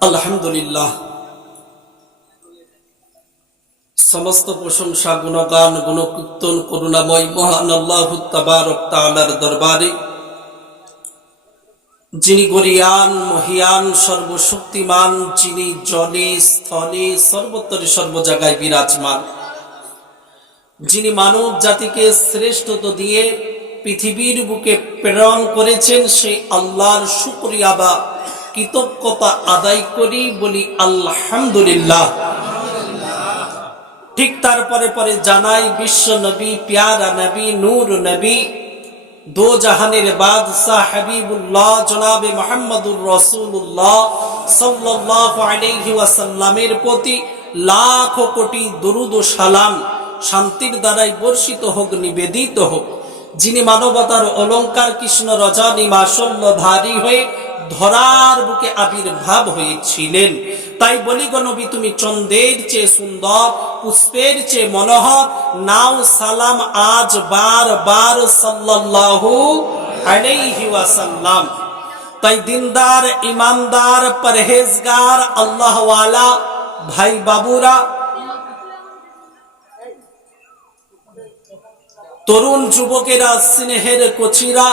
আলহামদুলিল্লাহ, সমস্ত প্রশংসা গুণগান গুণকীর্তন করুণাময় মহান আল্লাহ তাবারক তাআলার দরবারে, যিনি গরিয়ান মহিয়ান সর্বশক্তিমান, যিনি জলে স্থলে সর্বত্রে সর্ব জায়গায় বিরাজমান, যিনি মানব জাতিকে শ্রেষ্ঠত্ব দিয়ে পৃথিবীর বুকে প্রেরণ করেছেন, সেই আল্লাহর শুকরিয়া বা কৃতজ্ঞতা আদায় করি, বলি আলহামদুলিল্লাহ। ঠিক তারপরে পরে জানাই বিশ্ব নবী, প্যারা নবী, নূর নবী, দো জাহানের বাদশাহ হাবিবুল্লাহ জনাবে মুহাম্মদুর রাসূলুল্লাহ সাল্লাল্লাহু আলাইহি ওয়াসাল্লামের প্রতি লাখো কোটি দরুদ ও সালাম শান্তির দ্বারাই বর্ষিত হোক, নিবেদিত হোক, যিনি মানবতার অলঙ্কার কৃষ্ণ রজনী মাসল্যধারী হয়ে ধরার বুকে আবির্ভাব হয়েছিলেন। তাই বলি গো নবী, তুমি চন্দ্রের চেয়ে সুন্দর, পুষ্পের চেয়ে মনোহর, নাও সালাম আজ বার বার সাল্লাল্লাহু আলাইহি ওয়াসাল্লাম। তাই দিনদার, ইমানদার, পরহেজগার, আল্লাহওয়ালা ভাই বাবুরা, তরুণ যুবকেরা, স্নেহের কচিরা,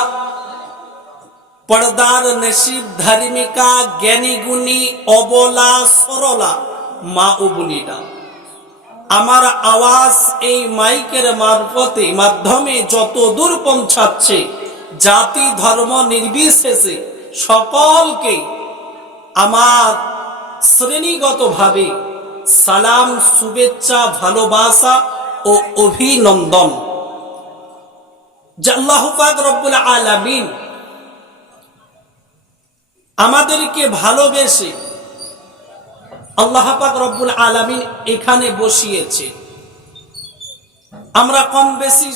পর্দার নসিব ধার্মিকা, জ্ঞানী গুণী, অবলা সরলা মা ও বোনেরা, আমার আওয়াজ এই মাইকের মাধ্যমে যত দূর পৌঁছাচ্ছে, জাতি ধর্ম নির্বিশেষে সকলকে আমার শ্রেণীগতভাবে সালাম, শুভেচ্ছা, ভালোবাসা ও অভিনন্দন। আল্লাহ পাক রব্বুল আলামিন আমাদেরকে ভালোবেসে আল্লাহ পাক রব্বুল আলামিন এখানে বসিয়েছে। আমরা কম বেশি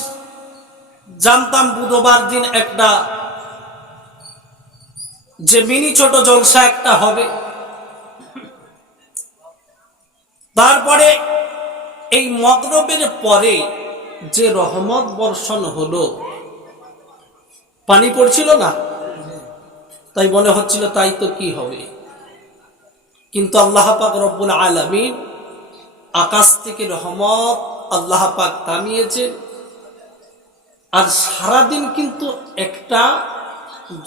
জানতাম বুধবার দিন একটা যে মিনি ছোট জলসা একটা হবে, তারপরে এই মগরবের পরে যে রহমত বর্ষণ হলো, পানি পড়ছিল না, তাই মনে হচ্ছিল তাই তো কি হবে, কিন্তু আল্লাহ পাক রব্বুল আলামিন আকাশ থেকে রহমত আল্লাহ পাক নামিয়েছে। আর সারাদিন কিন্তু একটা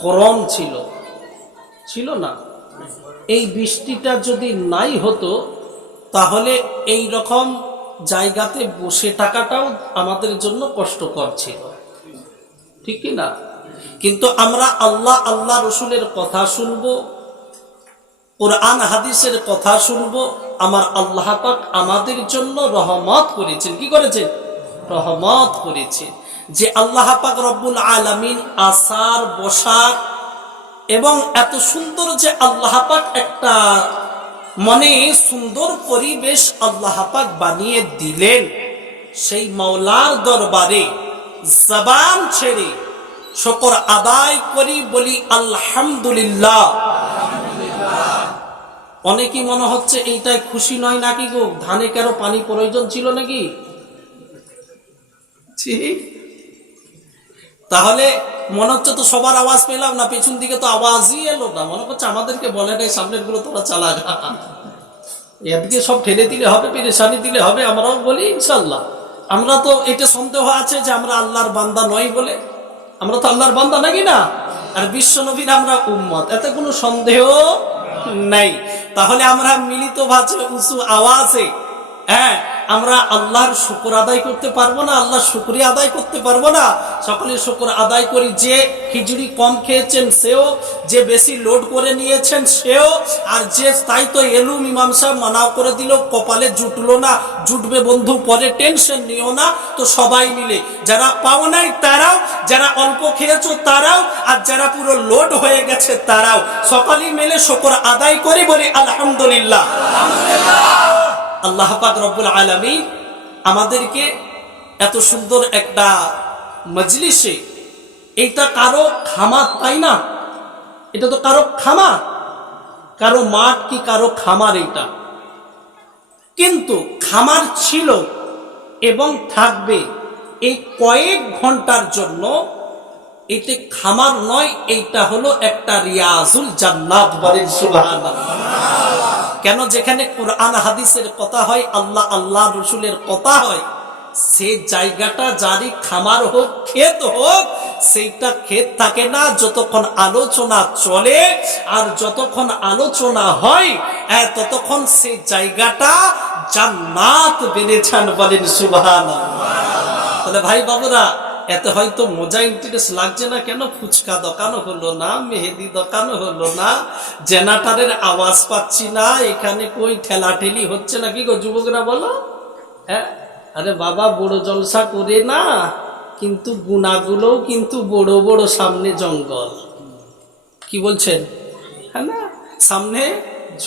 গরম ছিল না। এই বৃষ্টিটা যদি নাই হতো তাহলে এই রকম জায়গাতে বসে থাকাটাও আমাদের জন্য কষ্টকর ছিল, ঠিক কি না? কিন্তু আমরা আল্লাহ রসুলের কথা শুনবো, কোরআন হাদিসের কথা শুনবো। আমার আল্লাহ পাক আমাদের জন্য রহমত করেছেন। কি করেছেন? রহমত করেছেন। যে আল্লাহ পাক রব্বুল আলামিন আসার বসার এবং এত সুন্দর যে আল্লাহ পাক একটা মনে সুন্দর পরিবেশ আল্লাহ পাক বানিয়ে দিলেন, সেই মাওলার দরবারে জবান ছেড়ে শুকর আদায় করি, বলি আলহামদুলিল্লাহ। অনেকেই মনে হচ্ছে এইটাই খুশি নয় নাকি গো, ধানে কারো পানি প্রয়োজন ছিল নাকি? তাহলে মনে হচ্ছে তো সবার আওয়াজ পেলাম না, পেছন দিকে তো আওয়াজই এলো না, মনে হচ্ছে আমাদেরকে বলে নাই সামনের গুলো তোরা চালা, এদিকে সব ঠেলে দিলে হবে, পেরেশানি দিলে হবে। আমরাও বলি ইনশাল্লাহ, আমরা তো এটা সন্দেহ আছে যে আমরা আল্লাহর বান্দা নই বলে। আমরা তো আল্লাহর বান্দা নাকি না? আর বিশ্ব নবীর আমরা উম্মত, এতে কোনো সন্দেহ নাই। তাহলে আমরা মিলিত ভাবে উঁচু আওয়াজে আমরা আল্লাহর শুকর আদায় করতে পারবো না? আল্লাহর শুকরিয়া আদায় করতে পারবো না? সকলে শুকর আদায় করি। যে খিচুড়ি কম খেয়েছেন সেও, যে বেশি লোড করে নিয়েছেন সেও, আর যে তাই তো এলুম ইমাম সাহেব মানাও করে দিল, কপালে জুটলো না, জুটবে বন্ধু পরে, টেনশন নিও না। তো সবাই মিলে, যারা পাও নাই তারাও, যারা অল্প খেয়েছো তারাও, আর যারা পুরো লোড হয়ে গেছে তারাও, সকলেই মিলে শুকর আদায় করি, বলি আলহামদুলিল্লাহ। আল্লাহ পাক রব্বুল আলামিন আমাদেরকে এত সুন্দর একটা মজলিসে, এটা কারো খামার, তাই না? এটা তো কারো খামার, কারো মাঠ কি কারো খামার এটা, কিন্তু খামার ছিল এবং থাকবে এই কয়েক ঘন্টার জন্য। এতে খামার নয়, এইটা হলো একটা রিয়াজুল জান্নাত, বলেন সুবহানাল্লাহ। কেন? যেখানে কোরআন হাদিসের কথা হয়, আল্লাহ আল্লাহ রসুলের কথা হয়, সে জায়গাটা জারি খামার হোক, ক্ষেত হোক, সেইটা ক্ষেত থাকে না যতক্ষণ আলোচনা চলে। আর যতক্ষণ আলোচনা হয় ততক্ষণ সেই জায়গাটা জান্নাত বেড়েছেন, বলেন সুবহানাল্লাহ। তাহলে ভাই বাবুরা, এত হয়তো মজা ইন্টারেস্ট লাগছে না কেন? ফুচকা দোকানও হলো না, মেহেদি দোকানও হলো না, জেনারেটরের আওয়াজ পাচ্ছি না, এখানে কই ঠেলাঠেলি হচ্ছে না, কি গো যুবকরা বলো? হ্যাঁ, আরে বাবা, বড় জলসা করে না, কিন্তু গুনাগুলোও কিন্তু বড় বড়, সামনে জঙ্গল। কি বলছেন? হ্যাঁ না, সামনে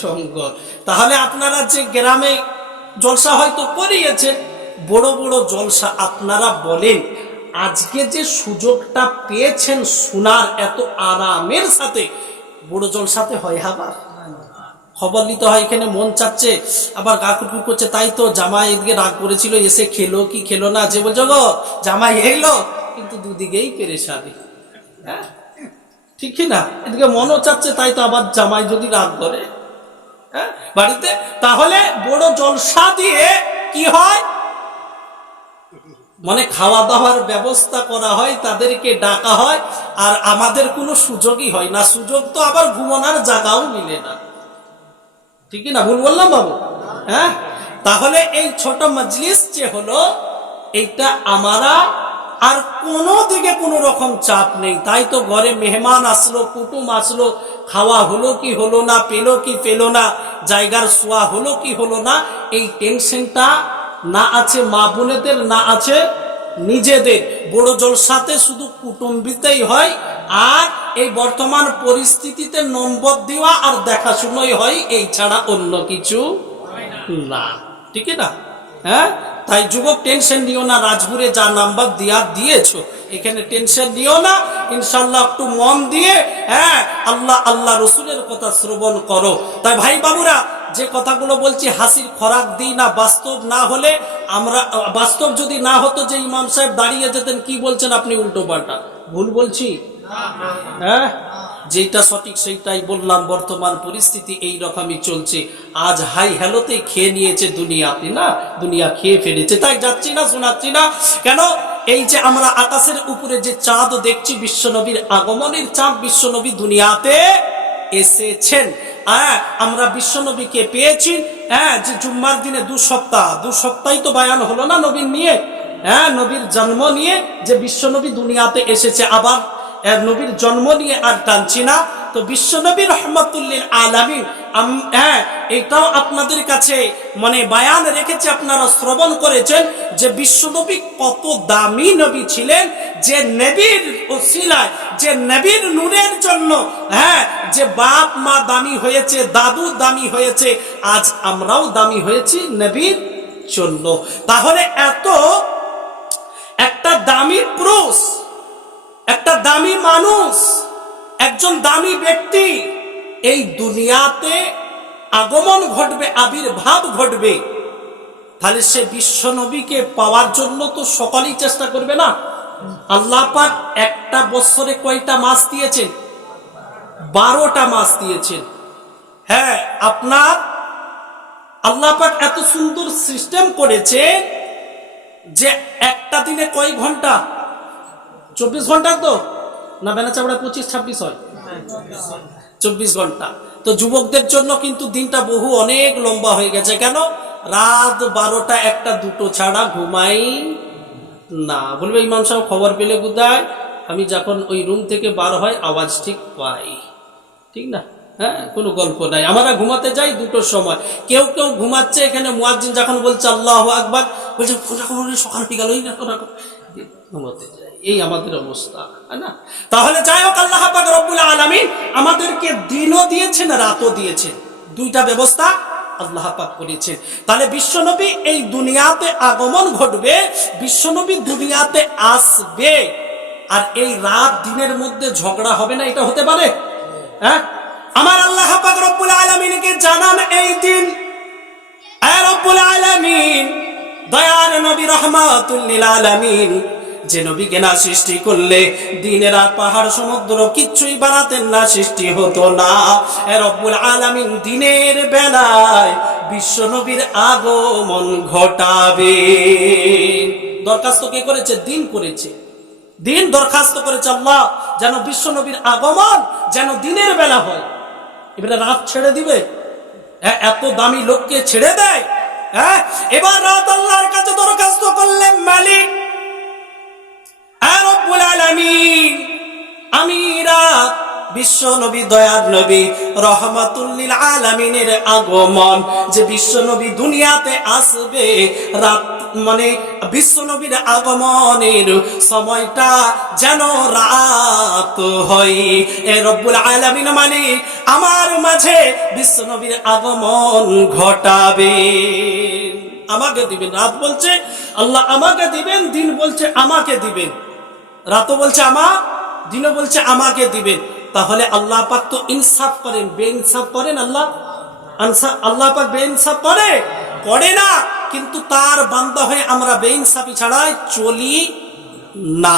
জঙ্গল। তাহলে আপনারা যে গ্রামে জলসা হয়তো করিয়েছেন, বড় বড় জলসা, আপনারা বলেন আজকে যে সুযোগটা পেয়েছেন শোনার এত আরামের সাথে, বড় জলসাতে হয় আবার খবর নিতে হয়, এখানে মন চাচ্ছে, আবার গা কুটকুট করছে, তাই তো জামাই এদিকে রাগ করেছিল, এসে খেলো কি খেলো না, যে বলছো গো জামাই এলো, কিন্তু দুদিকেই পেরেশানি। হ্যাঁ, ঠিক কি না? এদিকে মনও চাচ্ছে, তাই তো আবার জামাই যদি রাগ করে বাড়িতে, তাহলে বড় জলসা দিয়ে কি হয়, মানে খাওয়া দাওয়ার ব্যবস্থা করা হয়, তাদেরকে ডাকা হয়, আর আমাদের কোনো সুযোগই হয় না। সুযোগ তো আবার ঘুমানোর জায়গাও মিলে না, ঠিক না? ভুল বললাম বাবু? হ্যাঁ, তাহলে এই ছোট মজলিস যে হলো, এইটা আমরা আর কোনো দিকে কোনো রকম চাপ নেই। তাই তো ঘরে মেহমান আসলো, কুটুম আসলো, খাওয়া হলো কি হলো না, পেলো কি পেলো না, জায়গার শোয়া হলো কি হলো না, এই টেনশনটা না আছে মা বোনেদের, না আছে নিজেদের। বড় জলসাতে শুধু কুটুম্বিতেই হয়, আর এই বর্তমান পরিস্থিতিতে নম্বর দেওয়া আর দেখাশুনোই হয়, এই ছাড়া অন্য কিছু না, ঠিক না? হ্যাঁ, তাই যুবক টেনশন নিও না, রাজপুরে যা নাম্বার দিয়েছো, এখানে টেনশন নিও না, ইনশাল্লাহ একটু মন দিয়ে আল্লাহ আল্লাহ রসুলের কথা শ্রবণ করো। তাই ভাই বাবুরা, যে কথাগুলো বলছি হাসির খোরাক দিই না, বাস্তব না হলে আমরা, বাস্তব যদি না হতো যে ইমাম সাহেব দাঁড়িয়ে যেতেন, কি বলছেন আপনি উল্টো পাল্টা, ভুল বলছি? হ্যাঁ, যেটা সঠিক সেইটাই বললাম। বর্তমান পরিস্থিতি এই রকমই চলছে। আজ হাই হ্যালোতে খেয়ে নিয়েছে দুনিয়াতে, না দুনিয়া খেয়ে ফেলেছে। তাই যাচ্ছি না, শোনাচ্ছি না কেন? এই যে আমরা আকাশের উপরে যে চাঁদ দেখছি, বিশ্বনবীর আগমনের চাঁদ, বিশ্বনবী দুনিয়াতে এসেছেন। আমরা বিশ্বনবীকে পেয়েছি। যে জুম্মার দিনে দু সপ্তাহই তো বায়ান হলো না নবীর নিয়ে, নবীর জন্ম নিয়ে, যে বিশ্বনবী দুনিয়াতে এসেছে। আবার নবীর জন্ম নিয়ে আর টানছি না। তো বিশ্বনবী রহমাতুল্লিল আলামিন, এটাও আপনাদের কাছে মানে বায়ান রেখেছে, আপনারা শ্রবণ করেছেন যে বিশ্বনবী কত দামি নবী ছিলেন, যে নবীর ওসিলায়, যে নবীর নূরের জন্য যে বাপ মা দামি হয়েছে, দাদু দামি হয়েছে, আজ আমরাও দামি হয়েছি নবীর জন্য। তাহলে এত একটা দামি পুরুষ, একটা দামি মানুষ, একজন দামি ব্যক্তি এই দুনিয়াতে আগমন ঘটবে, আবির্ভাব ঘটবে, তাহলে সে বিশ্বনবীকে পাওয়ার জন্য তো সকলেই চেষ্টা করবে না? আল্লাহ পাক একটা বছরে কয়টা মাস দিয়েছেন? 12টা মাস দিয়েছেন। হ্যাঁ, আপনার আল্লাহ পাক এত সুন্দর সিস্টেম করেছে যে একটা দিনে কয় ঘন্টা? 24 ঘন্টা তো না, বেলা চাপড়া 25-26 হয়, 24 ঘন্টা। তো যুবকদের জন্য কিন্তু দিনটা বহু অনেক লম্বা হয়ে গেছে। কেন? রাত 12টা, 1টা, 2টো ছাড়া ঘুমাই না। বলবে ইমাম সাহেব খবর পেলে কোথায়? আমি যখন ওই রুম থেকে বার হয় আওয়াজ ঠিক পাই, ঠিক না? হ্যাঁ, কোনো গল্প নাই। আমরা ঘুমাতে যাই 2টোর সময়। কেউ কেউ ঘুমাচ্ছে, এখানে মুয়াজ্জিন যখন বলছে আল্লাহু আকবার, বলছে সকাল হয়ে গেল, ঘুমাতে যাই। এই আমাদের অবস্থা, তাই না? তাহলে যাই হোক, আল্লাহ পাক রব্বুল আলামিন আমাদেরকে দিনও দিয়েছেন, রাতও দিয়েছেন, দুইটা ব্যবস্থা আল্লাহ পাক করেছেন। তাহলে বিশ্বনবী এই দুনিয়াতে আগমন ঘটবে, বিশ্বনবী দুনিয়াতে আসবে, আর এই রাত দিনের মধ্যে ঝগড়া হবে না, এটা হতে পারে? হ্যাঁ, আমার আল্লাহ পাক রব্বুল আলামিনকে জানান এই দিন, এ রব্বুল আলামিন, দয়ার নবী রহমাতুল লিল আলামিন, যে নবীকে না সৃষ্টি করলে দিনের আর পাহাড় সমুদ্র কিচ্ছুই বানাতেন না, সৃষ্টি হতো না। রব্বুল আলামিন দিনের বেলায় বিশ্ব নবীর আগমন ঘটাবে। দরখাস্ত কে করেছে? দিন করেছে। দিন দরখাস্ত করেছে আল্লাহ যেন বিশ্ব নবীর আগমন যেন দিনের বেলা হয়। এবারে রাত ছেড়ে দিবে? এত দামি লোককে ছেড়ে দেয়? এবার রাত আল্লাহর কাছে দরখাস্ত করলেন, মালিক রব্বুল আলামিন, আমি রাত বিশ্ব নবী দয়ার নবী রহমাতুল লিল আলামিনের আগমন, যে বিশ্ব নবী দুনিয়াতে আসবে, রাত মানে বিশ্ব নবীর আগমনের সময়টা যেন রাত হয়। এ রব্বুল আলামিন মালিক আমার মাঝে বিশ্ব নবীর আগমন ঘটাবে, আমাকে দিবেন। রাত বলছে আল্লাহ আমাকে দিবেন, দিন বলছে আমাকে দিবেন, রাতও বলছে আমার, দিনও বলছে আমাকে দিবেন। তাহলে আল্লাহ পাক তো ইনসাফ করেন, বেইনসাফ করেন? আল্লাহ পাক বেইনসাফ করে না, কিন্তু তার বান্দা হয়ে আমরা বেইনসাফি ছাড়াই চলি না।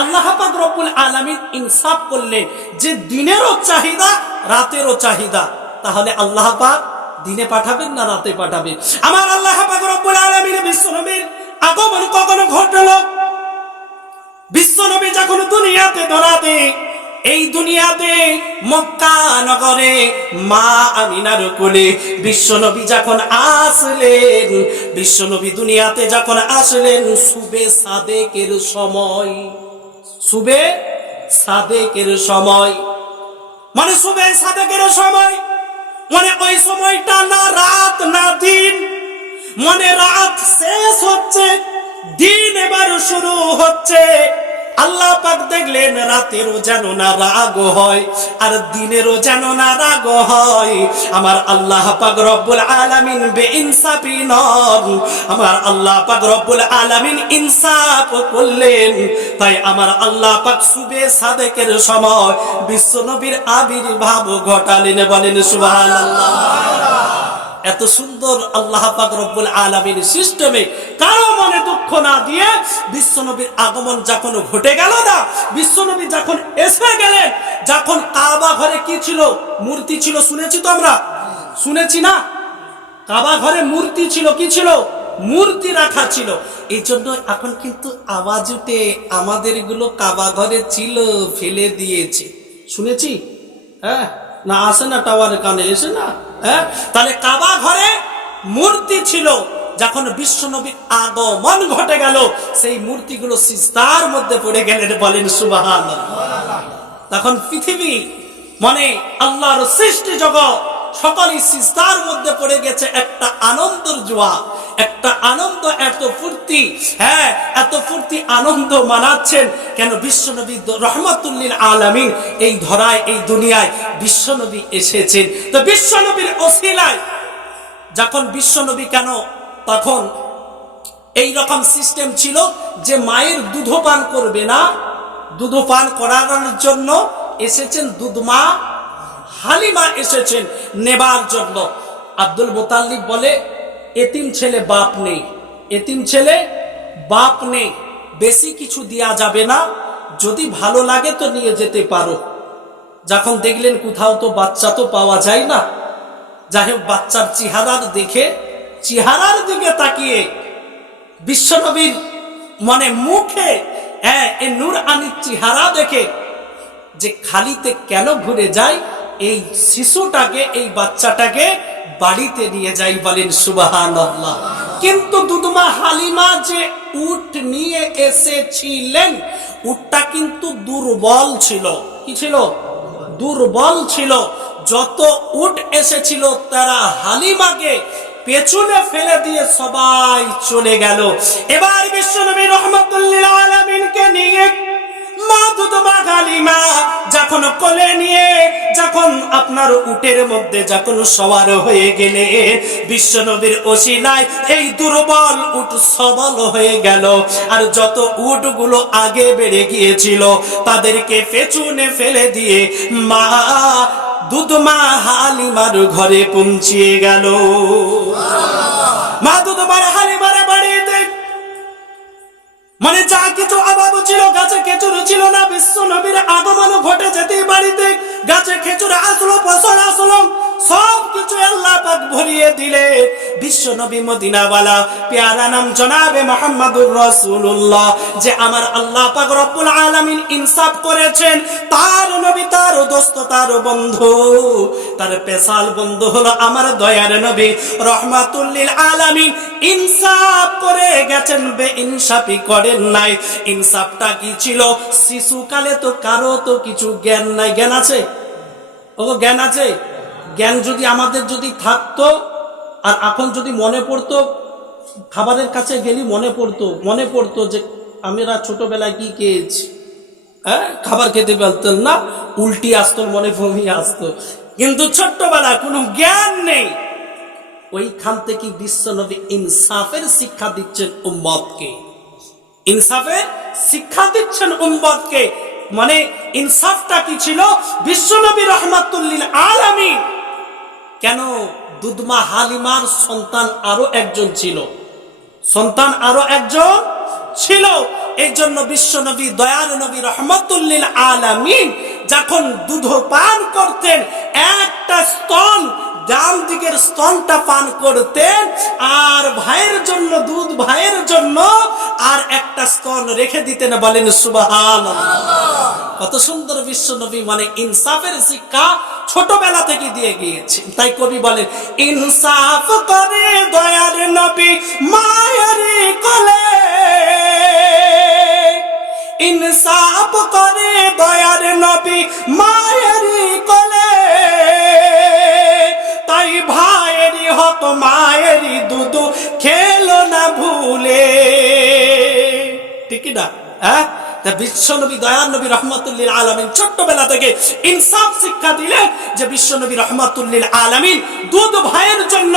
আল্লাহ পাক রব্বুল আলামিন ইনসাফ করলেন যে দিনেরও চাহিদা রাতেরও চাহিদা, তাহলে আল্লাহ পাক দিনে পাঠাবেন না রাতে পাঠাবেন? আমার আল্লাহ পাক রব্বুল আলামিন বিশ্ব নবীর আগমন কখনো ঘটলো? বিশ্ব নবী যখন দুনিয়াতে ধরাতে, এই দুনিয়াতে মক্কা নগরে মা আমিনার কোলে বিশ্ব নবী যখন আসলেন, বিশ্ব নবী দুনিয়াতে যখন আসলেন সুবে সাদেকের সময়, সুবে সাদেকের সময়, মানে সুবে সাদেকের সময়, মানে ওই সময়টা না রাত না দিন, মানে রাত শেষ হচ্ছে, দিন এবার শুরু হচ্ছে। আল্লাহ পাক দেখলেন রাতেরও যেন না রাগ হয় আর দিনেরও যেন না রাগ হয়। আমার আল্লাহ পাক রব্বুল আলামিন বেইনসাফি নন, আমার আল্লাহ পাক রব্বুল আলামিন ইনসাফ করলেন। তাই আমার আল্লাহ পাক সুবে সাদেকের সময় বিশ্ব নবীর আবির্ভাব ঘটালেন। বলেন সুবহানাল্লাহ। এত সুন্দর আল্লাহ পাক রব্বুল আলামিন সিস্টেমে কারো মনে দুঃখ না দিয়ে বিশ্ব নবীর আগমন যখন ঘটে গেল না, বিশ্ব নবী যখন এসে গেলেন, যখন কাবা ঘরে কি ছিল? মূর্তি ছিল। শুনেছি তো আমরা, শুনেছি না? কাবা ঘরে মূর্তি ছিল, কি ছিল? মূর্তি রাখা ছিল। এই জন্য এখন কিন্তু আওয়াজ উঠে আমাদের গুলো কাবা ঘরে ছিল ফেলে দিয়েছে, শুনেছি? না আসে না টাওয়ারের কানে এসে না? তাহলে কাবা ঘরে মূর্তি ছিল, যখন বিশ্ব নবীর আগমন ঘটে গেল সেই মূর্তিগুলো সিজদার মধ্যে পড়ে গেলেন। বলেন সুবহানাল্লাহ। তখন পৃথিবী মানে আল্লাহর সৃষ্টি জগৎ সকলেই সিজদার মধ্যে পড়ে গেছে। একটা আনন্দের জোয়া, একটা আনন্দ, এত ফুর্তি, এত ফুর্তি আনন্দ মানাচ্ছেন কেন? বিশ্বনবী রহমাতুল লিল আলামিন এই ধরায়, এই দুনিয়ায় বিশ্বনবী এসেছেন। তো বিশ্বনবীর ওসিলায় যখন বিশ্বনবী কেন, তখন এই রকম সিস্টেম ছিল যে মায়ের দুধ পান করবে না, দুধ পান করানোর জন্য এসেছেন দুধমা হালিমা এসেছেন নেবার জন্য। আব্দুল মুতাল্লিব বলে এতিম ছেলে বাপ নেই, এতিম ছেলে বাপ নেই, বেশি কিছু দেয়া যাবে না, যদি ভালো লাগে তো নিয়ে যেতে পারো। যখন দেখলেন কোথাও তো বাচ্চা তো পাওয়া যায় না, যাই হোক বাচ্চার চেহারার দেখে, চেহারার দিকে তাকিয়ে বিশ্বনবীর মানে মুখে এই নূর আনির চেহারা দেখে যে খালিতে কেন ঘুরে যায়, এই শিশুটাকে, এই বাচ্চাটাকে বাড়িতে নিয়ে যাই। বলেন সুবহানাল্লাহ। কিন্তু দুধমা হালিমা যে উট নিয়ে এসেছিলেন, উটটা কিন্তু দুর্বল ছিল। কি ছিল? দুর্বল ছিল। যত উট এসেছিল তারা হালিমাকে পেছনে ফেলে দিয়ে সবাই চলে গেল। এবার বিশ্বনবী রহমাতুল লিল আলামিনকে নিয়ে মা দুধমা হালিমা যখন কোলে নিয়ে যখন আপনার উটের মধ্যে যখন সওয়ার হয়ে গেলে, বিশ্বনবীর ওসিলায় এই দুর্বল উট সবল হয়ে গেল। আর যত উটগুলো আগে বেড়ে গিয়েছিল তাদেরকে পেছনে ফেলে দিয়ে মা দুধমা হালিমার ঘরে পৌঁছিয়ে গেল। মা দুধমার হালিমার বাড়িতে মানে যা কিছু অভাব ছিল, গাছে খেজুর ছিল না, বিশ্ব নবীর আগমন ঘটে যেতে বাড়িতে গাছে খেজুর আসলো, ফসল আসলো, সব কিছু আল্লাহ পাক ভরিয়ে দিলে বিশ্ব নবী মদিনাওয়ালা পেয়ারা নাম জনাবে মুহাম্মদুর রাসূলুল্লাহ, যে আমার আল্লাহ পাক রব্বুল আলামিন ইনসাফ করেছেন, তার নবী, তার দোস্ত, তার বন্ধু, তার পেশাল বন্ধু হলো আমার দয়ার নবী রহমাতুল লিল আলামিন। ইনসাফ করে গেছেন, বেইনসাফি করেন নাই। ইনসাফটা কি ছিল? শিশুকালে তো কারো তো কিছু জ্ঞান নাই। জ্ঞান আছে? ও জ্ঞান আছে? জ্ঞান যদি আমাদের যদি থাকতো, আর এখন যদি মনে পড়তো, খাবারের কাছে গেলি মনে পড়তো যে আমরা ছোটবেলায় কি খেয়েছি। হ্যাঁ, খাবার খেতে পারতেন না, উল্টি আসতো, মনে বমি আসতো, কিন্তু ছোট্টবেলায় কোনো জ্ঞান নেই। ওইখান থেকে বিশ্বনবী ইনসাফের শিক্ষা দিচ্ছেন উম্মতকে, ইনসাফের শিক্ষা দিচ্ছেন উম্মতকে। মানে ইনসাফটা কি ছিল? বিশ্বনবী রহমাতুল লিল আলামিন কেন দুধমা হালিমার সন্তান আরো একজন ছিল, সন্তান আরো একজন ছিল। এই জন্য বিশ্বনবী দয়ার নবী রহমাতুল লিল আলামিন যখন দুধ পান করতেন, একটা স্তন, ডান দিকের স্তনটা পান করতেন, আর ভাইয়ের জন্য, দুধ ভাইয়ের জন্য আর একটা স্তন রেখে দিতেন। বলেন সুবহানাল্লাহ। কত সুন্দর বিশ্বনবী, মানে ইনসাফের শিক্ষা ছোটবেলা থেকে দিয়ে গিয়েছে। তাই কবি বলেন, ইনসাফ করে দয়ার নবী মায়ের কোলে, ইনসাফ করে দয়ার নবী মায়ের কোলে, তাই ভাইয়েরই হক মায়েরই দুধ খেলো না ভুলে। ঠিক না? হ্যাঁ, বিশ্বনবী দয়ার নবী রহমাতুল লিল আলামিন ছোট্টবেলা থেকে ইনসাফ শিক্ষা দিলেন, যে বিশ্বনবী রহমাতুল লিল আলামিন দুধ ভাইয়ের জন্য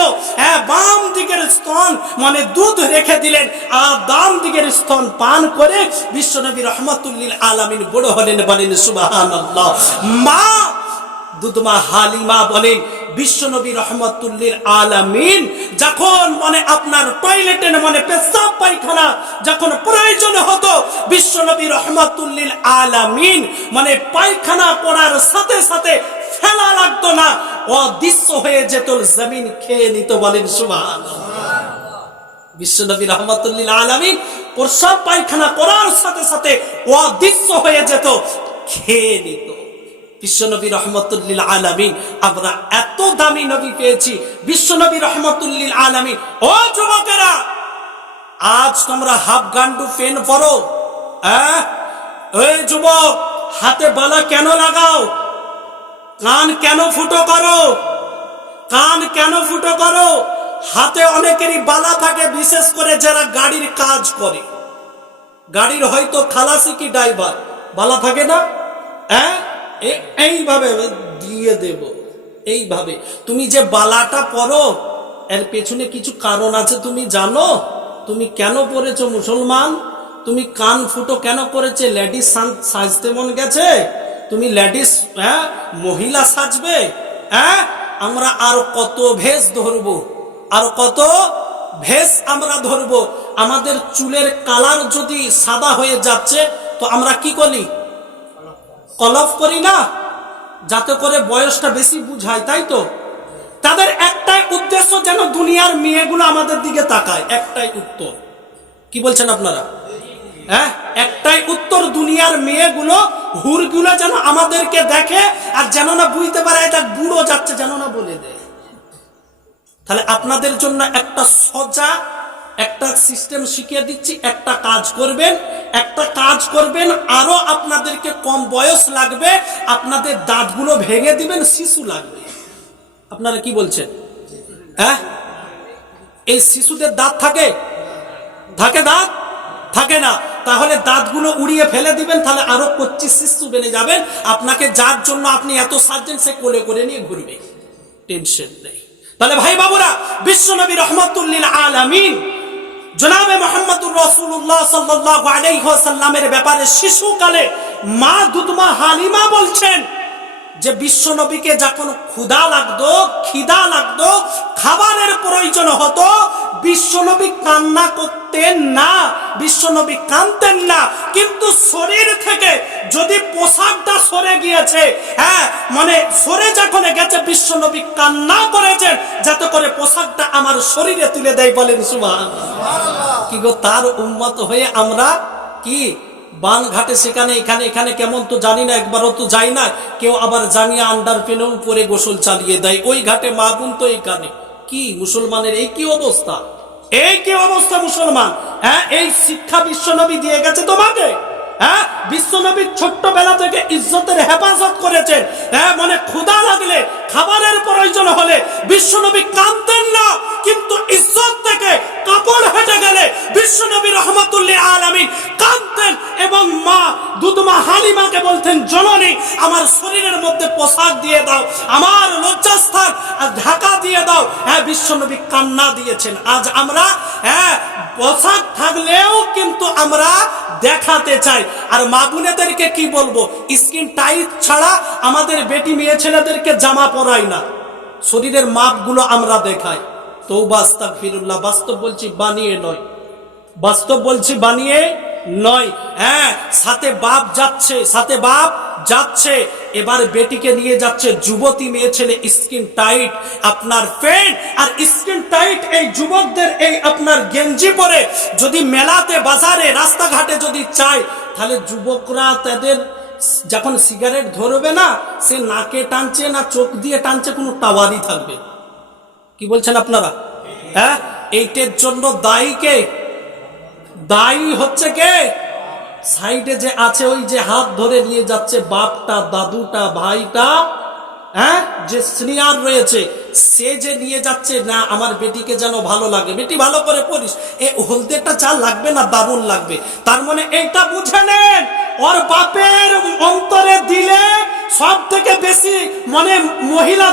বাম দিকের স্তন মানে দুধ রেখে দিলেন, আর ডান দিকের স্তন পান করে বিশ্বনবী রহমাতুল লিল আলামিন বড় হলেন। বলেন সুবহানাল্লাহ। মা দুধমা হালিমা বলেন, বিশ্বনবী রহমাতুল লিল আলামিন যখন মানে আপনার টয়লেটে মানে পেশাব পায়খানা যখন প্রয়োজন হতো, বিশ্বনবী রহমাতুল লিল আলামিন মানে পায়খানা করার সাথে সাথে ফেলা লাগতো না, অদৃশ্য হয়ে যেত, জমিন খেয়ে নিত। বলেন সুবহানাল্লাহ। বিশ্বনবী রহমাতুল লিল আলামিন প্রস্রাব পায়খানা করার সাথে সাথে অদৃশ্য হয়ে যেত, খেয়ে নিত। বিশ্বনবী রহমাতুল লিল আলামিন, আমরা এত দামি নবী পেয়েছি, বিশ্বনবী রহমাতুল লিল আলামিন। ও যুবকেরা, আজ তোমরা হাফ গান্ডু পেন পরো, ওই যুবক হাতে বালা কেন লাগাও? কান কেন ফুটো করো? কান কেন ফুটো করো? হাতে অনেকেরই বালা থাকে, বিশেষ করে যারা গাড়ির কাজ করে, গাড়ির হয়তো খালাসি কি ড্রাইভার, বালা থাকে না? এইভাবে দিয়ে দেব, এইভাবে। তুমি যে বালাটা পরো, এর পেছনে কিছু কারণ আছে, তুমি জানো? তুমি কেন পরেছো মুসলমান? তুমি কান ফুটো কেন করেছে? লেডিস সাজতে মন গেছে? তুমি লেডিস মহিলা সাজবে? আমরা আর কত ভেষ ধরবো, আর কত ভেষ আমরা ধরবো। আমাদের চুলের কালার যদি সাদা হয়ে যাচ্ছে, তো আমরা কি করি? কলপ করি না, যাতে করে বয়সটা বেশি বুঝায়, তাই তো? তাদের একটাই উদ্দেশ্য, যেন দুনিয়ার মেয়েগুলো আমাদের দিকে তাকায়। একটাই উত্তর। কি বলছেন আপনারা? একটাই উত্তর, দুনিয়ার মেয়েগুলো, হুরগুলো যেন আমাদেরকে দেখে, আর যেন না বুঝতে পারে এটা বুড়ো যাচ্ছে, যেন না বলে দেয়। তাহলে আপনাদের জন্য একটা সজা একটা সিস্টেম শিখিয়ে দিচ্ছি। একটা কাজ করবেন, আরো আপনাদেরকে কম বয়স লাগবে, আপনাদের দাঁতগুলো ভেঙে দিবেন, শিশু লাগবে। আপনারা কি বলছেন? এই শিশুদের দাঁত থাকে? দাঁত থাকে না, তাহলে দাঁতগুলো উড়িয়ে ফেলে দিবেন, তাহলে আরো 25 শিশু বেড়ে যাবেন। আপনাকে যার জন্য আপনি এত সাজছেন, সে কোলে করে নিয়ে ঘুরবে, টেনশন নেই। তাহলে ভাই বাবুরা, বিশ্বনবী রহমাতুল লিল আলামিন জনাবে মুহাম্মদুর রাসূলুল্লাহ সাল্লাল্লাহু আলাইহি ওয়াসাল্লামের ব্যাপারে শিশুকালে মা দুধমা হালিমা বলছেন যে বিশ্বনবীকে যখন খিদা লাগতো, খাবারের প্রয়োজন হতো, বিশ্বনবী কান্না করতেন না, বিশ্বনবী কাঁদতেন না, কিন্তু শরীর থেকে যদি পোশাকটা সরে গিয়েছে, হ্যাঁ মানে সরে যখন গেছে বিশ্বনবী কান্না করেছেন যাতে করে পোশাকটা আমার শরীরে তুলে দেয়। বলেন সুবহানাল্লাহ। কি গো, তার উম্মত হয়ে আমরা কি বানঘাটে সেখানে এখানে এখানে কেমন তো জানি না, একবারও তো যাই না, কেউ আবার জানিয়ে আন্ডার পেনেও পরে গোসল চালিয়ে দেয়, ওই ঘাটে মাগুন তো এখানে। কি মুসলমানের এই কি অবস্থা, এই কি অবস্থা মুসলমান? হ্যাঁ, এই শিক্ষা বিশ্বনবী দিয়ে গেছে তোমাকে। হ্যাঁ, বিশ্বনবী ছোট্টবেলা থেকে ইজ্জতের হেফাজত করেছেন। হ্যাঁ, মানে ক্ষুধা লাগলে খাবারের প্রয়োজন হলে বিশ্বনবী কাঁদতেন না, কিন্তু ইজ্জত থেকে কাপড় হেঁটে গেলে বিশ্বনবী রহমাতুল্লিল আলামিন কাঁদতেন এবং মা দুধমা হালিমাকে বলতেন, জননী আমার শরীরের মধ্যে পোশাক দিয়ে দাও, আমার লজ্জাস্থান ঢাকা দিয়ে দাও। হ্যাঁ, বিশ্বনবী কান্না দিয়েছেন। আজ আমরা হ্যাঁ পোশাক থাকলেও কিন্তু আমরা দেখাতে চাই। আর মা বোনেদেরকে কি বলবো, স্কিন টাইট ছাড়া আমাদের বেটি মেয়ে ছেলেদেরকে জামা পরাই না, শরীরের মাপগুলো আমরা দেখাই। তওবা আস্তাগফিরুল্লাহ। বাস্তব বলছি, বানিয়ে নয়, বাস্তব বলছি, বানিয়ে নয়। হ্যাঁ, সাথে বাপ যাচ্ছে, সাথে বাপ যাচ্ছে, এবার বেটিকে নিয়ে যাচ্ছে যুবতী মেয়ে ছেলে, স্কিন টাইট আপনার প্যান্ট আর স্কিন টাইট এই যুবকদের এই আপনার গেঞ্জি পরে যদি মেলাতে বাজারে রাস্তাঘাটে যদি চায়, তাহলে যুবকরা তাদের যখন সিগারেট ধরবে না, সে নাকে টানছে না চোখ দিয়ে টানছে, কোনো টাওয়ারই থাকবে। কি বলছেন আপনারা? হ্যাঁ, এইটার জন্য দায়ী কে? দায়ী হচ্ছে কে? সাইডে যে আছে, ওই যে হাত ধরে নিয়ে যাচ্ছে বাপটা, দাদুটা, ভাইটা, হ্যাঁ যে সিনিয়র রয়েছে, সে যে নিয়ে যাচ্ছে, না আমার বেটিকে যেন ভালো লাগে, বেটি ভালো করে পড়িস, এ হলদেটা চা লাগবে না, দারুণ লাগবে। তার মানে এইটা বুঝে নেন, ওর বাপের অন্তরে দিলে সব থেকে বেশি মানে মহিলা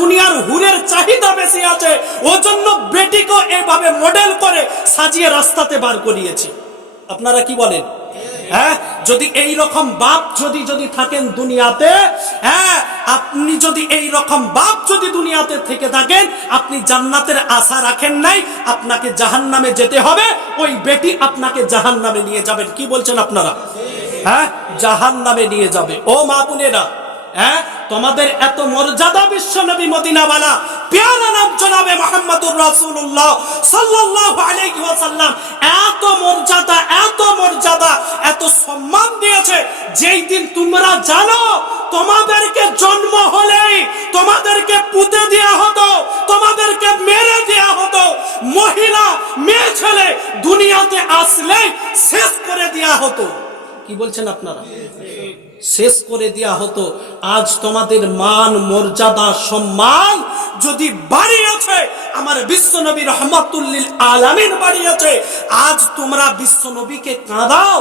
দুনিয়ার হুরের চাহিদা বেশি আছে, ওর জন্য বেটিকে এইভাবে মডেল করে সাজিয়ে রাস্তাতে বার করিয়েছে। আপনারা কি বলেন? হ্যাঁ, যদি এই রকম বাপ যদি থাকেন দুনিয়াতে, হ্যাঁ আপনি যদি এই রকম বাপ যদি দুনিয়াতে থেকে থাকেন, আপনি জান্নাতের আশা রাখেন নাই, আপনাকে জাহান্নামে যেতে হবে, ওই বেটি আপনাকে জাহান্নামে নিয়ে যাবেন। কি বলছেন আপনারা? হ্যাঁ, জাহান্নামে নিয়ে যাবে। ও মা বোনেরা, হ্যাঁ তোমাদের এত মর্যাদা বিশ্বনবী মদিনাওয়ালা প্যারা নাম জনাবে মুহাম্মদুর রাসূলুল্লাহ সাল্লাল্লাহু আলাইহি ওয়াসাল্লাম এত মর্যাদা, এত মর্যাদা, এত সম্মান দিয়েছে, যেই দিন তোমরা জানো তোমাদেরকে জন্ম হলেই তোমাদেরকে পুঁতে দেওয়া হতো, তোমাদেরকে মেরে দেওয়া হতো, মহিলা মেয়ে ছেলে দুনিয়াতে আসলেই শেষ করে দেওয়া হতো। কি বলছেন আপনারা? শেষ করে দেওয়া হতো। আজ তোমাদের মান মর্যাদা সম্মান যদি বাড়িয়েছে আমার বিশ্বনবী রহমাতুল্লিল আলামিন বাড়িয়েছে, আজ তোমরা বিশ্বনবীকে কাঁদাও।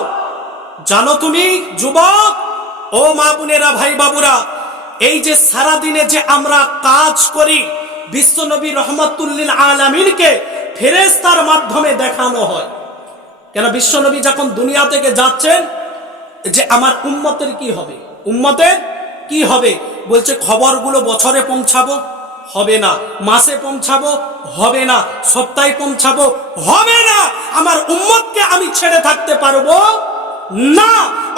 জানো তুমি যুবক, ও মা বোনেরা, ভাই বাবুরা, এই যে সারা দিনে যে আমরা কাজ করি, বিশ্বনবী রহমাতুল্লিল আলামিনকে ফেরেশতার মাধ্যমে দেখানো হয়। কেন? বিশ্বনবী যখন দুনিয়া থেকে যাচ্ছেন, যে আমার উম্মতের কি হবে, উম্মতের কি হবে, বলছে খবরগুলো বছরে পৌঁছাবো, হবে না, মাসে পৌঁছাবো, হবে না, সপ্তাহে পৌঁছাবো, হবে না, আমার উম্মতকে আমি ছেড়ে থাকতে পারবো না।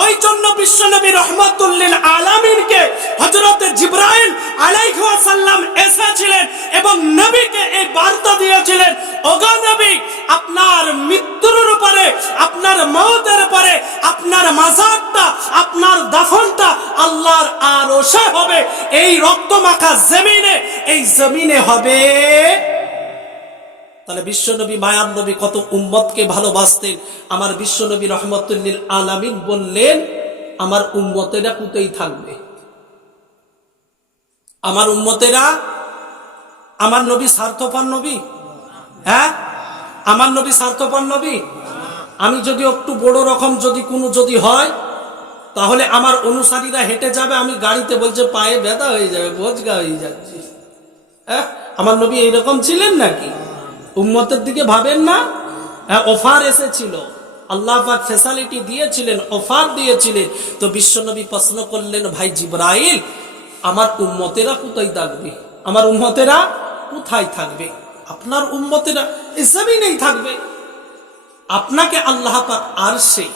ওই জন্য বিশ্বনবী রহমাতুল্লিল আলামিনকে হযরতে জিবরাইল আলাইহিস সালাম এসেছিলেন এবং নবীকে এই বার্তা দিয়েছিলেন, ওগো নবী, আপনার মৃত্যুর উপরে, আপনার মওতের পরে আপনার মাজারটা, আপনার দাফনটা আল্লাহর আরশে হবে, এই রক্তমাখা জমিনে, এই জমিনে হবে। তাহলে বিশ্বনবী মায়ার নবী কত উম্মতকে ভালোবাসতেন। আমার বিশ্বনবী রহমাতুল্লিল আলামিন বললেন, আমার উম্মতেরা কোথায় থাকবে? আমার উম্মতেরা, আমার নবী স্বার্থপর নবী? হ্যাঁ, আমার নবী স্বার্থপর নবী? আমি যদি একটু বড় রকম যদি হয়, তাহলে আমার অনুসারীরা হেঁটে যাবে, আমি গাড়িতে, বলছে পায়ে ব্যথা হয়ে যাবে, বোঝগা হয়ে যাচ্ছে। হ্যাঁ, আমার নবী এইরকম ছিলেন নাকি? উম্মতের দিকে ভাবেন না? হ্যাঁ, অফার এসেছিল, আল্লাহ পাক ফ্যাসিলিটি দিয়েছিলেন, অফার দিয়েছিলেন। তো বিশ্বনবী প্রশ্ন করলেন, ভাই জিবরাইল, আমার উম্মতেরা কোথায় থাকবে? আমার উম্মতেরা কোথায় থাকবে? আপনার উম্মতেরা এই জমিনেই থাকবে। আপনাকে আল্লাহ পাক আরশে,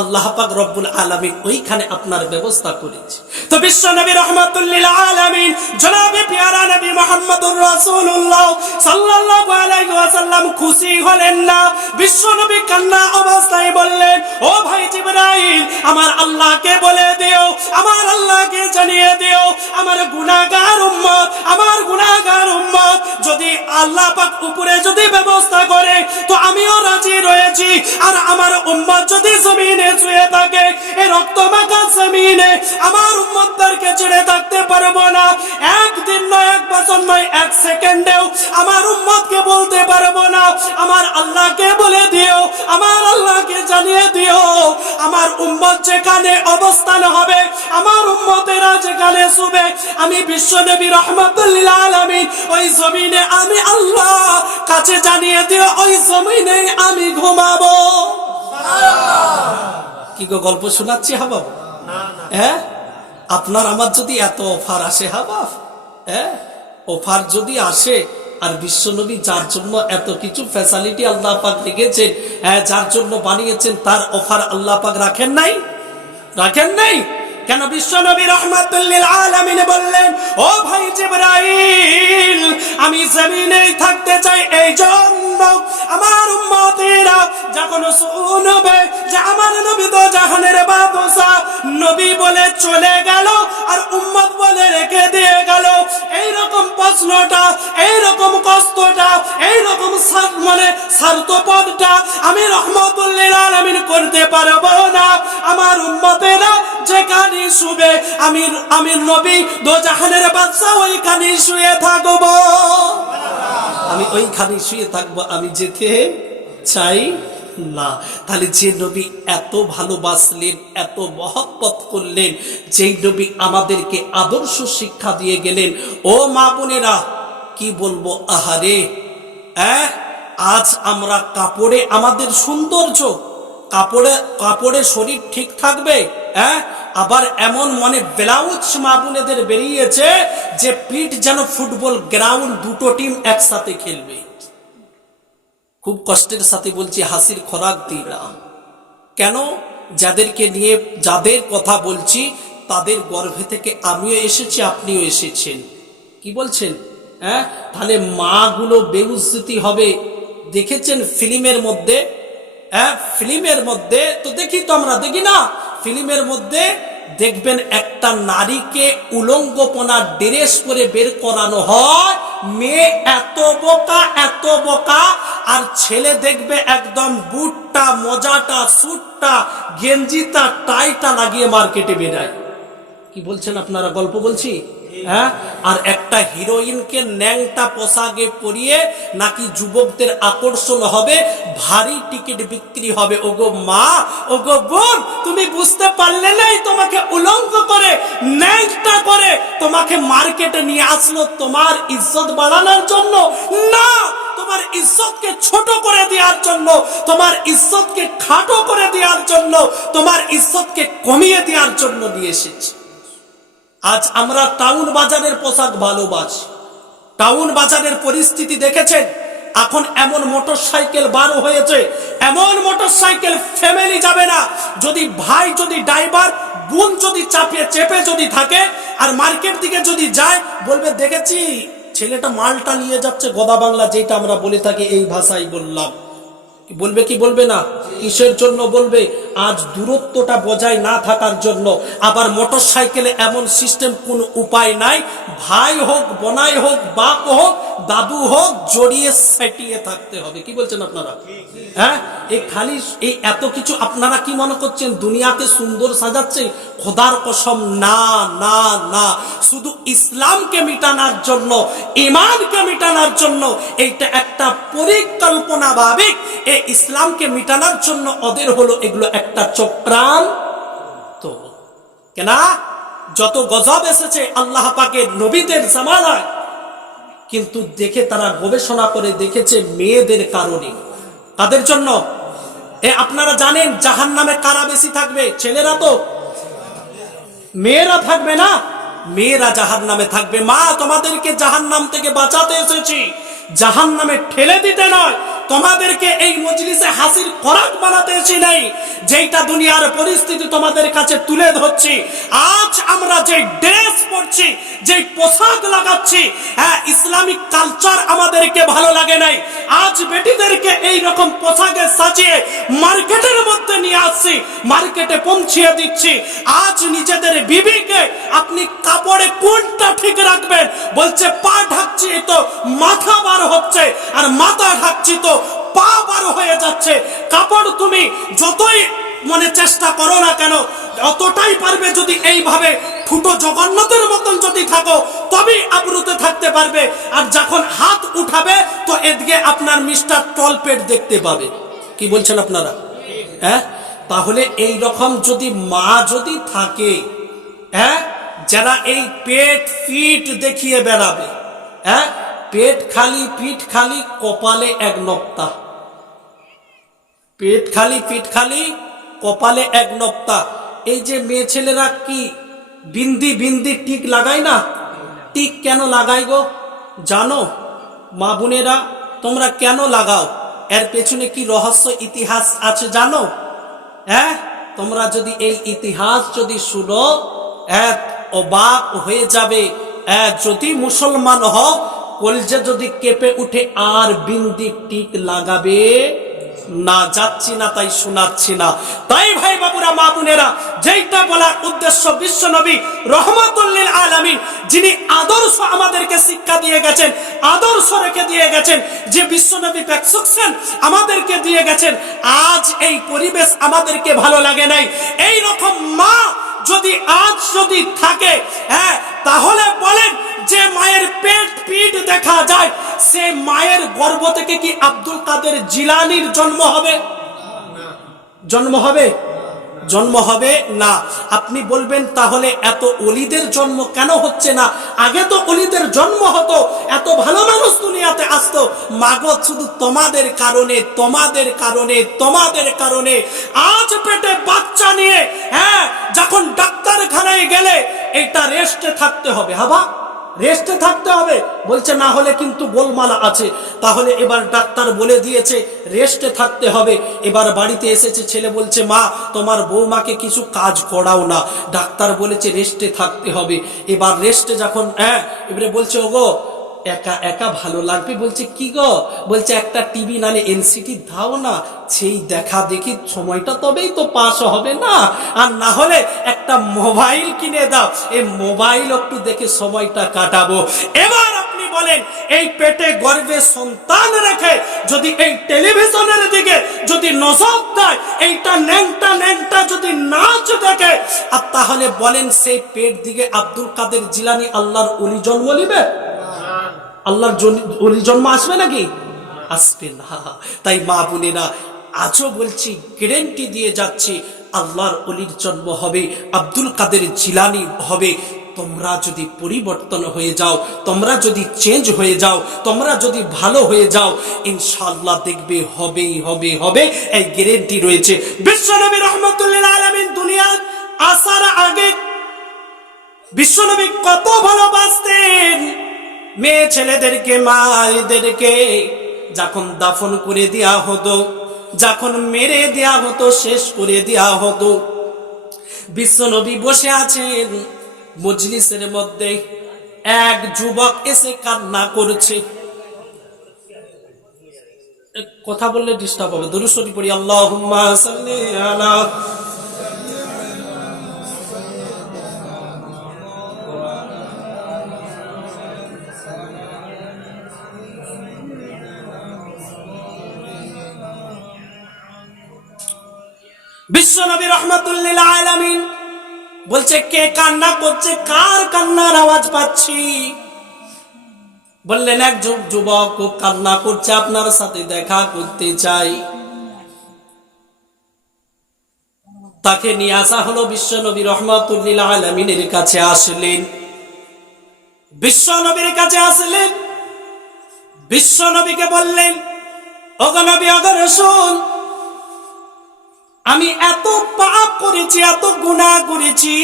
আল্লাহ পাক রব্বুল আলামিন ওইখানে আপনার ব্যবস্থা করেছে। তো বিশ্ব নবী রাহমাতুল লিল আলামিন জনাবে প্যারা নবী মুহাম্মদুর রাসূলুল্লাহ সাল্লাল্লাহু আলাইহি ওয়াসাল্লাম খুশি হলেন না। বিশ্ব নবী কান্না অবস্থায় বললেন, ও ভাই জিবরাইল, আমার আল্লাহকে বলে দিও, আমার আল্লাহকে জানিয়ে দিও, আমার গুনাহগার উম্মত, আমার গুনাহগার উম্মত যদি আল্লাহ পাক উপরে যদি ব্যবস্থা করে তো আমিও রাজি রয়েছি। আর আমার উম্মত যদি জমিনে শুয়ে থাকে, এই রক্তমাখা জমিনে আমার উম্মতদেরকে ছেড়ে থাকতে পারবো না। একদিন নয়, এক বছর নয়, এক সেকেন্ডেও আমার উম্মতকে বলতে পারবো না। আমার আল্লাহকে বলে দিও, আমার আল্লাহকে জানিয়ে দিও, আমার উম্মত যেখানে অবস্থান হবে, আমার উম্মতেরা যেখানে শুবে, আমি বিশ্ব নবী রাহমাতুল লিল আলামিন ওই জমিনে আমি আল্লাহ কাছে জানিয়ে দিও, ওই জমিনে আমি ঘুমাবো। কি গো, গল্প শোনাচ্ছি হাবাব? হ্যাঁ, আপনার আমার যদি এত অফার আসে হাবাব, হ্যাঁ, অফার যদি আসে, আর বিশ্বনবী যার জন্য এত কিছু ফ্যাসিলিটি আল্লাহ পাক রেখেছেন, হ্যাঁ, যার জন্য বানিয়েছেন, তার অফার আল্লাহ পাক রাখেন নাই? রাখেন নাই কেন? বিশ্বনবী রাহমাতুল লিল আলামিন বললেন, ও ভাই জিবরাইল, আমি জমিনেই থাকতে চাই। এই জন্য আমার উম্মতেরা যখন শুনবে যে আমার নবী তো জাহানের বাদশা, নবী বলে চলে গেল আর উম্মত বলে রেখে দিয়ে গেল, এইরকম প্রশ্নটা, এইরকম কষ্টটা, এইরকম মানে স্বার্থপরটা আমি রাহমাতুল লিল আলামিন করতে পারবো না। আমার উম্মতেরা যেখানে শুবে, আমি নবী দোজাহানের বাদশা ওইখানে শুয়ে থাকবো, আমি ওইখানে শুয়ে থাকবো, আমি যেতে চাই না। তাহলে যে নবী এত ভালোবাসলেন, এত মহব্বত করলেন, যেই নবী আমাদেরকে আদর্শ শিক্ষা দিয়ে গেলেন, ও মা বোনেরা কি বলবো, আহারে, আজ আমরা কাপড়ে আমাদের সৌন্দর্য, কাপড়ে শরীর ঠিক থাকবে, আবার এমন মনে ব্লাউজ মা বোনেদের বেরিয়েছে যে পিঠ যেন ফুটবল গ্রাউন্ড, দুটো টিম একসাথে খেলবে। খুব কষ্টের সাথে বলছি, হাসির খোরাক দিই না। কেন? যাদেরকে নিয়ে, যাদের কথা বলছি, তাদের গর্ভে থেকে আমিও এসেছি, আপনিও এসেছেন। কি বলছেন? তাহলে মা গুলো বেউজ্জতি হবে। দেখেছেন ফিল্মের মধ্যে, ফিল্মের মধ্যে তো দেখি, তো আমরা দেখি না, ফিল্মের মধ্যে দেখবেন একটা নারীকে উলঙ্গপনা ড্রেস করে বের করানো হয়, মেয়ে এত বোকা, এত বোকা, আর ছেলে দেখবে একদম বুটটা, মোজাটা, স্যুটটা, গেঞ্জিটা, টাইটা লাগিয়ে মার্কেটে বেরায়। কি বলছেন আপনারা? গল্প বলছি? আর একটা হিরোইনকে ন্যাংটা পোশাকে পরিয়ে নাকি যুবকদের আকর্ষণ হবে, ভারী টিকিট বিক্রি হবে। ওগো মা, ওগো বোন, তুমি বুঝতে পারলে নাই? তোমাকে উলঙ্গ করে, ন্যাংটা করে তোমাকে মার্কেটে নিয়ে আসলো তোমার ইজ্জত বাড়ানোর জন্য না, তোমার ইজ্জতকে ছোট করে দেওয়ার জন্য, তোমার ইজ্জতকে খাটো করে দেওয়ার জন্য, তোমার ইজ্জতকে কমিয়ে দেওয়ার জন্য নিয়ে এসেছে। আজ আমরা টাউন বাজারের পোশাক ভালোবাসি। টাউন বাজারের পরিস্থিতি দেখেছেন? এখন এমন মোটরসাইকেল বার হয়েছে, এমন মোটরসাইকেল ফ্যামিলি যাবে না। যদি ভাই, যদি ড্রাইভার, বোন যদি চেপে যদি থাকে আর মার্কেট দিকে যদি যায়, বলবে দেখেছি ছেলেটা মালটা নিয়ে যাচ্ছে, গদা বাংলা যেটা আমরা বলে থাকি, এই ভাষাই বললাম। বলবে কি বলবে না? কিসের জন্য বলবে? আজ দূরত্বটা বজায় না থাকার জন্য। আবার মোটর সাইকেলে এমন সিস্টেম, কোন উপায় নাই, ভাই হোক, বোনাই হোক, বাপ হোক, দাদু হোক, জড়িয়ে সেটিয়ে থাকতে হবে। কি বলছেন আপনারা? এই খালি এই এত কিছু আপনারা কি মনে করছেন দুনিয়াতে সুন্দর সাজাচ্ছে? খোদার কসম, না না না, শুধু ইসলামকে মিটানোর জন্য, ঈমানকে মিটানোর জন্য, এইটা একটা পরিকল্পনা ভাবিক। এই ইসলামকে মিটানোর জন্য ওদের হলো এগুলো একটা চক্রান্ত। কেন? যত গজব এসেছে আল্লাহ পাকের নবীদের জামানায়, কিন্তু দেখে তারা গবেষণা করে দেখেছে মেয়েদের কারণে। তাদের জন্য আপনারা জানেন জাহান্নামে কারা বেশি থাকবে? ছেলেরা তো, মেয়েরা থাকবে না? মেয়েরা জাহান্নামে থাকবে। মা, তোমাদেরকে জাহান্নাম থেকে বাঁচাতে এসেছি, জাহান্নামে ঠেলে দিতে নয়, তোমাদেরকে এই মজলিসে হাসির খোরাক বানাতে এসে নাই, যেইটা দুনিয়ার পরিস্থিতি তোমাদের কাছে তুলে ধরছি। আজ আমরা যে ড্রেস পরছি, যে পোশাক লাগাচ্ছি, হ্যাঁ, ইসলামিক কালচার আমাদেরকে ভালো লাগে নাই। আজ বেটিদেরকে এই রকম পোশাকে সাজিয়ে মার্কেটের মধ্যে নিয়ে আসছি, মার্কেটে পৌঁছিয়ে দিচ্ছি। আজ নিজেদের বিবিকে আপনি কাপড়ে কোনটা ঠিক রাখবেন, বলছে পা ঢাকছি তো মাথা বার হচ্ছে, আর মাথা ঢাকছি তো পা বার হয়ে যাচ্ছে। কাপড় তুমি যতই মনে চেষ্টা করো না কেন, অতটাই পারবে যদি এইভাবে ফুটো জগন্নাথের মতন যদি থাকো, তবেই আবরুতে থাকতে পারবে। আর যখন হাত উঠাবে তো এদিকে আপনার মিস্টার টলপেট দেখতে পাবে। কি বলছেন আপনারা? হ্যাঁ, তাহলে এই রকম যদি মা যদি থাকে, হ্যাঁ, যারা এই পেট পিঠ দেখিয়ে বেড়াবে, হ্যাঁ, পেট খালি পিঠ খালি, কপালে এক নক্তা, পেট খালি পিঠ খালি, কপালে এক নক্তা। এই যে মেয়ে ছেলেরা কি বিন্দি বিন্দি টিক লাগায় না? টিক কেন লাগাই গো জানো? মা বোনেরা, তোমরা কেন লাগাও? এর পেছনে কি রহস্য ইতিহাস আছে জানো? হ্যাঁ, তোমরা যদি এই ইতিহাস যদি শুনো, অবাক হয়ে যাবে। যদি মুসলমান হও, কলজে যদি কেঁপে উঠে, আর বিন্দি টিক লাগাবে না। যাচ্ছি না তাই শোনাচ্ছি না। তাই ভাই বাবুরা, মা বোনেরা, যেইটা বলার উদ্দেশ্য, বিশ্ব নবী রহমাতুল লিল আলামিন, যিনি আদর্শ আমাদেরকে শিক্ষা দিয়ে গেছেন, আদর্শ রেখে দিয়ে গেছেন, যে বিশ্ব নবী প্রেসক্রিপশন আমাদেরকে দিয়ে গেছেন, আজ এই পরিবেশ আমাদেরকে ভালো লাগে নাই। এই রকম মা যদি আজ যদি থাকে, হ্যাঁ, তাহলে বলেন যে মায়ের পেট পিঠ দেখা যায়, সে মায়ের গর্ভ থেকে কি আব্দুল কাদের জিলানীর জন্ম হবে? জন্ম হবে? জন্ম হবে না। আপনি বলবেন তাহলে এত অলিদের জন্ম কেন হচ্ছে না? আগে তো অলিদের জন্ম হতো, এত ভালো মানুষ দুনিয়াতে আসতো। মাগো, শুধু তোমাদের কারণে, তোমাদের কারণে, তোমাদের কারণে আজ পেটে বাচ্চা নিয়ে, হ্যাঁ, যখন ডাক্তারখানায় গেলে এটা রেস্টে থাকতে হবে। হাবা, রেস্টে থাকতে হবে বলছে, না হলে কিন্তু গোলমালা আছে। তাহলে এবার ডাক্তার বলে দিয়েছে রেস্টে থাকতে হবে। এবার বাড়িতে এসেছে ছেলে, বলছে মা, তোমার বৌমাকে কিছু কাজ করাও না, ডাক্তার বলেছে রেস্টে থাকতে হবে। এবার রেস্টে যখন, হ্যাঁ, এবারে বলছে ওগো একা একা ভালো লাগবে। বলছে কি গো? বলছে একটা টিভি নালে এনসিটি দাও না, সেই দেখা দেখি সময়টা তবেই তো পাস হবে না, আর না হলে একটা মোবাইল কিনে দাও, এই মোবাইল একটু দেখে সময়টা কাটাবো। এবার আপনি বলেন, এই পেটে গর্ভে সন্তান রেখে যদি এই টেলিভিশনের দিকে যদি নজর দেয়, এইটা ন্যাংটা ন্যাংটা যদি নাচ দেখে, আর তাহলে বলেন সেই পেট দিকে আব্দুল কাদের জিলানী আল্লাহর ওলি জন্ম নিবে? আল্লাহর ওলি জন্ম আসবে নাকি? আসবে না। তাই মা বোনেরা, আজও বলছি, গ্যারান্টি দিয়ে যাচ্ছি, আল্লাহর ওলির জন্ম হবে, আব্দুল কাদের জিলানী হবে। তোমরা যদি পরিবর্তন হয়ে যাও, তোমরা যদি চেঞ্জ হয়ে যাও, তোমরা যদি ভালো হয়ে যাও, ইনশাআল্লাহ দেখবে হবেই হবে, হবে, এই গ্যারান্টি রয়েছে। বিশ্বনবী রহমাতুল্লিল আলামিন দুনিয়ার আসার আগে বিশ্বনবী কত ভালোবাসতেন মেয়ে ছেলেদেরকে, মায়েদেরকে। যখন দাফন করে দেয়া হতো, যখন মেরে দেয়া হতো, শেষ করে দেয়া হতো, বিশ্বনবী বসে আছেন মজলিসের মধ্যে, এক যুবক এসে কান্না করছে। কথা বললে ডিস্টার্ব হবে, দরুদ শরীফ পড়ি, আল্লাহুম্মা সাল্লি আলা। বিশ্বনবী রাহমাতুল্লিল আলামিন বলছে, কে কান্না করছে? কার কান্নার আওয়াজ পাচ্ছি? বললেন, এক যুবক কান্না করছে, আপনার সাথে দেখা করতে চাই। তাকে নিয়ে আসা হলো। বিশ্বনবী রাহমাতুল্লিল আলামিনের কাছে আসলেন। বিশ্বনবীর কাছে আসলেন, বিশ্বনবীকে বললেন, ওগো নবী, ওগো রাসূল, আমি এত পাপ করেছি, এত গুনাহ করেছি,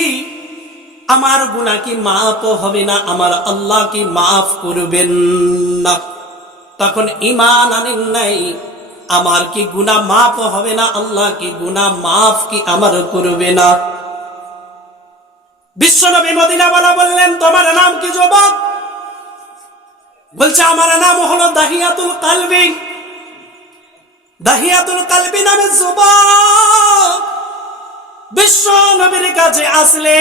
আমার গুনাহ কি মাফ হবে না? আমার আল্লাহ কি মাফ করবেন না? তখন ঈমান আনেন নাই, আমার কি গুনাহ মাফ হবে না? আল্লাহ কি গুনাহ মাফ কি আমার করবে না? বিশ্বনবী মদিনাওয়ালা বললেন, তোমার নাম কি যুবক? বলছে, আমার নাম হলো দাহিয়াতুল কালবি। দাহিয়াতুল কালবি নামে যুবক বিশ্ব নবীর কাছে আসলে,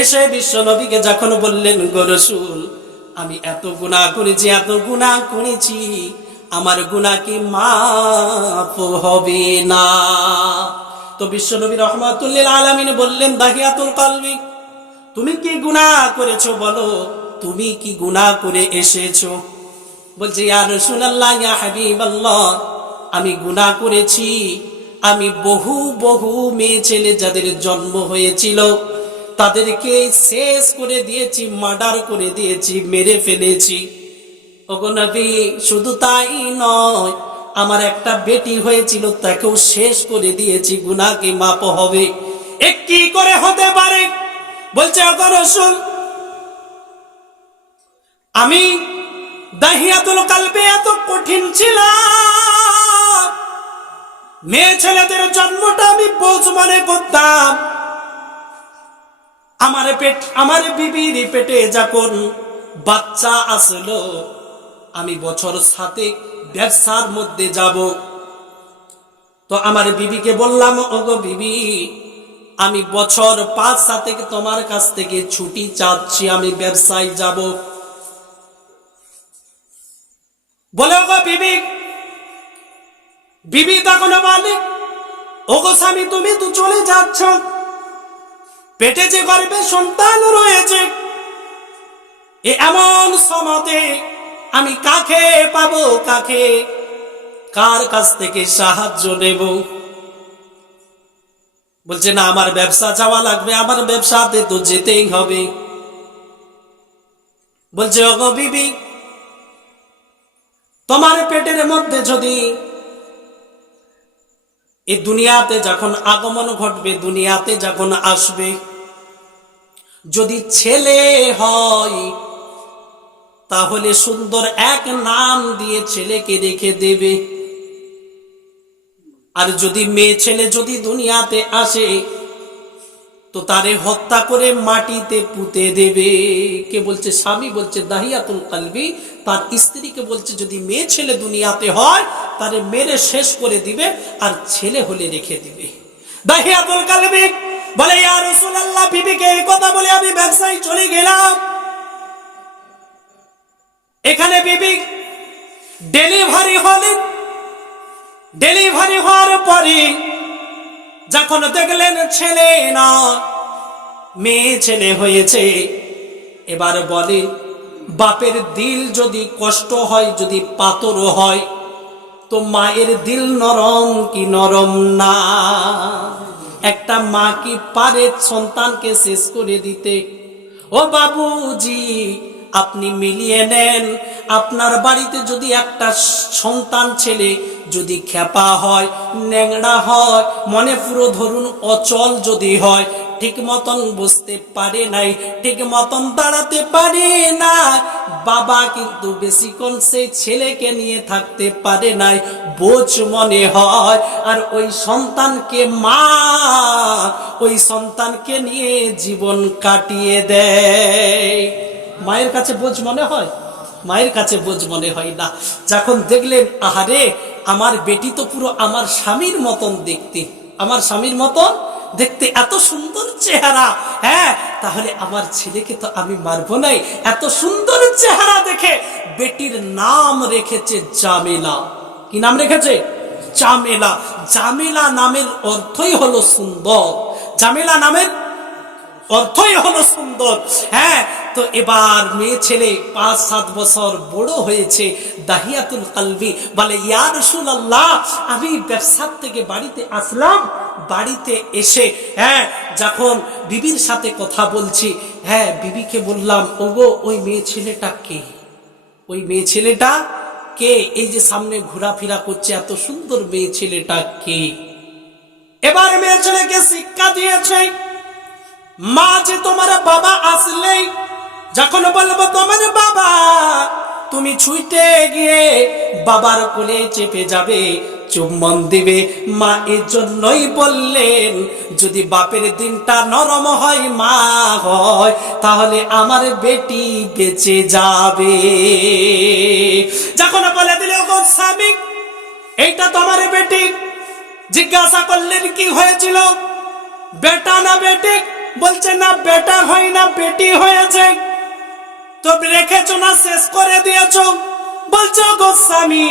এসে বিশ্ব নবীকে যখন বললেন, গো রাসূল, আমি এত গুনাহ করেছি, এত গুনাহ করেছি, আমার গুনাহ কি মাফ হবে না? তো বিশ্ব নবী রাহমাতুল লিল আলামিন বললেন, দাহিয়াতুল কালবি, তুমি কি গুনাহ করেছো বলো, তুমি কি গুনাহ করে এসেছো? বলছে, ইয়া রাসূলুল্লাহ, ইয়া হাবিবাল্লাহ, আমি গুনাহ করেছি। আমি বহু বহু মেয়ে ছেলে যাদের জন্ম হয়েছিল তাদেরকে শেষ করে দিয়েছি, মার্ডার করে দিয়েছি, মেরে ফেলেছি। ওগো নবী, শুধু তাই নয়, আমার একটা বেটি হয়েছিল, তাকেও শেষ করে দিয়েছি, গুনাহ কি মাপ হবে? এ কি করে হতে পারে? বলছে, ওগো রাসূল, আমি দাহিয়াতুল কালবি এত কঠিন ছিলাম, মেয়ে ছেলেদের জন্মটা আমি বোঝ মনে করতাম। আমার বিবির পেটে যখন বাচ্চা আসলো, আমি বছর 7 ব্যবসার মধ্যে যাব। তো আমার বিবিকে বললাম, ওগো বিবি, আমি বছর 5-7 তোমার কাছ থেকে ছুটি চাচ্ছি, আমি ব্যবসায় যাব। বলে, ওগো বিবি, বিবি তখন বলে, ওগো স্বামী, তুমি তো চলে যাচ্ছ, পেটে যে গর্ভে সন্তান রয়েছে, এমন সময়তে আমি কাকে পাবো, কার কাছ থেকে সাহায্য নেব? বলছে, না, আমার ব্যবসা যাওয়া লাগবে, আমার ব্যবসাতে তো যেতেই হবে। বলছে, ওগো বিবি, তোমার পেটের মধ্যে যদি এই দুনিয়াতে যখন আগমন ঘটবে, দুনিয়াতে যখন আসবে, যদি ছেলে হয় তাহলে সুন্দর এক নাম দিয়ে ছেলেকে রেখে দেবে, আর যদি মেয়ে ছেলে যদি দুনিয়াতে আসে তো তারে হত্যা করে মাটিতে পুঁতে দেবে। কে বলছে? স্বামী বলছে, দাহিয়াতুল কালবি তার স্ত্রীকে বলছে, যদি মেয়ে ছেলে দুনিয়াতে হয় তারে মেরে শেষ করে দিবে, আর ছেলে হলে রেখে দিবে। দাহিয়াতুল কালবি বলে, ইয়া রাসূলুল্লাহ, বিবিকে এই কথা বলে আমি ব্যবসায় চলে গেলাম। এখানে বিবি ডেলিভারি হওয়ার পরে যখন দেখলেন ছেলে না মেয়ে ছেলে হয়েছে, এবার বলে, বাপের দিল যদি কষ্ট হয়, যদি পাথর হয়, তো মায়ের দিল নরম কি নরম না? একটা মা কি পারে সন্তানকে শেষ করে দিতে? ও বাবুজি, আপনি মিলিয়ে নেন, আপনার বাড়িতে যদি একটা সন্তান ছেলে যদি খেপা হয়, ন্যাংড়া হয়, মনে পুরো ধরুন অচল যদি হয়, ঠিক মতন বসতে পারে নাই, ঠিক মতন দাঁড়াতে পারে না, বাবা কিন্তু বেশিক্ষণ সেই ছেলেকে নিয়ে থাকতে পারে নাই, বোঝ মনে হয়, আর ওই সন্তানকে মা ওই সন্তানকে নিয়ে জীবন কাটিয়ে দেয়। মায়ের কাছে বোঝ মনে হয়? মায়ের কাছে বোঝ মনে হয় না। যখন দেখলেন, আহারে, আমার বেটি তো পুরো আমার স্বামীর মতন দেখতে, আমার স্বামীর মতন দেখতে, এত সুন্দর চেহারা, হ্যাঁ, তাহলে আমার ছেলেকে তো আমি মারবো নাই। এত সুন্দর চেহারা দেখে বেটির নাম রেখেছে জামেলা। কি নাম রেখেছে? জামেলা। জামেলা নামের অর্থই হলো সুন্দর। জামেলা নামের অর্থই হলো সুন্দর। হ্যাঁ, তো এবার মেয়ে ছেলে 5-7 বছর বড় হয়েছে। দাহিয়াতুল কালবি বলে, ইয়া রাসূলুল্লাহ, আমি ব্যবসার থেকে বাড়িতে আসলাম, বাড়িতে এসে যখন বিবির সাথে কথা বলছি, বিবিকে বললাম, ওগো, ওই মেয়ে ছেলেটা কে? ওই মেয়ে ছেলেটা কে? এই যে সামনে ঘোরাফেরা করছে, এত সুন্দর মেয়ে ছেলেটা কে? এবার মেয়ে ছেলেকে শিক্ষা দিয়েছে, মা যে তোমার বাবা আসলেই যখন বলবো তোমার বাবা, তুমি ছুটে গিয়ে বাবার কোলে চেপে যাবে, চুম্বন দিবে। মা এর জন্যই বললেন যদি বাপের দিনটা নরম হয়, মা হয়, তাহলে আমার বেটি বেঁচে যাবে। যখন বলে দিল গো স্বামী এইটা তো আমার বেটি, জিজ্ঞাসা করলেন কি হয়েছিল, বেটা না বেটি? বলছে না বেটা হয় না বেটি হয়েছে। তো রেখেছো না শেষ করে দিয়েছো? বলছো গো স্বামী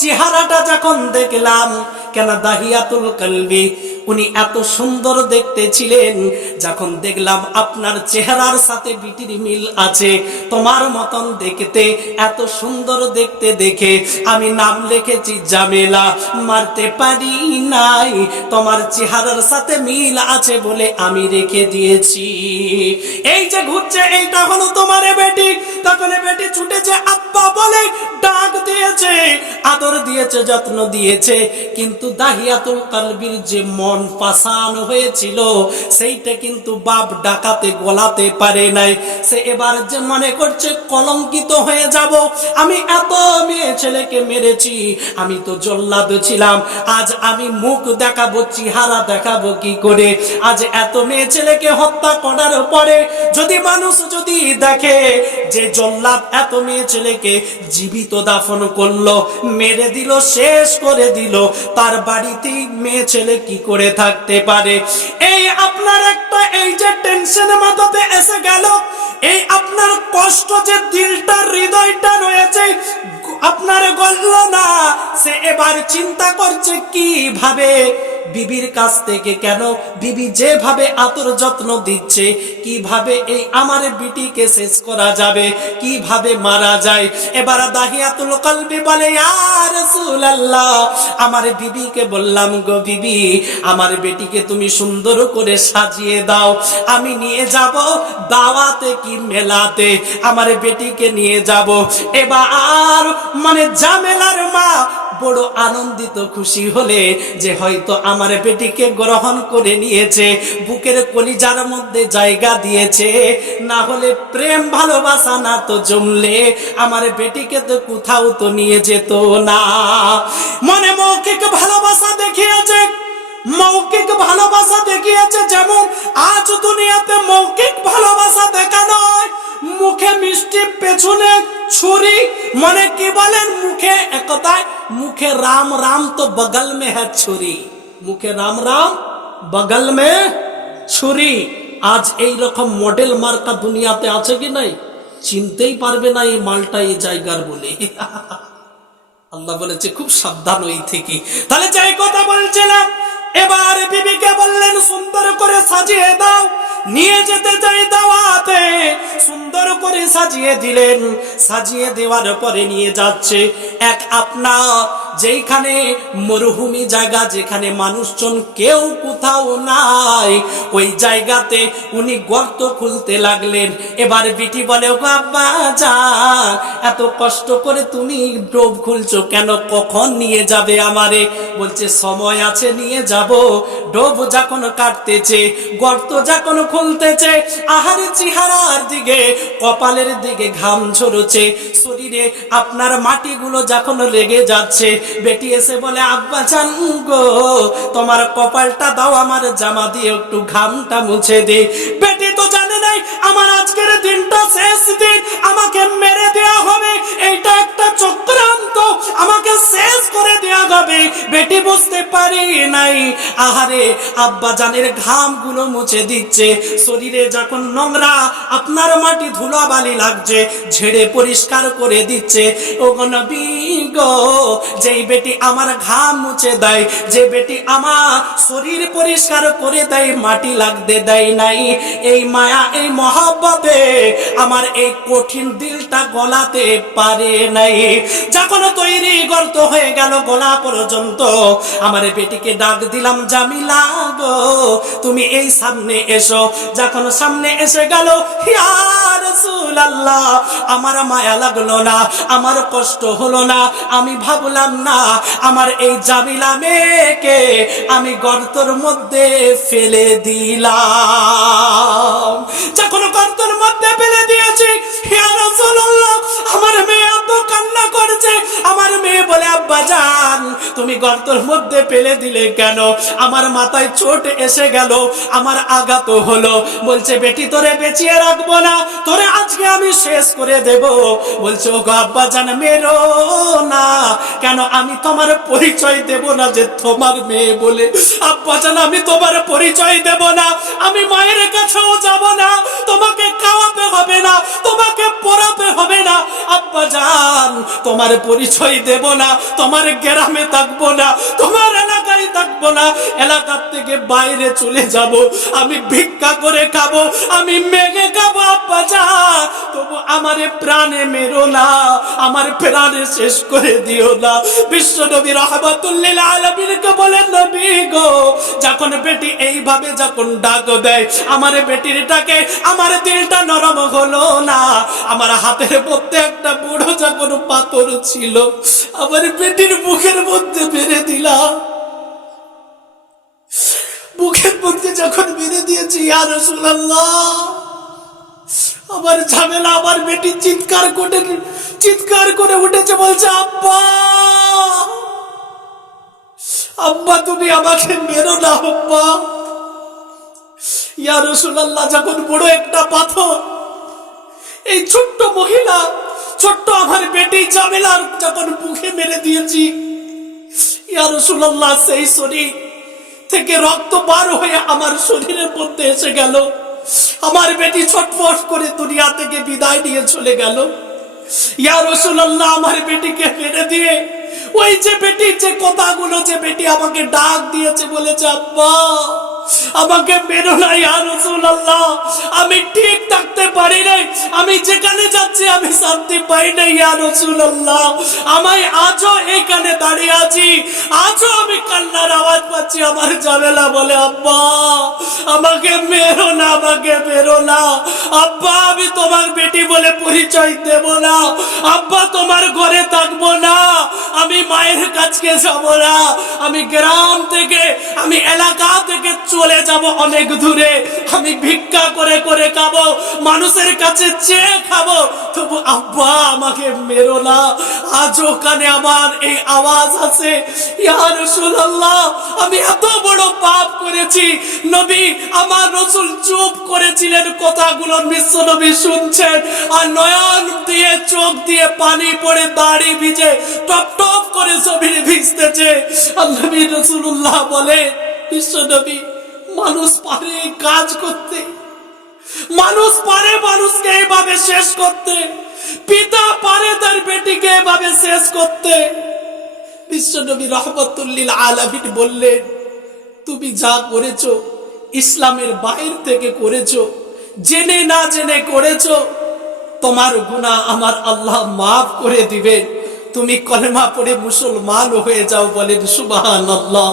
চেহারাটা যখন দেখলাম, কেন দাহিয়াতুল কলবি উনি এত সুন্দর দেখতে ছিলেন, যখন দেখলাম আপনার চেহারার সাথে বিটির মিল আছে, তোমার মতন দেখতে এত সুন্দর দেখতে দেখে আমি নাম লিখেছি জামেলা, মারতে পারি নাই, তোমার চেহারার সাথে মিল আছে বলে আমি রেখে দিয়েছি। এই যে ঘুরছে এইটা হলো তোমার বেটি। তখন বেটি ছুটেছে আব্বা বলে ডাক দিয়েছে, আদর দিয়েছে, যত্ন দিয়েছে, কিন্তু দাহিয়াতুল কলবির যে মন পাষাণ হয়েছিল সেইটা কিন্তু বাপ ডাকাতে গলাতে পারে নাই। সে এবার যে মনে করছে কলঙ্কিত হয়ে যাব, আমি এত মেয়ে ছেলেকে মেরেছি, আমি তো জল্লাদ ছিলাম, আজ আমি মুখ দেখাবো, চেহারা দেখাবো কি করে? আজ এত মেয়ে ছেলেকে হত্যা করার পরে যদি মানুষ যদি দেখে যে জল্লাদ এত মেয়ে ছেলেকে জীবিত দাফন করলো, মেরে দিল, শেষ করে দিল, তার বাড়িতেই মেয়ে ছেলে কি করে থাকতে পারে? এই আপনার একটা এই যে টেনশন মাথাতে এসে গেল, এই আপনার কষ্ট যে দিলটা হৃদয়টা রয়েছে আপনার গলল না, সে এবার চিন্তা করছে কিভাবে বিবির কাছ থেকে, কেন বিবি যেভাবে আদর যত্ন দিচ্ছে, কিভাবে এই আমার বিটিকে শেষ করা যাবে, কিভাবে মারা যায়। এবার দাহিয়াতুল কলবি বলে ইয়া রাসূলুল্লাহ, আমার বিবিকে বললাম গো বিবি আমার বেটিকে তুমি সুন্দর করে সাজিয়ে দাও, আমি নিয়ে যাব দাওয়াতে কি মেলাতে, আমার বেটিকে নিয়ে যাব। এবার মানে জামেলার মা বড় আনন্দিত খুশি হলে যে হয়তো আমার বেটিকে গ্রহণ করে নিয়েছে, বুকের কলিজার মধ্যে জায়গা দিয়েছে, না হলে প্রেম ভালোবাসা না তো জমলে আমার বেটিকে তো কোথাও তো নিয়ে যেত না। মনে মৌখিক ভালোবাসা দেখিয়েছে, মৌখিক ভালোবাসা দেখিয়েছে, যেমন আজ দুনিয়াতে মৌখিক ভালোবাসা দেখানো হয়, মুখে মিষ্টি পেছনে ছুরি, মানে কি বলেন মুখে একতায়, মুখে রাম রাম তো বগল में है छुरी, মুখে রাম রাম বগল में ছুরি। আজ এই রকম মডেল মার্কা দুনিয়াতে আছে কি নাই? চিনতেই পারবে না এই মালটা এই জায়গার বলে। আল্লাহ বলেছে খুব সাবধান ওই থেকে। তাহলে যাই কথা বলছিলাম, এবার বিবিকে বললেন সুন্দর করে সাজিয়ে দাও, নিয়ে যেতে চাই দাওয়াতে, সুন্দর করে সাজিয়ে দিলেন। সাজিয়ে দেওয়ার পরে নিয়ে যাচ্ছে এক আপনার যেখানে মরুভূমি জায়গা, যেখানে মানুষজন কেউ কোথাও নাই, ওই জায়গাতে উনি গর্ত খুলতে লাগলেন। এবার বিটি বলে ও আব্বা জান এত কষ্ট করে তুমি ডোব খুলছো কেন, কখন নিয়ে যাবে আমারে? বলছে সময় আছে নিয়ে যাব। ডোব যখন কাটতেছে, গর্ত যখন খুলতেছে, আহারে চেহারার দিকে কপালের দিকে ঘাম ঝরছে, শরীরে আপনার মাটিগুলো যখন লেগে যাচ্ছে, বেটি এসে বলে আব্বা জান গো তোমার কপালটা দাও, আমার জামা দিয়ে একটু ঘামটা মুছে দে। বেটি তো জানে নাই আমার আজকের দিনটা শেষ দিন, আমাকে মেরে দেওয়া হবে, এইটা একটা চক্রান্ত, আমাকে শেষ করে দেওয়া হবে। বেটি বুঝতে পারি নাই, আহারে আব্বা জানের ঘাম গুলো মুছে দিচ্ছে, শরীরে যখন নোংরা আপনার মাটি ধুলাবালি লাগছে ঝেড়ে পরিষ্কার করে দিচ্ছে। ও গো নবী গো, যেই বেটি আমার ঘাম মুছে দেয়, যে বেটি আমার শরীর পরিষ্কার করে দেয়, মাটি লাগতে দেয় নাই, এই মায়া এই মহব্বতে আমার এই কঠিন দিলটা গলাতে পারে নাই। যখন তৈরি গর্ত হয়ে গেল গলা পর্যন্ত, আমার বেটিকে ডাক দিলাম জামিলা গো তুমি এই সামনে এসো। যখন সামনে এসে গেল, ইয়া রাসূলুল্লাহ আমার মায়া লাগলো না, আমার কষ্ট হলো না, আমি ভাবলাম না আমার এই জামিলা মেয়েকে আমি গর্তের মধ্যে ফেলে দিলাম। যখন গর্তের মধ্যে ফেলে দিয়েছি, ইয়া রাসূলুল্লাহ, আমার মেয়ে এত কান্না করছে। আমার মেয়ে বলে, আব্বা জান তুমি গর্তের মধ্যে ফেলে দিলে কেন? আমার মাথায় চোট এসে গেল, আমার আঘাত হলো। বলছে, বেটি তোরে বেঁচিয়ে রাখবো না, তোরে আজকে আমি শেষ করে দেব। বলছে, ও গো আব্বা জান মেরো না, কেন আমি তোমার পরিচয় দেব না যে তোমার মেয়ে বলে। আব্বা জান আমি তোমার পরিচয় দেব না, আমি মায়ের কাছেও যাব না, তোমাকে খাওয়াতে হবে না, তোমাকে পড়াতে হবে না। আব্বা জান তোমার পরিচয় দেব না, তোমার গ্রামে থাকবো না, তোমার এলাকায় থাকবো না, এলাকার থেকে বাইরে চলে যাব, আমি ভিক্ষা করে খাবো, আমি মেঘে খাবো। আব্বা জান তবু আমারে প্রাণে মেরো না, আমার প্রাণে শেষ করে দিও না। বিশ্ব নবী রাহমাতুল লিল আলামিনকে বলেন, নবী গো যখন বেটি এইভাবে যখন ডাক দেয়, আমার বেটিরটাকে আমার দিলটা নরম হলো না। আমার হাতের মধ্যে একটা বুড়ো যখন পাথর ছিল, আমার বেটির মুখের মধ্যে মেরে দিলাম। মুখের মধ্যে যখন মেরে দিয়েছি, ইয়া রাসূলুল্লাহ আমার ঝামেলা, আমার বেটি চিৎকার করে উঠেছে, বলছে, আব্বা আব্বা তুমি আমাকে মেরো না আব্বা। ইয়া রাসূলুল্লাহ যখন বড় একটা পাথর এই ছোট্ট মহিলা, ছোট্ট আমার বেটি ঝামেলা যখন মুখে মেরে দিয়েছি, ইয়া রাসূলুল্লাহ সেই শরীর থেকে রক্ত বার হয়ে আমার শরীরের মধ্যে এসে গেল। আমার বেটি ছটফট করে দুনিয়া থেকে বিদায় নিয়ে চলে গেল। ইয়া রাসূলুল্লাহ আমার বেটিকে মেরে দিয়ে ওই যে বেটির যে কথাগুলো, যে বেটি আমাকে ডাক দিয়েছে, বলেছে, আব্বা আমাকে মেরো না ইয়া রাসূলুল্লাহ, আমি ঠিক থাকতে পারি নাই, আমি যেখানে যাচ্ছি আমি শান্তি পাই না ইয়া রাসূলুল্লাহ, আমি আজও এখানে দাঁড়িয়ে আছি, আজও আমি কান্নার আওয়াজ পাচ্ছি। আমার ঝামেলা বলে, আব্বা আমাকে মেরো না, আমাকে মেরো না আব্বা, আমি তোমার বেটি বলে পরিচয় দেব না আব্বা, তোমার ঘরে থাকবো না, আমি মায়ের কাছে যাব না, আমি গ্রাম থেকে, আমি এলাকা থেকে চলে যাব অনেক দূরে, আমি ভিক্ষা করে করে খাবো, মানুষের কাছে চেয়ে খাবো, তবু আব্বা আমাকে মেরো না। আজ ওখানে আমার এই আওয়াজ আছে, ইয়া রাসূলুল্লাহ আমি এত বড় পাপ করেছি। নবী আমার রাসূল চুপ করেছিলেন, কথাগুলো বিশ্ব নবী শুনছেন, আর নয়ন দিয়ে চোখ দিয়ে পানি পড়ে দাড়ি ভিজে টপ টপ করে জমিন ভিজতেছে। আল্লাহ নবী রাসূলুল্লাহ বলে, বিশ্ব নবী মানুষ পারে কাজ করতে, মানুষ পারে মানুষকে এভাবে শেষ করতে, পিতা পারে তার বেটিকে এভাবে শেষ করতে। বিশ্বনবী রাহমাতুল লিল আলামিন বললেন, তুমি যা করেছো ইসলামের বাইরে থেকে করেছো, জেনে না জেনে করেছো, তোমার গুনাহ আমার আল্লাহ মাফ করে দিবেন। তুমি কলেমা পড়ে মুসলমান হয়ে যাও, বলেন সুবহানাল্লাহ।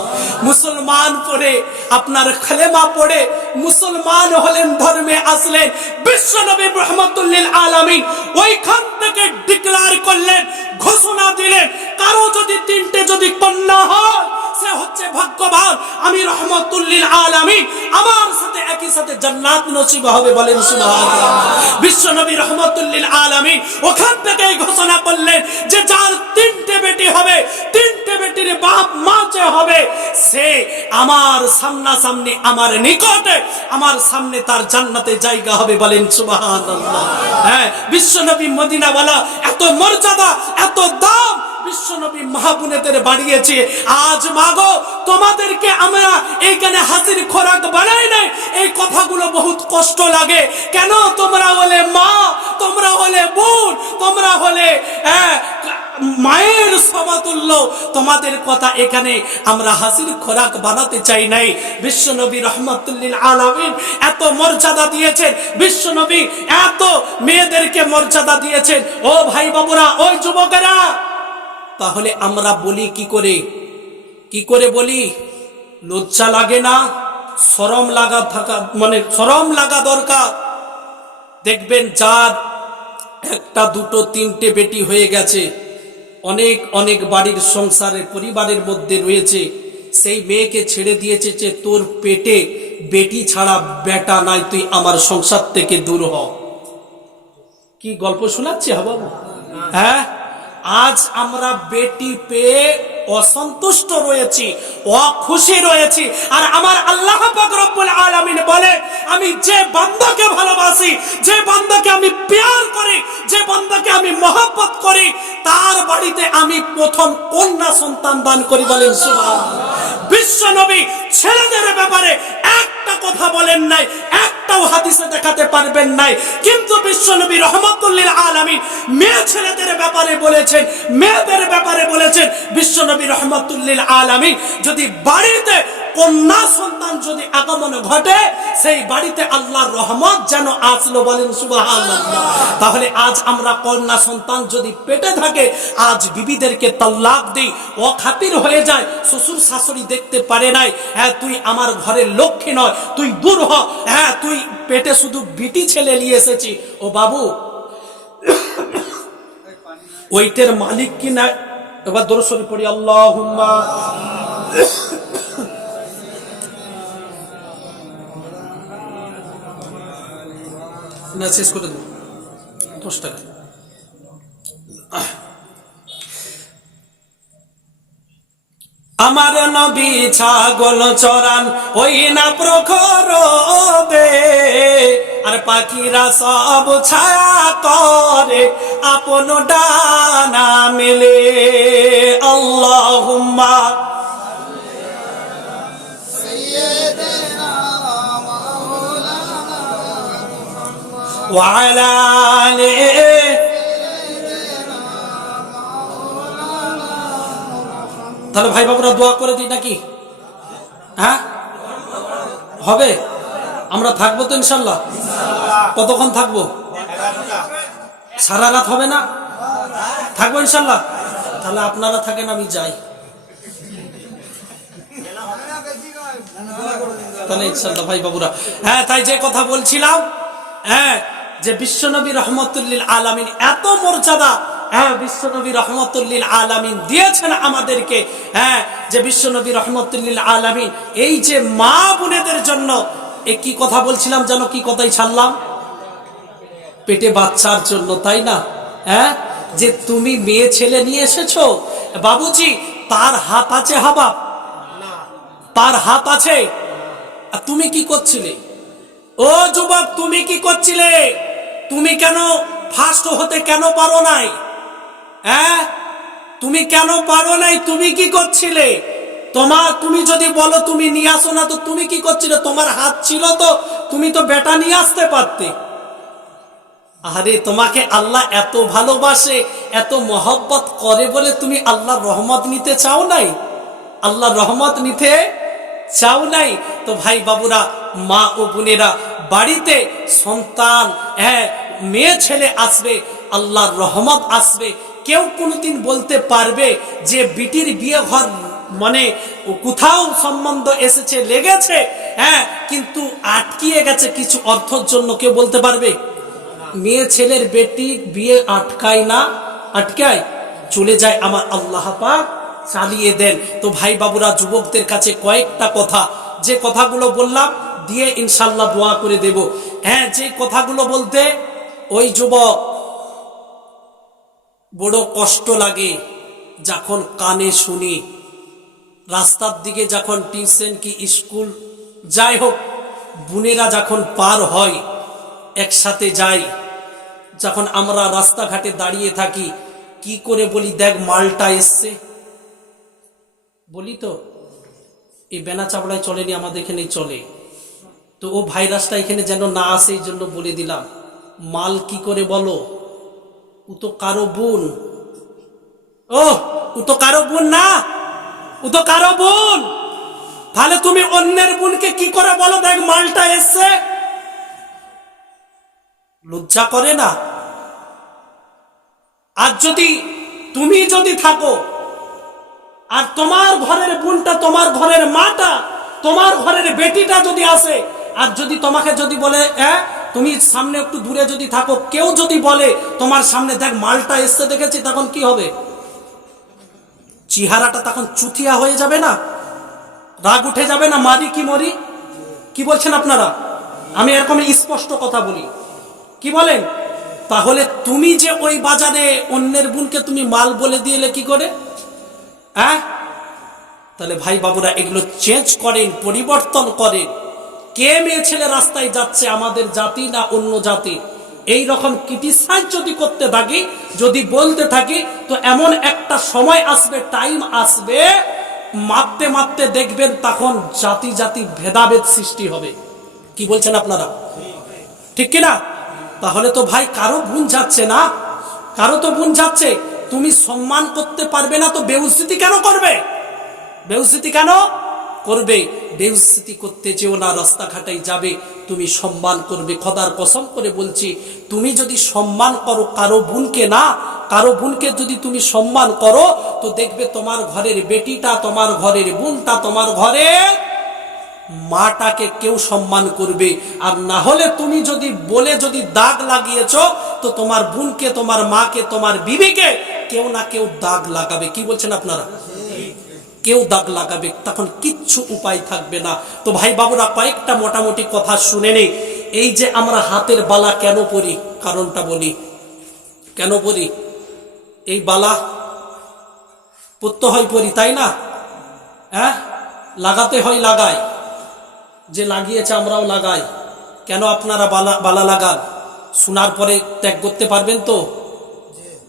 মুসলমান পড়ে আপনার কলেমা পড়ে মুসলমান হলেন, ধর্মে আসলেন। বিশ্বনবী রাহমাতুল লিল আলামিন ওইখান থেকে ডিক্লেয়ার করলেন, ঘোষণা দিলেন, কারো যদি তিনটে যদি কন্যা হয় সে হচ্ছে ভাগ্যবান, আমি রাহমাতুল লিল আলামিন আমার সাথে একই সাথে জান্নাত নসিব হবে, বলেন সুবহানাল্লাহ। বিশ্বনবী রাহমাতুল লিল আলামিন ওখান থেকে ঘোষণা করলেন যে যার তিনটে বেটি হবে, তিনটে বেটির বাপ মা যে হবে, সে আমার সামনাসামনি, আমার নিকটে, আমার সামনে তার জান্নাতে জায়গা হবে, বলেন সুবহানাল্লাহ। হ্যাঁ, বিশ্বনবী মদিনাওয়ালা এত মর্যাদা, এত দাম বিশ্বনবী মাহবুনেদের বাড়িয়েছে। আজ মাগো তোমাদেরকে আমরা এইখানে হাসির খোরাক বানাই নাই, এই কথাগুলো বহুত কষ্ট লাগে। কেন? তোমরা হলে মা, তোমরা হলে বোন, তোমরা হলে মায়ের সমতুল্য, তোমাদের কথা এখানে আমরা হাসির খোরাক বানাতে চাই নাই। বিশ্বনবী রাহমাতুল লিল আলামিন এত মর্যাদা দিয়েছেন, বিশ্বনবী এত মেয়েদেরকে মর্যাদা দিয়েছেন। ও ভাই বাবুরা, ওই যুবকেরা, তাহলে আমরা বলি কি করে বলি? লজ্জা লাগে না? শরম লাগা থাকা, মানে শরম লাগা দরকার। দেখবেন যার একটা দুটো তিনটে বেটি হয়ে গেছে, অনেক অনেক বাড়ির সংসারে পরিবারের মধ্যে রয়েছে, সেই মেয়েকে ছেড়ে দিয়েছে যে তোর পেটে বেটি ছাড়া বেটা নাই, তুই আমার সংসার থেকে দূর হ। কি গল্প শোনাচ্ছি বাবু? হ্যাঁ, আজ আমরা বেটি পেয়ে অসন্তুষ্ট রয়েছি, অখুশি রয়েছি। আর আমার আল্লাহ পাক রব্বুল আলামিন বলে, আমি যে বান্দাকে ভালোবাসি, যে বান্দাকে আমি প্যার করি, যে বান্দাকে আমি মহব্বত করি, তার বাড়িতে আমি প্রথম কন্যা সন্তান দান করি। বলেন সুবহানাল্লাহ। বিশ্ব নবী ছেলেদের ব্যাপারে একটা কথা বলেন নাই, একটাও হাদিসে দেখাতে পারবেন নাই, কিন্তু বিশ্ব নবী রহমাতুল লিল আলামিন মেয়ে ছেলেদের ব্যাপারে বলেছেন, মেয়েদের ব্যাপারে বলেছেন। বিশ্ব নবী রহমাতুল লিল আলামিন যদি বাড়িতে কন্যা সন্তান যদি আগমন ঘটে, সেই বাড়িতে আল্লাহর রহমত যেন আসলো। বলেন সুবহানাল্লাহ। তাহলে আজ আমরা কন্যা সন্তান যদি পেটে থাকে, আজ বিবিদেরকে তালাক দেই, অখাতির হয়ে যায়, শ্বশুর শাশুড়ি দেখতে পারে নাই, হ্যাঁ তুই আমার ঘরের লক্ষ্মী নয়, তুই দূর হ, হ্যাঁ তুই পেটে শুধু বিটি ছেলে নিয়ে এসেছি। ও বাবু, ওইটার মালিক কি না? এবার দরুদ শরীফ পড়ি, আল্লাহুম্মা। না, শেষ করে দেব, 10 টাকা। আমার নবী ছাগল চরান ওই না প্রখর রোদে, আর পাখিরা সব ছায়া করে আপন ডানা মেলে। আল্লাহুম্মা ওয়া আলা আলিহি। তাহলে ভাই বাবুরা দোয়া করে দিই নাকি? হ্যাঁ, হবে? আমরা থাকবো তো ইনশাল্লাহ? কতক্ষণ থাকবো? সারা রাত হবে না? থাকবো ইনশাল্লাহ। তাহলে আপনারা থাকেন, আমি যাই। তাহলে ইনশাল্লাহ ভাই বাবুরা। হ্যাঁ, তাই যে কথা বলছিলাম, হ্যাঁ, যে বিশ্বনবী রহমাতুল লিল আলামিন এত মর্যাদা, হ্যাঁ বিশ্বনবী রহমাতুল লিল আলামিন দিয়েছেন আমাদেরকে। হ্যাঁ, যে বিশ্বনবী রহমাতুল লিল আলামিন এই যে মা বোনেদের জন্য, কি কথা বলছিলাম যেন, কি কথাই ছাড়লাম? পেটে বাচ্চার জন্য, তাই না? হ্যাঁ, যে তুমি মেয়ে ছেলে নিয়ে এসেছো, বাবুজি তার হাত আছে হাবা, তার হাত আছে। তুমি কি করছিলে? ও যুবক, তুমি কি করছিলে? তুমি কেন ফার্স্ট হতে কেন পারো নাই? হ্যাঁ, তুমি কেন পারো নাই? তুমি কি করছিলে? তুমি যদি বলো তুমি নিয়ে আসো না, তো তুমি কি করছিলে? তোমার হাত ছিল তো, তুমি তো বেটা নিয়ে আসতে পারতে। আরে তোমাকে আল্লাহ এত ভালোবাসে, এত মহব্বত করে বলে তুমি আল্লাহর রহমত নিতে চাও নাই? আল্লাহর রহমত নিতে চাও নাই? তো ভাই বাবুরা, মা ও বোনেরা, বাড়িতে সন্তান, হ্যাঁ মেয়ে ছেলে আসবে, আল্লাহর রহমত আসবে। কেউ কোনোদিন বলতে পারবে যে বিটির বিয়ে ঘর মানে কোথাও সম্বন্ধ এসেছে, লেগেছে, হ্যাঁ কিন্তু আটকিয়ে গেছে কিছু অর্থের জন্য? কেউ বলতে পারবে? মেয়ে ছেলের বেটি বিয়ে আটকায় না, আটকায় চলে যায়, আমার আল্লাহ পাক চালিয়ে দেন। তো ভাই বাবুরা, যুবকদের কাছে কয়েকটা কথা, যে কথাগুলো বললাম দিয়ে ইনশাল্লাহ দোয়া করে দেব। হ্যাঁ, যে কথাগুলো বলতে, ওই যুবক বড় কষ্ট লাগে যখন কানে শুনি, রাস্তার দিকে যখন টিউশন কি স্কুল যাই হোক, বোনেরা যখন পার হয় একসাথে যাই, যখন আমরা রাস্তাঘাটে দাঁড়িয়ে থাকি, কি করে বলি, দেখ মালটা এসছে, বলি তো এই বেনা চাবড়ায় চলেনি, আমাদের এখানে চলে। তো ও ভাইরাসটা এখানে যেন না আসে, এই জন্য বলে দিলাম। মাল কি করে বলো? ও তো কারো বোন। ও তো কারো বোন না, ও তো কারো বোন। তাহলে তুমি অন্যের বোনকে কি করে বলো দেখ মালটা এসছে? লজ্জা করে না? আর যদি তুমি যদি থাকো, আর তোমার ঘরের বোনটা, তোমার ঘরের মাটা, তোমার ঘরের বেটিটা যদি আসে, আর যদি তোমাকে যদি বলে, তুমি সামনে একটু দূরে যদি থাকো, কেউ যদি বলে তোমার সামনে, দেখ মালটা এসছে দেখেছি, তখন কি হবে? চেহারাটা তখন চুতিয়া হয়ে যাবে না? রাগ উঠে যাবে না? মারি কি মরি? কি বলছেন আপনারা? আমি এরকম স্পষ্ট কথা বলি, কি বলেন? তাহলে তুমি যে ওই বাজারে অন্যের বোনকে তুমি মাল বলে দিলে কি করে? হ্যাঁ, তাহলে ভাই বাবুরা এগুলো চেঞ্জ করেন, পরিবর্তন করেন। কে মেয়ে ছেলে রাস্তায় যাচ্ছে, আমাদের জাতি না অন্য জাতি? এই রকম ক্রিটিসাইজ যদি করতে থাকি, যদি বলতে থাকি, তো এমন একটা সময় আসবে, টাইম আসবে, মারতে মারতে দেখবেন তখন জাতি জাতি ভেদাভেদ সৃষ্টি হবে। কি বলছেন আপনারা, ঠিক কিনা? তাহলে তো ভাই কারো বোন যাচ্ছে না, কারো তো বোন যাচ্ছে। তুমি সম্মান করতে পারবে না তো বেউজ্জতি কেন করবে? বেউজ্জতি কেন করবে? বেউজ্জতি করতে যেও না, রাস্তাঘাটাই যাবে, তুমি সম্মান করবে। খোদার কসম করে বলছি, তুমি যদি সম্মান করো কারো বোনকে, না কারো বোনকে যদি তুমি সম্মান করো, তো দেখবে তোমার ঘরের বেটিটা, তোমার ঘরের বোনটা, তোমার ঘরের মাটাকে কেউ সম্মান করবে। আর না হলে তুমি যদি বলে যদি দাগ লাগিয়েছো, তো তোমার বোনকে, তোমার মাকে, তোমার বিবিকে কেউ না কেউ দাগ লাগাবে। কি বলছেন আপনারা? কেউ দাগ লাগাবে, তখন কিচ্ছু উপায় থাকবে না। তো ভাই বাবুরা, কয়েকটা মোটামুটি কথা শুনে নেই। এই যে আমরা হাতের বালা কেন পরি, কারণটা বলি। কেন পরি? এই বালা পরতে হয় পরি, তাই না? হ্যাঁ, লাগাতে হয় লাগাই, যে লাগিয়েছে আমরাও লাগাই। কেন আপনারা বালা লাগান? শোনার পরে ত্যাগ করতে পারবেন তো?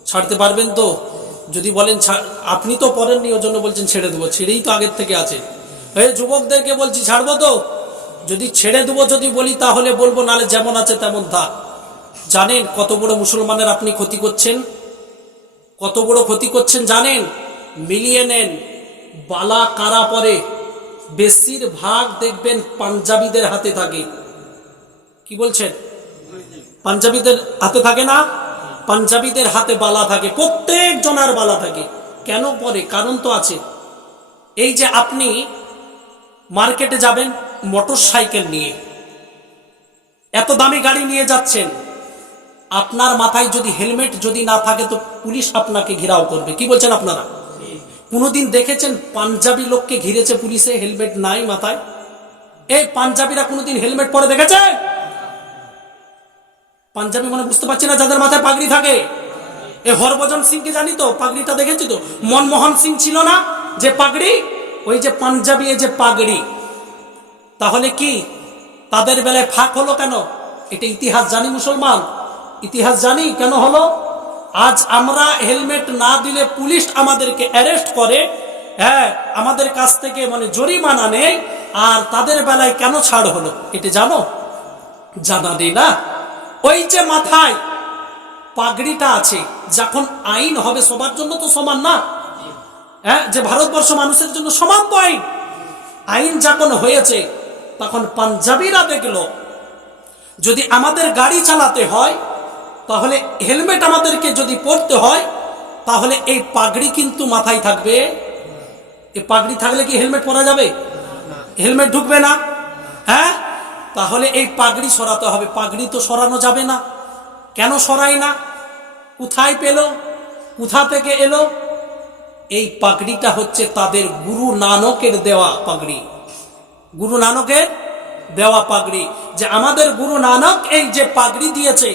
ছাড়তে পারবেন তো? যদি বলেন আপনি তো পড়েননি, ওই জন্য বলছেন ছেড়ে দেবো, ছেড়েই তো আগের থেকে আছে। এই যুবকদেরকে বলছি ছাড়বো তো? যদি ছেড়ে দেবো যদি বলি, তাহলে বলবো, নালে যেমন আছে তেমন থাক। জানেন কত বড় মুসলমানের আপনি ক্ষতি করছেন? কত বড় ক্ষতি করছেন জানেন? মিলিয়ে নেন, বালা কারা পরে? বেশিরভাগ দেখবেন পাঞ্জাবিদের হাতে থাকে। কি বলছেন? পাঞ্জাবিদের হাতে থাকে না? পাঞ্জাবিদের হাতে বালা থাকে, প্রত্যেক জনার বালা থাকে। কেন পরে? কারণ তো আছে। এই যে আপনি মার্কেটে যাবেন মোটর সাইকেল নিয়ে, এত দামি গাড়ি নিয়ে যাচ্ছেন, আপনার মাথায় যদি হেলমেট যদি না থাকে, তো পুলিশ আপনাকে ঘেরাও করবে। কি বলছেন আপনারা? কোনোদিন দেখেছেন পাঞ্জাবি লোককে ঘিরেছে পুলিশে, হেলমেট নাই মাথায়? এই পাঞ্জাবিরা কোনোদিন হেলমেট পরে দেখেছে? পাঞ্জাবি মানে বুঝতে পারছি না, যাদের মাথায় পাগড়ি থাকে। এই হরভজন সিংকে জানি তো, পাগড়িটা দেখেছি তো। মনমোহন সিং ছিল না যে পাগড়ি, ওই যে পাঞ্জাবি, এই যে পাগড়ি। তাহলে কি তাদের বেলায় ফাঁক হলো কেন? এটা ইতিহাস জানি মুসলমান, ইতিহাস জানি কেন হলো। আজ আমরা হেলমেট না দিলে পুলিশ আমাদেরকে অ্যারেস্ট করে, হ্যাঁ, আমাদের কাছ থেকে মানে জরিমানা নেই, আর তাদের বেলায় কেন ছাড় হলো এটা জানো? জানা নেই না। ওই যে মাথায় পাগড়িটা আছে, যখন আইন হবে সবার জন্য তো সমান না, হ্যাঁ, যে ভারতবর্ষ মানুষের জন্য সমান তো আইন। আইন যখন হয়েছে, তখন পাঞ্জাবিরা দেখলো যদি আমাদের গাড়ি চালাতে হয়, তাহলে হেলমেট আমাদেরকে যদি পরতে হয়, তাহলে এই পাগড়ি কিন্তু মাথায় থাকবে। এই পাগড়ি থাকলে কি হেলমেট পরা যাবে? হেলমেট ঢুকবে না। হ্যাঁ, তাহলে এই পাগড়ি সরাতে হবে। পাগড়ি তো সরানো যাবে না। কেন সরাই না? কোথায় পেল? কোথা থেকে এলো? এই পাগড়িটা হচ্ছে তাদের গুরু নানকের দেওয়া পাগড়ি। গুরু নানকের দেওয়া পাগড়ি, যে আমাদের গুরু নানক এই যে পাগড়ি দিয়েছে,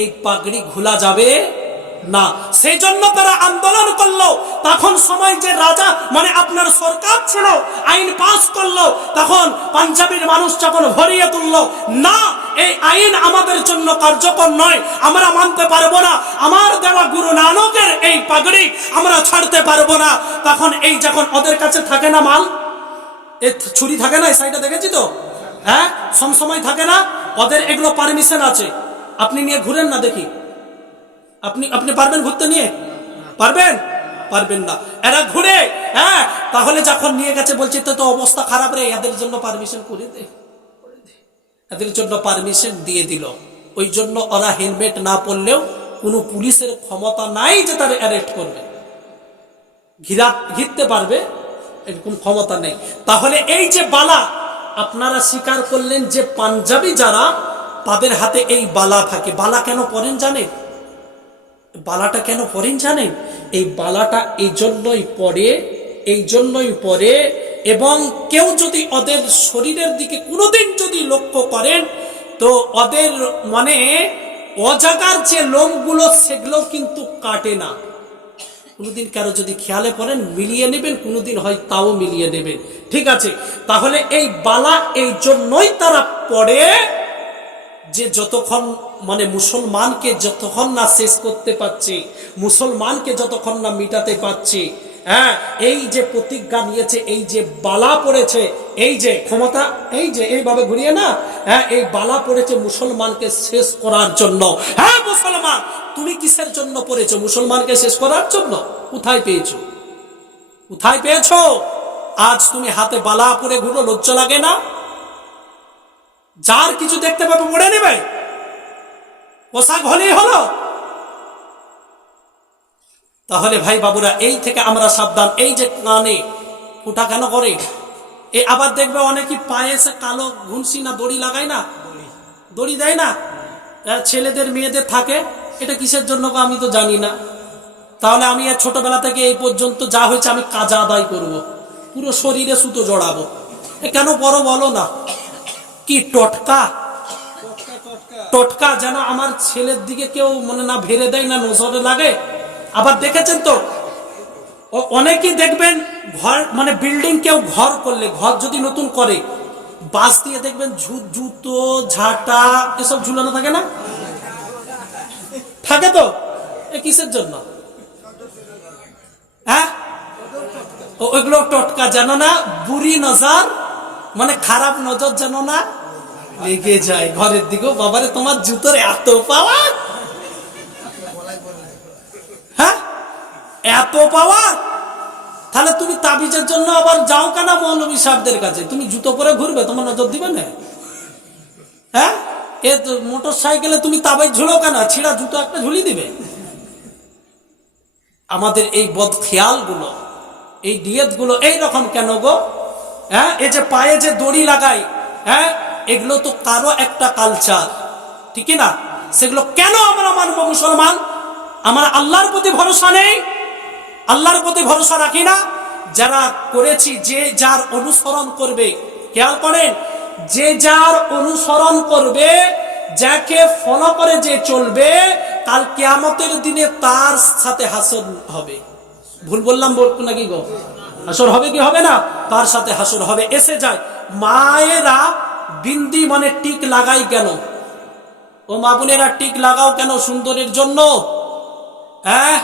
এই পাগড়ি খোলা যাবে না। সেই জন্য তারা আন্দোলন করলো। তখন সময় যে রাজা মানে আপনার সরকার ছিল, আইন পাস করলো, তখন পাঞ্জাবের মানুষ যখন ভরিয়ে তুললো, না এই আইন আমাদের জন্য কার্যকর নয়, আমরা মানতে পারবো না, আমার দেওয়া গুরু নানকের এই পাগড়ি আমরা ছাড়তে পারবো না। তখন এই যখন ওদের কাছে থাকে না মাল, এ ছুরি থাকে না, এই সাইডে দেখেছি তো, হ্যাঁ, সময় থাকে না, ওদের এগুলো পারমিশন আছে। আপনি নিয়ে ঘুরেন না দেখি, আপনি পারবেন ঘুরতে নিয়ে? পারবেন? পারবেন না। এরা ঘুরে, হ্যাঁ, তাহলে যখন নিয়ে গেছে বলছে তো অবস্থা খারাপ রে, এদের জন্য পারমিশন করে দে, এদের জন্য পারমিশন দিয়ে দিল। ওই জন্য ওরা হেলমেট না পরলেও কোনো পুলিশের ক্ষমতা নাই যে তার অ্যারেস্ট করবে, ঘিরতে পারবে, এরকম ক্ষমতা নেই। তাহলে এই যে বালা, আপনারা স্বীকার করলেন যে পাঞ্জাবি যারা, তাদের হাতে এই বালা থাকে। বালা কেন পরেন জানেন? বালাটা কেন পরেন জানেন? এই বালাটা এই জন্যই পরে, এবং কেউ যদি ওদের শরীরের দিকে কোনোদিন যদি লক্ষ্য করেন, তো ওদের মানে অজাগার যে লোমগুলো সেগুলো কিন্তু কাটে না। কোনোদিন কারো যদি খেয়ালে করেন মিলিয়ে নেবেন, কোনোদিন হয় তাও মিলিয়ে নেবেন। ঠিক আছে, তাহলে এই বালা এই জন্যই তারা পড়ে যে যতক্ষণ মানে মুসলমানকে যতক্ষণ না শেষ করতে পারছে, মুসলমানকে যতক্ষণ না মিটাতে পারছে, হ্যাঁ, এই যে প্রতিজ্ঞা নিয়েছে, এই যে বালা পড়েছে, এই যে ক্ষমতা, এই যে এইভাবে ঘুরিয়ে না, হ্যাঁ, এই বালা পড়েছে মুসলমানকে শেষ করার জন্য। হ্যাঁ মুসলমান, তুমি কিসের জন্য পড়েছো? মুসলমানকে শেষ করার জন্য। কোথায় পেয়েছো? কোথায় পেয়েছো? আজ তুমি হাতে বালা পরে ঘুরো, লজ্জা লাগে না? যার কিছু দেখতে পাবে পড়ে নেবে, পোশাক হলেই হলো। তাহলে ভাই বাবুরা, এই থেকে আমরা সাবধান। এই যে কানে ফুটা কেন করে? এই আবার দেখবে অনেকে পায়ে এসে কালো ঘুনসি না দড়ি লাগায় না, দড়ি দেয় না, ছেলেদের মেয়েদের থাকে। এটা কিসের জন্য আমি তো জানি না। তাহলে আমি ছোটবেলা থেকে এই পর্যন্ত যা হয়েছে আমি কাজা আদায় করব, পুরো শরীরে সুতো জড়াবো। কেন বড় বলো না? কি টটকা, টটকা যেন আমার ছেলের দিকে কেউ মনে না ভেড়ে দেয়, না নজরে লাগে। আবার দেখেছেন তো অনেকেই দেখবেন ঘর মানে বিল্ডিং কেউ ঘর করলে, ঘর যদি নতুন করে, বাস দিয়ে দেখবেন জুতো ঝাঁটা এসব ঝুলানো থাকে না? থাকে তো। এ কিসের জন্য? হ্যাঁ, ওইগুলো টটকা যেন না বুড়ি নজর, মানে খারাপ নজর যেন না লেগে যায় ঘরের দিকেও। বাবারে তোমার জুতোর এত পাওয়ার, হ্যাঁ এত পাওয়ার, তাহলে তুমি তাবিজের জন্য আবার যাও কেন মৌলবী সাহেবদের কাছে? তুমি জুতো পরে ঘুরবে, তোমার নজর দিবে না? হ্যাঁ, এ মোটর সাইকেলে তুমি তাবিজ ঝুলো কেন? ছিঁড়া জুতো একটা ঝুলি দিবে। আমাদের এই বদ খেয়াল গুলো, এই নিয়ত গুলো এইরকম কেন গো? হ্যাঁ, এই যে পায়ে যে দড়ি লাগাই, হ্যাঁ, এগুলো তো কারো একটা কালচার, ঠিক না? সেগুলো কেন আমরা মানবো মুসলমান? আমার আল্লাহর প্রতি ভরসা নেই, আল্লাহর প্রতি ভরসা রাখি না। যারা করেছি, যে যার অনুসরণ করবে, খেয়াল করেন, যে যার অনুসরণ করবে, যাকে ফলো করে যে চলবে, কাল কিয়ামতের দিনে তার সাথে হাসর হবে। ভুল বললাম নাকি গো? হাসর হবে কি হবে না? তার সাথে হাসর হবে। এসে যায় মায়েরা বিন্দি মানে টিক লাগাই কেন? ও মা বোনেরা টিক লাগাও কেন? সুন্দরের জন্য। হ্যাঁ,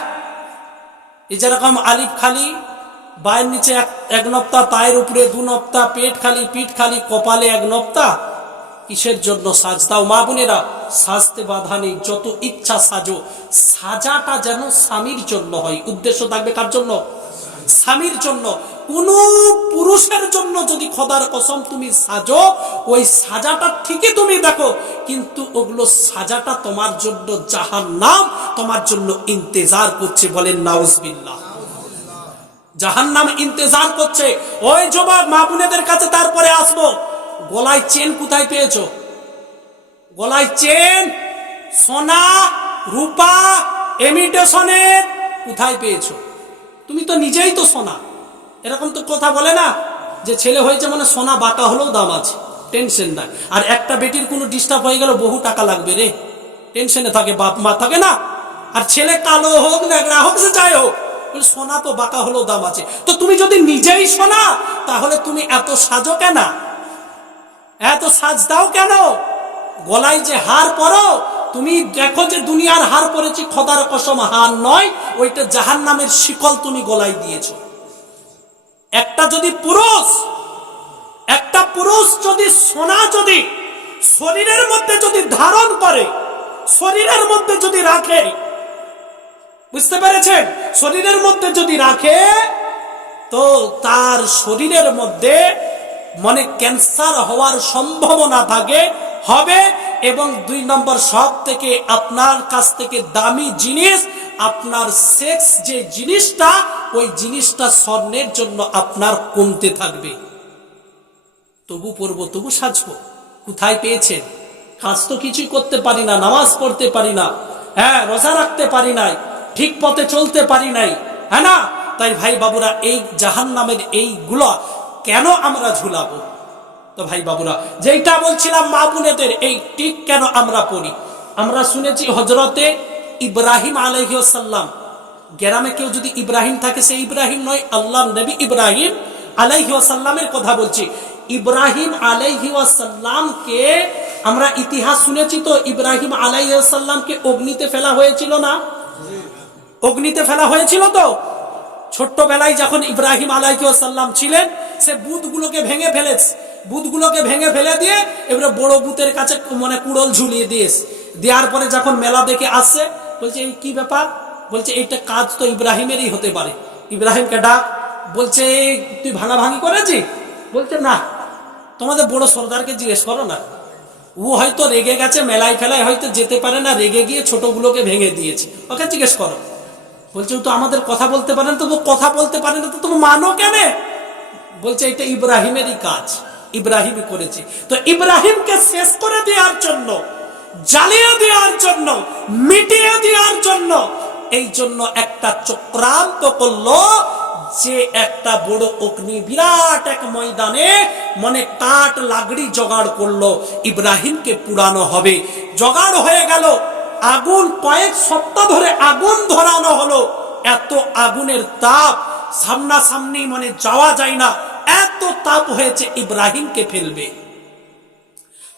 এই যেরকম আলিফ খালি, বায়ের নিচে এক নক্তা, তায়ের উপরে 2 নক্তা, পেট খালি, পিঠ খালি, কপালে 1 নক্তা। কিসের জন্য সাজ দাও? মা বোনেরা, সাজতে বাধা নেই, যত ইচ্ছা সাজো। সাজাটা যেন স্বামীর জন্য হয়। উদ্দেশ্য থাকবে কার জন্য? স্বামীর জন্য। কোন পুরুষের জন্য যদি খোদার কসম তুমি সাজো, ওই সাজাটা ঠিকই তুমি দেখো, কিন্তু ওগুলো সাজাটা তোমার জন্য জাহান্নাম তোমার জন্য ইন্তেজার করছে। বলেন নাউজুবিল্লাহ। জাহান্নাম ইন্তেজার করছে। ওই যুবক মা বোনেদের কাছে তারপরে আসবো। গলায় চেন কোথায় পেয়েছো? গলায় চেন, সোনা রূপা ইমিটেশনের কোথায় পেয়েছো? তুমি তো নিজেই তো সোনা। এরকম তো কথা বলে না যে ছেলে হয়েছে মানে সোনা বাঁকা হলেও দাম আছে, টেনশন নাই। আর একটা বেটির কোনো ডিস্টার্ব হয়ে গেল বহু টাকা লাগবে রে, টেনশনে থাকে, বাপ মা থাকে না। আর ছেলে কালো হোক ন্যাংরা হোক, সে যাই হোক, সোনা তো বাঁকা হলেও দাম আছে। তো তুমি যদি নিজেই সোনা, তাহলে তুমি এত সাজো কেন? এত সাজ দাও কেন? গলায় যে হার পরো, তুমি দেখো যে দুনিয়ার হার পরেছি, খোদার কসম হার নয়, ওইটা জাহান্নামের শিকল তুমি গলায় দিয়েছো। একটা পুরুষ যদি সোনা যদি শরীরের মধ্যে যদি ধারণ করে, শরীরের মধ্যে যদি রাখে, বুঝতে পেরেছেন? শরীরের মধ্যে যদি রাখে, তো তার শরীরের মধ্যে মানে ক্যান্সার হওয়ার সম্ভাবনা থাকে, হবে। এবং 2 নম্বর, সব থেকে আপনার কাছ থেকে দামি জিনিস, আপনার সেক্স যে জিনিসটা, ওই জিনিসটা স্বর্ণের জন্য আপনার কমতে থাকবে। তবু পড়বো, তবু সাজবো। কোথায় পেয়েছেন? কাজ তো কিছুই করতে পারি না, নামাজ পড়তে পারি না, হ্যাঁ রোজা রাখতে পারি নাই, ঠিক পথে চলতে পারি নাই, হ্যাঁ না? তাই ভাই বাবুরা, এই জাহান্নামের এইগুলো কেন আমরা ঝুলাবো? তো ভাই বাবুরা, যেটা বলছিলাম মা বোনেদের, এই টিক কেন আমরা পড়ি? আমরা শুনেছি হযরতে ইব্রাহিম আলাইহিস সালাম, গ্রামে কেউ যদি ইব্রাহিম থাকে সে ইব্রাহিম নয়, আল্লাহর নবী ইব্রাহিম আলাইহিস সালামের কথা বলছি। ইব্রাহিম আলাইহিস সালামকে আমরা ইতিহাস শুনেছি তো, ইব্রাহিম আলাইহিস সালামকে অগ্নিতে ফেলা হয়েছিল না? অগ্নিতে ফেলা হয়েছিল তো। ছোট্টবেলায় যখন ইব্রাহিম আলাইহিস সালাম ছিলেন, সে বুতগুলোকে ভেঙে ফেলেছে, বুতগুলোকে ভেঙে ফেলে দিয়ে এবারে বড় বুতের কাছে মানে কুড়োল ঝুলিয়ে দিয়েছে। দেওয়ার পরে যখন মেলা দেখে আসছে, বলছে এই কি ব্যাপার? বলছে এইটা কাজ তো ইব্রাহিমেরই হতে পারে। ইব্রাহিমকে ডাক, বলছে তুই ভাঙাভাঙি করেছি? বলছে না, তোমাদের বড় সর্দারকে জিজ্ঞেস করো না, ও হয়তো রেগে গেছে, মেলায় ফেলায় হয়তো যেতে পারে না, রেগে গিয়ে ছোটগুলোকে ভেঙে দিয়েছে, ওকে জিজ্ঞেস করো। বলছে ও তো আমাদের কথা বলতে পারে না, তো কথা বলতে পারে না তো তুমি মানো কেন? বলছে এটা ইব্রাহিমেরই কাজ, ইব্রাহিমই করেছে। তো ইব্রাহিমকে শেষ করে দেওয়ার জন্য, জ্বালিয়ে দেওয়ার জন্য, মিটিয়ে দেওয়ার জন্য, এই জন্য একটা চক্রান্ত করলো যে একটা বড় অগ্নি বিরাট এক ময়দানে মানে কাঠ লাকড়ি জোগাড় করলো, ইব্রাহিমকে পুরানো হবে। জোগাড় হয়ে গেল, আগুন কয়েক সপ্তাহ ধরে আগুন ধরানো হলো। এত আগুনের তাপ, সামনাসামনি মানে যাওয়া যায় না, এত তাপ হয়েছে ইব্রাহিমকে ফেলবে।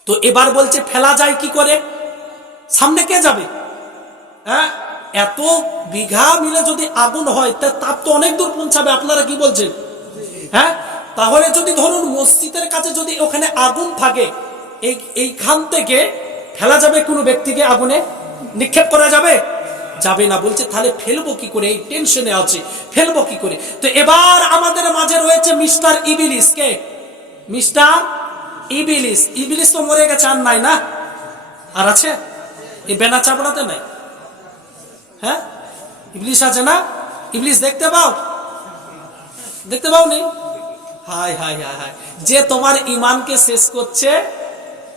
তো এবার বলছে ফেলা যায় কি করে? সামনে কে যাবে? হ্যাঁ, এত বিঘা মিলে যদি আগুন হয় তার তাপ তো অনেক দূর পৌঁছাবে। আপনারা কি বলছেন? হ্যাঁ, তাহলে যদি ধরুন মসজিদের কাছে যদি ওখানে আগুন থাকে, এইখান থেকে ফেলা যাবে কোনো ব্যক্তিকে? আগুনে নিক্ষেপ করা যাবে? যাবে না। বলছে তাহলে ফেলবো কি করে? এই টেনশনে আছে, ফেলবো কি করে? তো এবার আমাদের মাঝে রয়েছে মিস্টার ইবিলিস। কে? মিস্টার ইবিলিস। ইবিলিস তো মরে গেছে, আর নাই না? আর আছে? এই বেনা চাপড়াতে নাই? হ্যাঁ, ইবলিস আছে না? ইবলিস দেখতে পাও? দেখতে পাও নি? হায় হায় হায় হায়, যে তোমার ইমানকে শেষ করছে,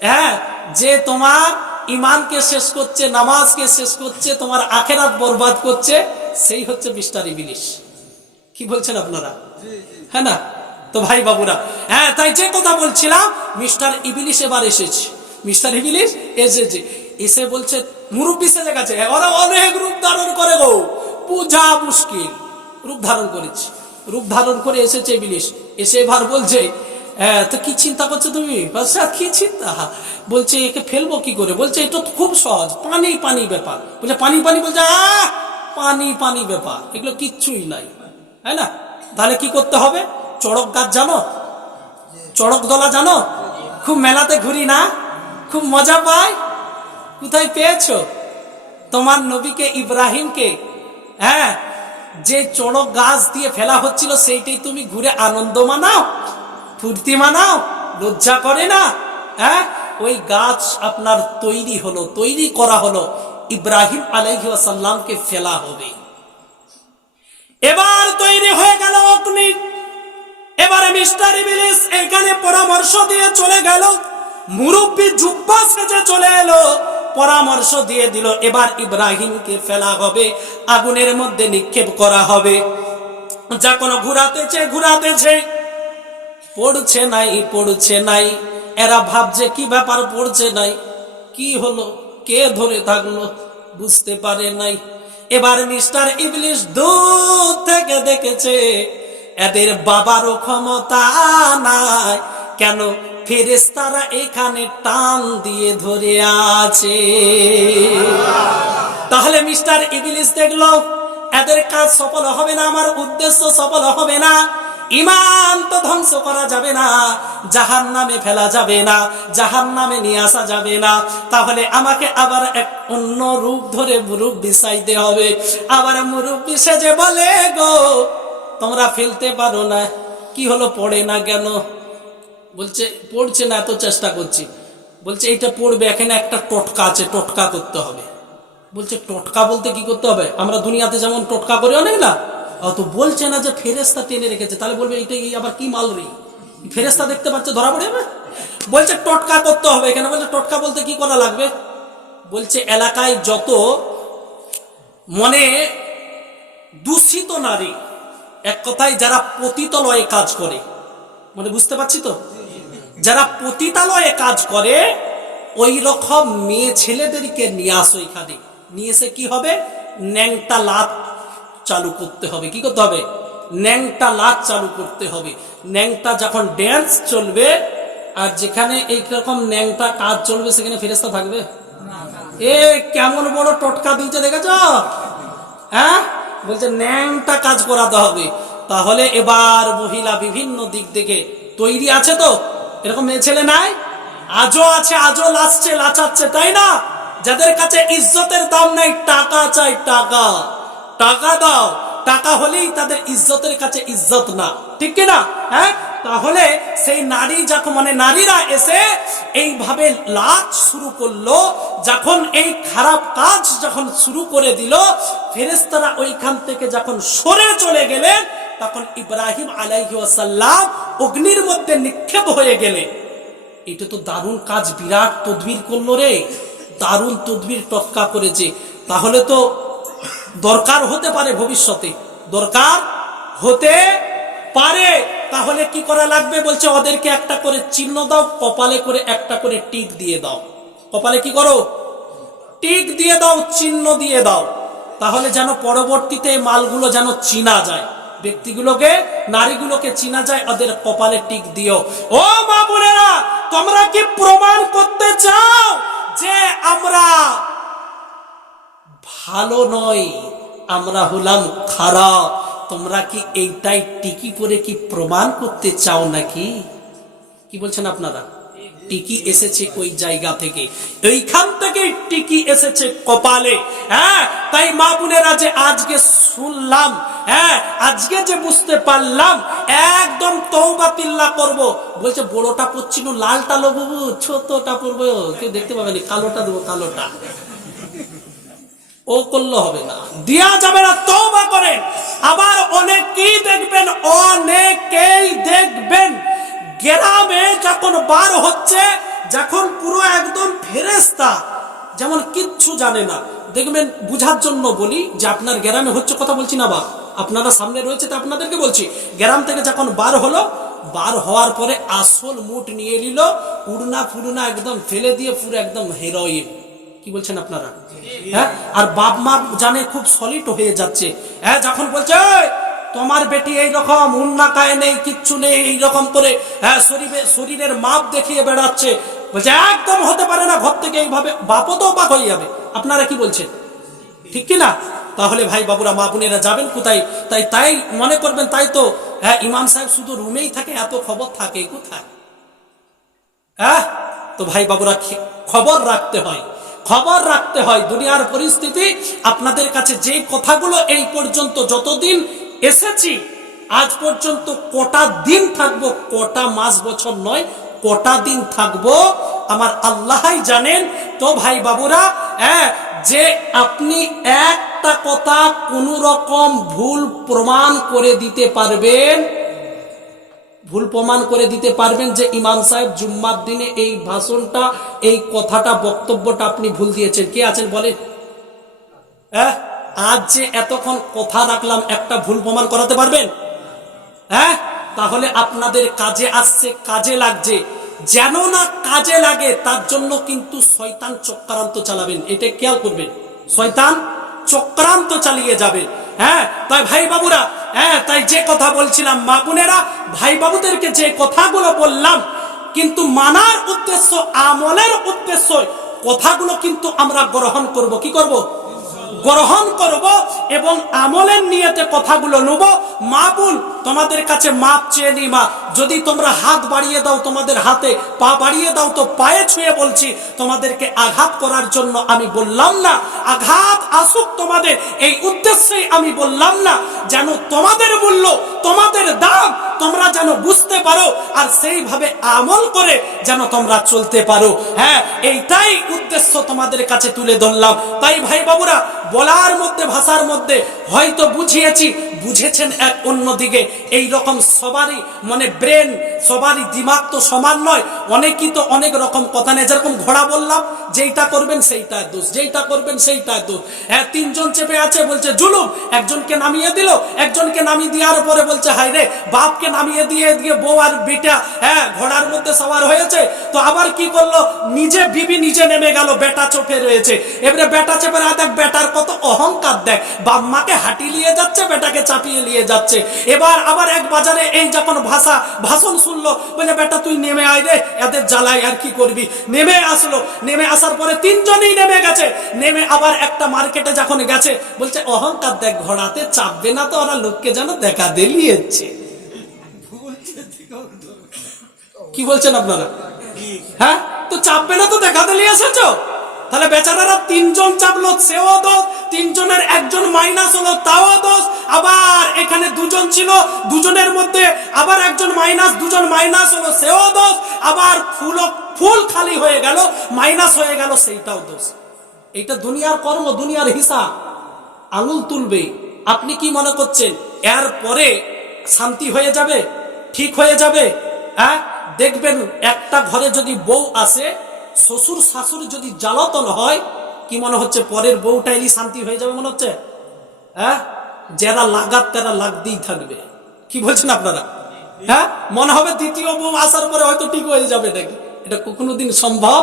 হ্যাঁ, যে তোমার ইমানকে শেষ করছে, নামাজকে শেষ করছে, তোমার আখেরাত বরবাদ করছে, সেই হচ্ছে মিস্টার ইবলিস। কি বলছেন আপনারা? হ্যাঁ না? তো ভাই বাবুরা, হ্যাঁ, তাই যে কথা বলছিলাম, মিস্টার ইবলিস এবার এসেছে। মিস্টার ইবলিস এসেছে, এসে বলছে মুরব্বী সেজে গেছে, ওরা অনেক রূপ ধারণ করে গো, বুঝা মুশকিল। রূপ ধারণ করেছে, রূপ ধারণ করে এসেছে ইবলিস। এসে এবার বলছে তো কি চিন্তা করছো তুমি? কি চিন্তা? বলছে একে ফেলবো কি করে? বলছে এটা তো খুব সহজ, পানি পানি ব্যাপার। বলছে পানি পানি? বলছে পানি পানি ব্যাপার, এগুলো কিচ্ছুই নাই, হ্যাঁ না? তাহলে কি করতে হবে? চড়ক গাছ জানো? চড়ক দলা জানো? খুব মেলাতে ঘুরি না, খুব মজা পাই। কোথায় পেয়েছো? তোমার নবীকে ইব্রাহিমকে, হ্যাঁ, যে চড়ক গাছ দিয়ে ফেলা হচ্ছিল সেইটাই তুমি ঘুরে আনন্দ মানাও, ফুর্তি মানাও, লজ্জা করে না? হ্যাঁ, ওই গাছ আপনার তৈরি হলো, তৈরি করা হলো, ইব্রাহিম আলাইহিস সালামকে ফেলা হবে। এবার তৈরি হয়ে গেল অগ্নি। এবারে মিস্টার ইবলিস এখানে পরামর্শ দিয়ে চলে গেল, মুরব্বী জুব্বা সেজে চলে এলো, পরামর্শ দিয়ে দিল এবার ইব্রাহিমকে ফেলা হবে, আগুনের মধ্যে নিক্ষেপ করা হবে। যখন ঘুরাতেছে ঘুরাতেছে, পড়ছে নাই, পড়ছে নাই। এরা ভাবছে কি ব্যাপার, পড়ছে নাই, কি হলো, কে ধরে থাকলো, বুঝতে পারে নাই। এবার মিস্টার ইবলিস দূর থেকে দেখেছে এদের বাবারও ক্ষমতা নাই, কেন ফেরেশতারা এখানে টান দিয়ে ধরে আছে। তাহলে মিস্টার ইবলিস দেখলো এদের কাজ সফল হবে না, আমার উদ্দেশ্য সফল হবে না, ইমান তো ধ্বংস করা যাবে না, জাহান্নামে ফেলা যাবে না, জাহান্নামে নিয়ে আসা যাবে না, তাহলে আমাকে আবার এক অন্য রূপ ধরে মুরব্বি চাইতে হবে। আবার মুরব্বি সেজে বলে গো তোমরা ফেলতে পারো না, কি হলো পড়ে না কেন? বলছে পড়ছে না, এত চেষ্টা করছি। বলছে এইটা পড়বে, এখানে একটা টোটকা আছে, টোটকা করতে হবে। বলছে টোটকা বলতে কি করতে হবে? আমরা দুনিয়াতে যেমন টোটকা করি অনেক না, তো বলছে না যে ফেরেশতা টেনে রেখেছে, তাহলে বলবে এইটা আবার কি মাল রে, ফেরেশতা দেখতে পাচ্ছে, ধরা পড়ে যাবে। বলছে টোটকা করতে হবে এখানে। বলছে টোটকা বলতে কি করা লাগবে? বলছে এলাকায় যত মনে দূষিত নারী, এক কথায় যারা পতিতালয়ে কাজ করে, মানে বুঝতে পারছি তো, যারা পতিতালয়ে কাজ করে ওই রকম মেয়ে ছেলেদেরকে নিয়ে আসো এখানে, নিয়ে এসে কি হবে, ন্যাংটা লাত চালু করতে হবে। কি করতে হবে? ন্যাংটা লাত চালু করতে হবে। ন্যাংটা যখন ড্যান্স চলবে, আর যেখানে এইরকম ন্যাংটা কাজ চলবে সেখানে ফেরেশতা থাকবে? এ কেমন বড় টটকা দিয়েছে দেখেছ? হ্যাঁ, বলছে ন্যাংটা কাজ করাতে হবে। তাহলে এবার মহিলা বিভিন্ন দিক থেকে তৈরি আছে তো? এরকম মেয়ে ছেলে নাই? আজও আছে, আজও লাচছে লাচাচ্ছে, তাই না? যাদের কাছে ইজ্জতের দাম নাই, টাকা চাই, টাকা, টাকা দাও। টাকা হলেই তাদের ইজ্জতের কাছে ইজ্জত না, ঠিক কিনা? হ্যাঁ, তাহলে সেই নারী যখন মানে নারীরা এসে এইভাবে লাচ শুরু করলো, যখন এই খারাপ কাজ যখন শুরু করে দিল, ফেরেশতারা ওইখান থেকে যখন সরে চলে গেলেন, তখন ইব্রাহিম আলাইহিস সালাম অগ্নির মধ্যে নিক্ষেপ হয়ে গেলেন। এটা তো দারুণ কাজ, বিরাট তদবির করলো রে, দারুণ তদবির টক্কা করেছে। তাহলে তো দরকার হতে পারে, ভবিষ্যতে দরকার হতে পারে। তাহলে কি করা লাগবে? বলছে ওদেরকে একটা করে চিহ্ন দাও, কপালে করে একটা করে টিক দিয়ে দাও। কপালে কি করো? টিক দিয়ে দাও, চিহ্ন দিয়ে দাও। তাহলে যেন পরবর্তীতে মালগুলো যেন চিনা যায়, ব্যক্তিগুলোকে, নারীগুলোকে চিনা যায়, ওদের কপালে টিক দিও। ও মা বোনেরা, তোমরা কি প্রমাণ করতে চাও যে আমরা ভালো নয়, আমরা হলাম খারাপ? তোমরা কি এইটাই টিকি করে কি প্রমাণ করতে চাও নাকি? কি বলছেন আপনারা? টিকি এসেছে ওই জায়গা থেকে, এইখান থেকে টিকি এসেছে কপালে। হ্যাঁ, তাই মা বোনেরা যে আজকে শুনলাম, হ্যাঁ আজকে যে বুঝতে পারলাম, একদম তওবা তিল্লা করব। বলছে বড়টা পড়ছি না, লালটা লো বাবু, ছোটটা পড়বো, কেউ দেখতে পাবে না, কালোটা দেবো, কালোটা। ও করলে হবে না, দেয়া যাবে না, তওবা করেন। আবার অনেকেই দেখবেন, অনেকেই দেখবেন গ্রামে যখন বার হচ্ছে, যখন পুরো একদম ফেরেশতা, যেমন কিচ্ছু জানে না। দেখবেন, বুঝার জন্য বলি যে আপনার গ্রামে হচ্ছে, কথা বলছি না বা আপনারা সামনে রয়েছে, তা আপনাদেরকে বলছি, গ্রাম থেকে যখন বার হলো, বার হওয়ার পরে আসল মুঠ নিয়ে নিল, উড়না ফুড়না একদম ফেলে দিয়ে পুরো একদম হেরোইন। কি বলছেন আপনারা? হ্যাঁ, আর বাপ মা জানে খুব সলিড হয়ে যাচ্ছে। হ্যাঁ, যখন বলছে তোমার বেটি এইরকম উন্না কায়ে নেই, কিচ্ছু নেই, এইরকম করে হ্যাঁ শরীরের মাপ দেখিয়ে বেড়াচ্ছে, বলছে একদম হতে পারে না, ঘর থেকে এইভাবে, বাপও তো অবাক হয়ে যাবে। আপনারা কি বলছেন, ঠিক কিনা? তাহলে ভাই বাবুরা, মা বোনেরা যাবেন কোথায়? তাই তাই মনে করবেন, তাই তো হ্যাঁ ইমাম সাহেব শুধু রুমেই থাকে, এত খবর থাকে কোথায়? হ্যাঁ, তো ভাই বাবুরা খবর রাখতে হয়, খবর রাখতে হয়। দুনিয়ার পরিস্থিতি আপনাদের কাছে যে কথাগুলো এই পর্যন্ত যতদিন এসেছি, আজ পর্যন্ত কটা দিন থাকবো, কটা মাস বছর নয়, কটা দিন থাকবো আমার আল্লাহই জানেন। তো ভাই বাবুরা, যে আপনি একটা কথা কোন রকম ভুল প্রমাণ করে দিতে পারবেন, ভুল প্রমাণ করে দিতে পারবেন যে ইমাম সাহেব জুম্মার দিনে এই ভাষণটা, এই কথাটা, বক্তব্যটা আপনি ভুল দিয়েছেন? কে আছেন বলে? আজ যে এতক্ষণ কথা রাখলাম, একটা ভুল প্রমাণ করাতে পারবেন? হ্যাঁ, তাহলে আপনাদের কাজে আসছে, কাজে লাগছে। যেন না কাজে লাগে, তার জন্য কিন্তু শয়তান চক্রান্ত চালাবেন, এটা খেয়াল করবেন। শয়তান চক্রান্ত চালিয়ে যাবে। হ্যাঁ, তাই ভাই বাবুরা, হ্যাঁ তাই যে কথা বলছিলাম, মা বোনেরা, ভাই বাবুদেরকে যে কথাগুলো বললাম, কিন্তু মানার উদ্দেশ্য, আমলের উদ্দেশ্য, কথাগুলো কিন্তু আমরা গ্রহণ করব। কি করব? গ্রহণ করব এবং আমলের নিয়তে কথাগুলো নেব। মা বোন, তোমাদের কাছে মাপ চেয়ে নি মা, যদি তোমরা হাত বাড়িয়ে দাও তোমাদের হাতে, পা বাড়িয়ে দাও তো পায়ে ছুঁয়ে বলছি, তোমাদেরকে আঘাত করার জন্য আমি বললাম না, আঘাত আসুক তোমাদের এই উদ্দেশ্যেই আমি বললাম না, যেন তোমাদের মূল্য, তোমাদের দাম তোমরা যেন বুঝতে পারো, আর সেইভাবে আমল করে যেন তোমরা চলতে পারো। হ্যাঁ, এইটাই উদ্দেশ্য তোমাদের কাছে তুলে ধরলাম। তাই ভাই বাবুরা, বলার মধ্যে, ভাষার মধ্যে হয়তো বুঝিয়েছি, বুঝেছেন এক অন্যদিকে। এই রকম সবারই মানে ব্রেন, সবারই দিমাগ তো সমান নয়, অনেকেই তো অনেক রকম কথা নেই। যেরকম ঘোড়া বললাম, যেইটা করবেন সেইটা দোষ, যেইটা করবেন সেইটা দোষ। হ্যাঁ, তিনজন চেপে আছে, বলছে জুলুম, একজনকে নামিয়ে দিল, একজনকে নামিয়ে দেওয়ার পরে বলছে হায় রে, বাপকে নামিয়ে দিয়ে দিয়ে বউ বউ আর বিটা ঘোড়ার মধ্যে সওয়ার হয়েছে, তো আবার কি করলো, নিজে বিবি নিজে নেমে গেল, বেটা চোপে রয়েছে। এবারে বেটা চেপে দেখ বেটার কত অহংকার, দেখ বাম্মাকে হাঁটি নিয়ে যাচ্ছে, বেটাকে চাপিয়ে নিয়ে যাচ্ছে। এবার আবার এক বাজারে এই যখন ভাষণ শুনলো, বলে বেটা তুই নেমে আয় রে, এদের জ্বালায় আর কি করবি। নেমে আসলো, নেমে আসার পরে তিনজনই নেমে গেছে। নেমে আবার একটা মার্কেটে যখন গেছে, বলছে অহংকার দেখ, ঘোড়াতে চাপবে না তো ওরা লোককে যেন দেখা দিলিয়েছে। কি বলছেন আপনারা? হ্যাঁ, তো চাপবে না তো দেখা দিলিয়ে এসেছো। তাহলে বেচারারা তিনজন চাপলো, সেও দোষ, তিনজনের একজন মাইনাস হলো, তাও দোষ। আবার এখানে দুজন ছিল, দুজনের মধ্যে আবার একজন মাইনাস, দুজন মাইনাস হলো, সেও দোষ। আবার ফুল খালি হয়ে গেল, মাইনাস হয়ে গেল, সেইটাও দোষ। এটা দুনিয়ার কর্ম, দুনিয়ার হিসাব, আঙুল তুলবে। আপনি কি মনে করছেন এর পরে শান্তি হয়ে যাবে, ঠিক হয়ে যাবে? দেখবেন একটা ঘরে যদি বউ আসে, শ্বশুর শাশুড়ি যদি জ্বালাতন হয়, কি মনে হচ্ছে পরের বউটা এলি শান্তি হয়ে যাবে মনে হচ্ছে? যারা লাগাত তারা লাগতেই থাকবে। কি বলছেন আপনারা? মনে হবে দ্বিতীয় বউ আসার পরে হয়তো ঠিক হয়ে যাবে নাকি? এটা কোনোদিন সম্ভব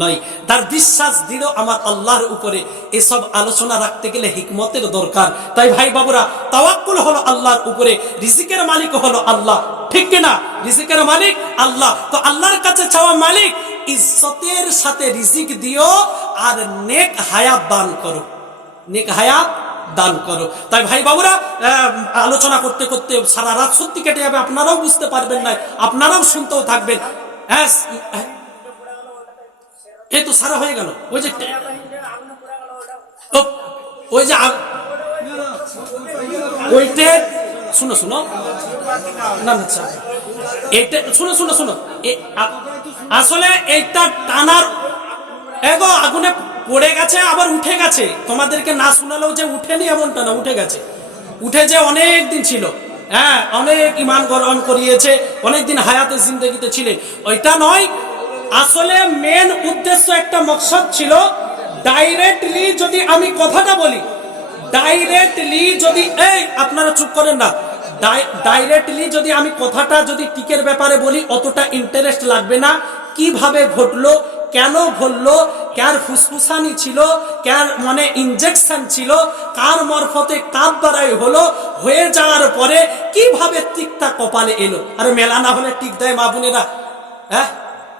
নয়। তার বিশ্বাস দৃঢ় আমার আল্লাহর উপরে। এসব আলোচনা রাখতে গেলে হিকমতের দরকার। তাই ভাই বাবুরা, তাওয়াক্কুল হলো আল্লাহর উপরে, রিজিকের মালিক হলো আল্লাহ, ঠিক কিনা? রিজিকের মালিক আল্লাহ। তো আল্লাহর কাছে চাওয়া, মালিক ইজ্জতের সাথে রিজিক দিও আর নেক হায়াত দান করো, নেক হায়াত দান করো। তাই ভাই বাবুরা, আলোচনা করতে করতে সারা রাত সত্যি কেটে যাবে, আপনারাও বুঝতে পারবেন না, আপনারাও শুনতেও থাকবেন। এই তো সারা হয়ে গেল। ওই যে ওইটা শুনো শুনো, না আচ্ছা, এটা শুনো শুনো শুনো, আসলে এইটা টানার এগো আগুনে পড়ে গেছে, আবার উঠে গেছে। তোমাদেরকে না শোনালেও যে উঠেনি এমনটা না, উঠে গেছে। উঠে যে অনেক দিন ছিল, অনেক ঈমান গ্রহণ করিয়েছে, অনেকদিন হায়াতে জিন্দেগিতে ছিলেন, ওইটা নয়। আসলে মেন উদ্দেশ্য একটা মকসদ ছিল, ডাইরেক্টলি যদি আমি কথাটা বলি, ডাইরেক্টলি যদি আপনারা চুপ করেন না, ডাইরেক্টলি যদি আমি কথাটা যদি টিকের ব্যাপারে বলি, অতটা ইন্টারেস্ট লাগবে না। কিভাবে ঘটলো, কেন ঘটলো, কার ফুসফুসানি ছিল, কার মানে ইনজেকশন ছিল, কার মারফতে কার দ্বারাই হলো, হয়ে যাওয়ার পরে কিভাবে টিকটা কপালে এলো। আর মেলা না হলে টিক দেয় মা বোনেরা?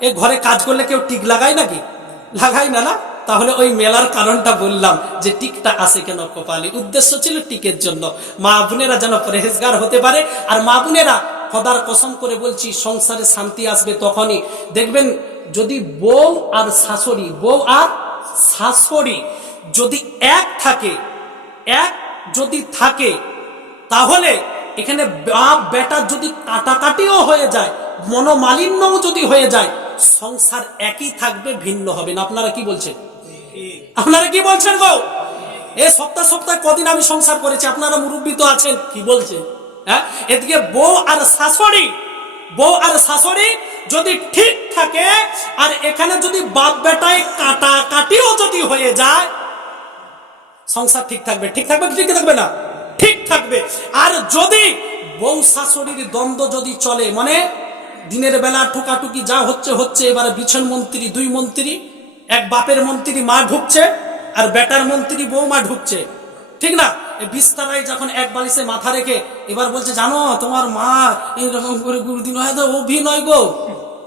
এ ঘরে কাজ করলে কেউ টিক লাগায় নাকি? লাগাই না, না? তাহলে ওই মেলার কারণটা বললাম, যে টিকটা আসে কেন কপালে, উদ্দেশ্য ছিল টিকের জন্য, মা বোনেরা যেন পরহেজগার হতে পারে। আর মা বোনেরা, খোদার কসম করে বলছি, সংসারে শান্তি আসবে তখনই দেখবেন, যদি বউ আর শাশুড়ি, বউ আর শাশুড়ি যদি এক যদি থাকে, তাহলে এখানে বাপ বেটা যদি কাটাকাটিও হয়ে যায়, মনোমালিন্যও যদি হয়ে যায়, সংসার একই থাকবে, ভিন্ন হবে না। আপনারা কি বলছেন? আপনারা কি বলছেন গো? এই সপ্তাহে কদিন আমি সংসার করেছি, আপনারা মুরব্বী তো আছেন, কি বলছেন? এদিকে বউ আর শাশুড়ি যদি ঠিক থাকে, আর এখানে যদি বাপ বেটায় কাটাকাটিও যদি হয়ে যায়, সংসার ঠিক থাকবে। ঠিক থাকবে কি ঠিক থাকবে না? ঠিক থাকবে। আর যদি বউ শাশুড়ির দ্বন্দ্ব যদি চলে, মানে দিনের বেলা ঠুকাটুকি যা হচ্ছে, এবারে বিছন মন্ত্রী, দুই মন্ত্রী, এক বাপের মন্ত্রী মা ঢুকছে, আর বেটার মন্ত্রী বউ মা ঢুকছে, ঠিক না? বিস্তারায় যখন এক বালিশে মাথা রেখে এবার বলছে, জানো তোমার মা এইরকম করে গুরুদিন অভিনয় গো,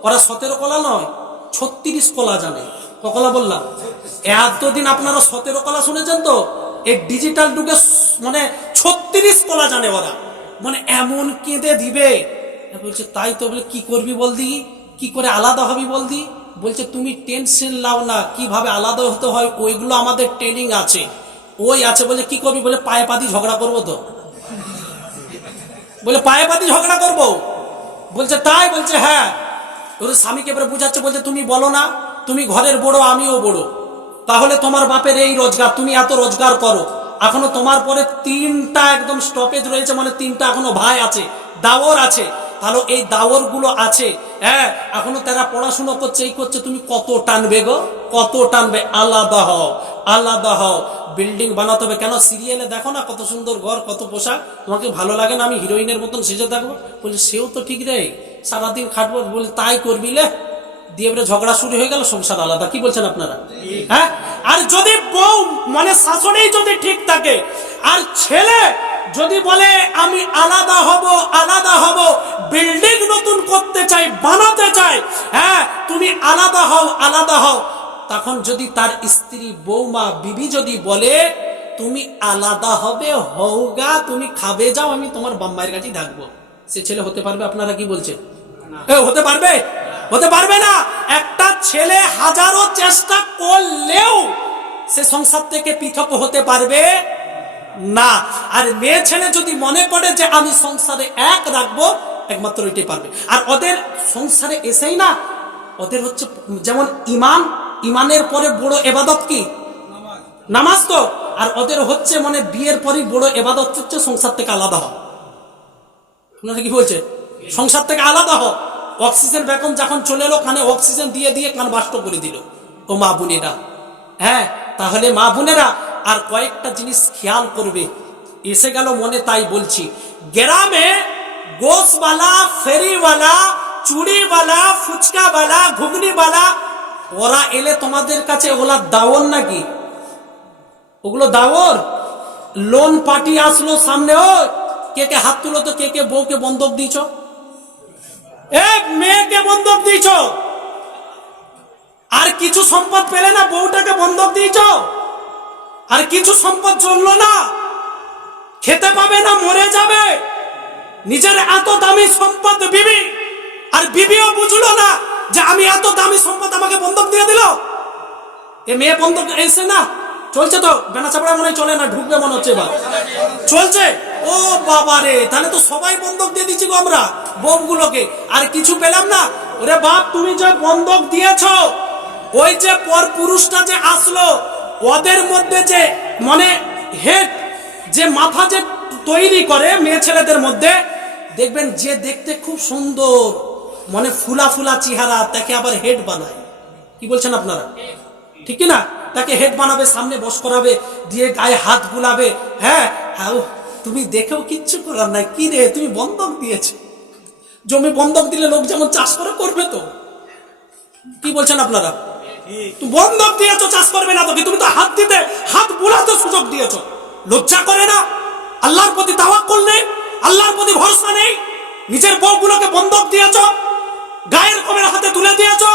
ওরা 17 কলা নয়, 36 কলা জানে। কলা বললাম? এতদিন আপনারা 17 কলা শুনেছেন তো, এই ডিজিটাল যুগে মানে 36 কলা জানে ওরা, মানে এমন কেঁদে দিবে। বলছে তাই তো। বলে কি করবি বলদি, কি করে আলাদা হবি বলদি? বলছে তুমি টেনশন লাও না, কিভাবে আলাদা হতে হয় ওইগুলো আমাদের ট্রেনিং আছে, ওই আছে। বলে কি করবি? বলে পায়ে পাতি ঝগড়া করবো তো। বলে পায়ে পাতি ঝগড়া করবো? বলছে তাই? বলছে হ্যাঁ। ওর স্বামীকে এবারে বুঝাচ্ছে, বলছে তুমি বলো না, তুমি ঘরের বড়, আমিও বড়, তাহলে তোমার বাপের এই রোজগার, তুমি এত রোজগার করো, এখনো তোমার পরে 3টা একদম স্টপেজ রয়েছে, মানে 3টা এখনো ভাই আছে, দাওর আছে। তাহলে এই দাওর গুলো আছে, এখনো তারা পড়াশুনো করছে, এই করছে, তুমি কত টানবে গো, কত টানবে? আলাদা হও, আলাদা হও। বিল্ডিং বানাতে হবে কেন? সিরিয়ালে দেখো না কত সুন্দর ঘর, কত পোশাক, তোমাকে ভালো লাগে না আমি হিরোইনের মতন সেজে থাকবো? বলে সেও তো ঠিক রে, সারাদিন খাটবো, বলে তাই করবি লে, দিয়ে এবারে ঝগড়া শুরু হয়ে গেল, সংসার আলাদা। কি বলছেন আপনারা? হ্যাঁ। আর যদি বউ মানে শাশুড়ি যদি ঠিক থাকে, আর ছেলে যদি বলে আমি আলাদা হব, বিল্ডিং নতুন করতে চাই, বানাতে চাই, হ্যাঁ তুমি আলাদা হও, তখন যদি তার স্ত্রী বৌমা বিবি যদি বলে তুমি আলাদা হবে, হওগা, তুমি খাবে যাও, আমি তোমার বাম্মায়ের কাছেই থাকবো, সে ছেলে হতে পারবে? আপনারা কি বলছেন? হতে পারবে? হতে পারবে না। একটা ছেলে হাজারো চেষ্টা করলেও সে সংসার থেকে পৃথক হতে পারবে না। আর মেয়ে ছেলে যদি মনে করে যে আমি সংসারে এক রাখবো, একমাত্র এটাই পারবে। আর ওদের সংসারে এসেই না, ওদের হচ্ছে যেমন ইমানের পরে বড় এবাদত কি? নামাজ। তো আর ওদের হচ্ছে মানে বিয়ের পরই বড় এবাদত হচ্ছে সংসার থেকে আলাদা হও। আপনারা কি বলছেন? সংসার থেকে আলাদা হও। অক্সিজেন বেগম যখন চলে এলো, কানে অক্সিজেন দিয়ে কান বাষ্ট করে দিল। ও মা বোনেরা, হ্যাঁ তাহলে মা বোনেরা আর কয়েকটা জিনিস খেয়াল করবে, এসে গেল মনে, তাই বলছি। গ্রামে গোশওয়ালা, ফেরিওয়ালা, চুড়িওয়ালা, ফুচকাওয়ালা, ঘুগনিওয়ালা, ওরা এলে তোমাদের কাছে ওগুলা দাওয়ার নাকি? ওগুলো দাওয়ার? লোন পার্টি আসলো সামনে, ও কে কে হাত তুলো তো, কে কে বউকে বন্ধক দিয়েছ, মেয়েকে বন্ধক দিয়েছ, আর কিছু সম্পদ পেলে না বউটাকে বন্ধক দিয়েছ, আর কিছু সম্পদ চললো না, খেতে পাবে না, মরে যাবে। নিজের এত দামি সম্পদ বিবি, আর বিবিও বুঝলো না যে আমি এত দামি সম্পদ আমাকে বন্ধক দিয়ে দিল। এ মেয়ে বন্ধক এসে না চলছে তো, বেনা চাপড়া মনে চলে না, ঢুকবে মনে হচ্ছে এবার চলছে। ও বাবা রে, তাহলে তো সবাই বন্ধক দিয়ে দিচ্ছি গো আমরা বউগুলোকে, আর কিছু পেলাম না। ওরে বাপ, তুমি যে বন্ধক দিয়েছ, ওই যে পর পুরুষটা যে আসলো, ওদের মধ্যে যে মানে হেড, যে মাথা যে তৈরি করে মেয়ে ছেলেদের মধ্যে, দেখবেন যে দেখতে খুব সুন্দর, মানে ফুলা ফুলা চেহারা, তাকে আবার হেড বানায়। কি বলছেন আপনারা? ঠিক না? তাকে হেড বানাবে, সামনে বস করাবে, দিয়ে গায়ে হাত বুলাবে। হ্যাঁ, তুমি দেখেও কিচ্ছু করার নাই। কি রে, তুমি বন্ধক দিয়েছো, জমি বন্ধক দিলে লোক যেমন চাষ করে করবে তো। কি বলছেন আপনারা? তুমি বন্ধক দিয়েছো, চাষ করবে না তো কি? তুমি তো হাত বুলাতে সুযোগ দিয়েছো। লজ্জা করে না? আল্লাহর প্রতি তাওয়াক্কুল নেই, আল্লাহর প্রতি ভরসা নেই। নিজের বউগুলোকে বন্ধক দিয়েছো, গায়ের কমের হাতে তুলে দিয়েছো।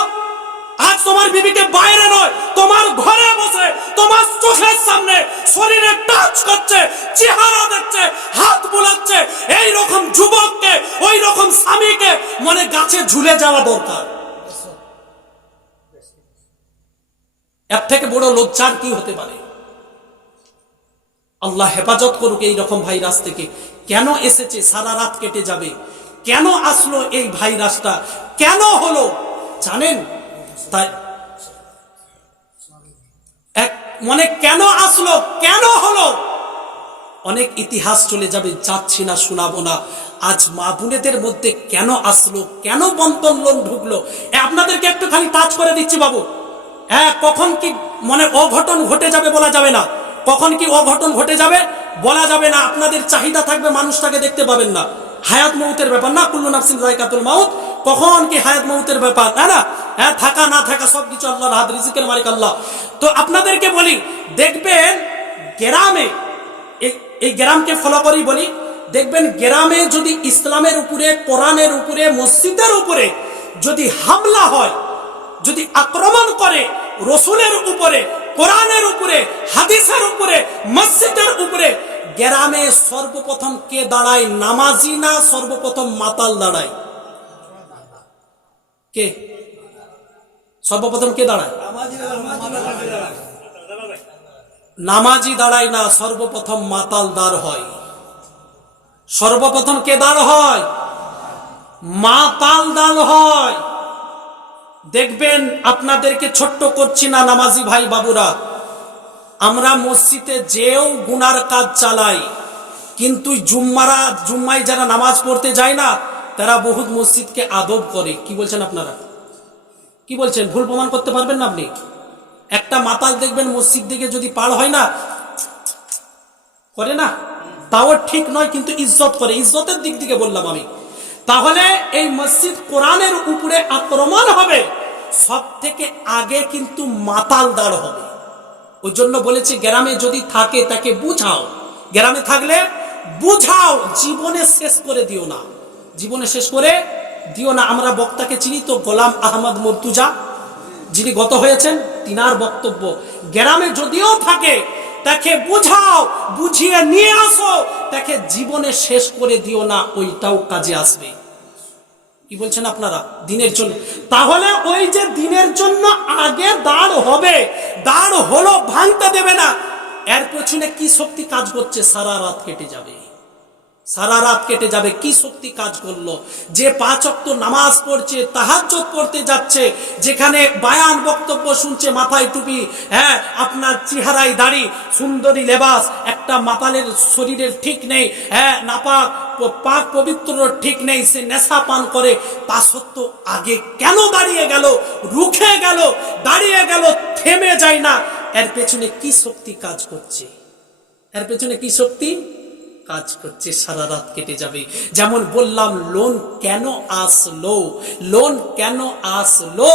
আজ তোমার বিবিকে বাইরে নয়, তোমার ঘরে বসে তোমার চোখের সামনে শরীরে টাচ করছে, চেহারা দেখছে, হাত বুলাচ্ছে। এই রকম যুবককে, ওই রকম স্বামীকে মানে গাছে ঝুলে যাওয়া দরকার। এর থেকে বড় লজ্জার কি হতে পারে? আল্লাহ হেফাজত করুক এই রকম ভাইরাস থেকে। কেন এসেছে? সারা রাত কেটে যাবে। কেন আসলো এই ভাইরাসটা? কেন হলো জানেন? তাই মানে কেন আসলো, কেন হলো, অনেক ইতিহাস চলে যাবে, যাচ্ছি না, শোনাবো না। আজ মা বোনেদের মধ্যে কেন আসলো, কেন বন্টন লোন ঢুকলো, আপনাদেরকে একটু খালি টাচ করে দিচ্ছি বাবু। হ্যাঁ, কখন কি মানে অঘটন ঘটে যাবে বলা যাবে না। কখন কি অঘটন ঘটে যাবে বলা যাবে না। আপনাদের চাহিদা থাকবে, মানুষটাকে দেখতে পাবেন না। হায়াত মউতের ব্যাপার না, কুল্লু নাফসিন যায়কাতুল মাউত। কখন কি হায়াত মউতের ব্যাপার, তাই না? হ্যাঁ, থাকা না থাকা সবকিছু আল্লাহর হাত, রিজিকের মালিক আল্লাহ। তো আপনাদেরকে বলি, দেখবেন গ্রামে, এই গ্রামকে ফলো করি বলি, দেখবেন গ্রামে যদি ইসলামের উপরে, কোরআনের উপরে, মসজিদের উপরে যদি হামলা হয়, যদি আক্রমণ করে, রসুলের উপরে, কোরআনের উপরে, হাদিসের উপরে, মসজিদের উপরে, গ্রামে সর্বপ্রথম কে দাঁড়ায়? নামাজি না সর্বপ্রথম মাতাল দাঁড়ায়? কে সর্বপ্রথম কে দাঁড়ায়? নামাজি দাঁড়ায় না, সর্বপ্রথম মাতাল দাঁড় হয়। সর্বপ্রথম কে দাঁড় হয়? মাতাল দাঁড় হয়। দেখবেন, আপনাদেরকে ছোট্ট করছি না নামাজি ভাই বাবুরা, আমরা মসজিদে যেও গুনার কাজ চালাই, কিন্তু জুম্মায় যারা নামাজ পড়তে যায় না, তারা বহুত মসজিদকে আদব করে। কি বলছেন আপনারা? কি বলছেন? ভুল প্রমাণ করতে পারবেন না আপনি? একটা মাতাল দেখবেন মসজিদ দিকে যদি পার হয় না, করে না, তাও ঠিক নয়, কিন্তু ইজ্জত করে। ইজ্জতের দিক থেকে বললাম আমি। তাহলে এই মসজিদ কোরআনের উপরে আক্রমণ হবে, সব থেকে আগে কিন্তু মাতাল দাঁড় হবে। ওই জন্য বলেছে গ্রামে যদি থাকে তাকে বুঝাও, গ্রামে থাকলে বুঝাও, জীবনে শেষ করে দিও না, জীবনে শেষ করে দিও না। আমরা বক্তাকে চিনি তো, গোলাম আহমদ মর্তুজা, যিনি গত হয়েছেন, তিনার বক্তব্য, গ্রামে যদিও থাকে তাকে বুঝাও, বুঝিয়ে নিয়ে আসো, তাকে জীবনে শেষ করে দিও না, ওইটাও কাজে আসবে। কি বলছেন আপনারা? দিনের জন্য। তাহলে ওই যে দিনের জন্য আগে দাঁড় হবে, দাঁড় হলো, ভাঙতে দেবে না। এর পেছনে কি শক্তি কাজ করছে? সারা রাত কেটে যাবে, সারা রাত কেটে যাবে। কি শক্তি কাজ করলো? যে 5 ওয়াক্ত নামাজ পড়ছে, তাহাজ্জুদ পড়তে যাচ্ছে, যেখানে বায়ান বক্তব্য শুনছে, মাথায় টুপি, হ্যাঁ আপনার চেহারায় দাড়ি, সুন্দরী লেবাস, একটা মাতালের শরীরের ঠিক নেই, হ্যাঁ নাপাক পাক পবিত্র ঠিক নেই, সে নেশা পান করে, তা সত্ত্বেও আগে কেন দাঁড়িয়ে গেল, রুখে গেল, দাঁড়িয়ে গেল, থেমে যায় না? এর পেছনে কি শক্তি কাজ করছে? এর পেছনে কি শক্তি কাজ করছে? সারা রাত কেটে যাবে। যেমন বললাম, লোন কেন আসলো, লোন কেন আসলো,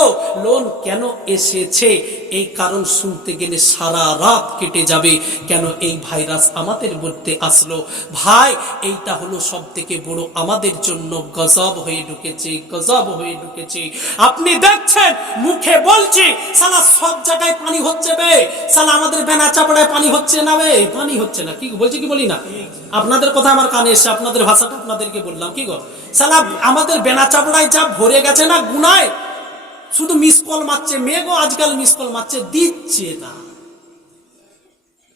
লোন কেন এসেছে, এই কারণ শুনতে গেলে সারা রাত কেটে যাবে। কেন এই ভাইরাস আমাদের মধ্যে আসলো? ভাই, এইটা হলো সব থেকে বড় আমাদের জন্য গজব হয়ে ঢুকেছে, গজব হয়ে ঢুকেছে। আপনি দেখছেন, মুখে বলছি, সালা সব জায়গায় পানি হচ্ছে বে, সালা আমাদের বেনা চাপড়ায় পানি হচ্ছে না বে, পানি হচ্ছে না। কি বলছি কি বলি না? আপনাদের কথা আমার কানে এসে আপনাদের ভাষাটা আপনাদেরকে বললাম। কি গো সালা, আমাদের বেনা চাপড়ায় যা ভরে গেছে না গুনায়, শুধু মিস কল মারছে, মেঘও আজকাল মিস কল মারছে, দিচ্ছে না।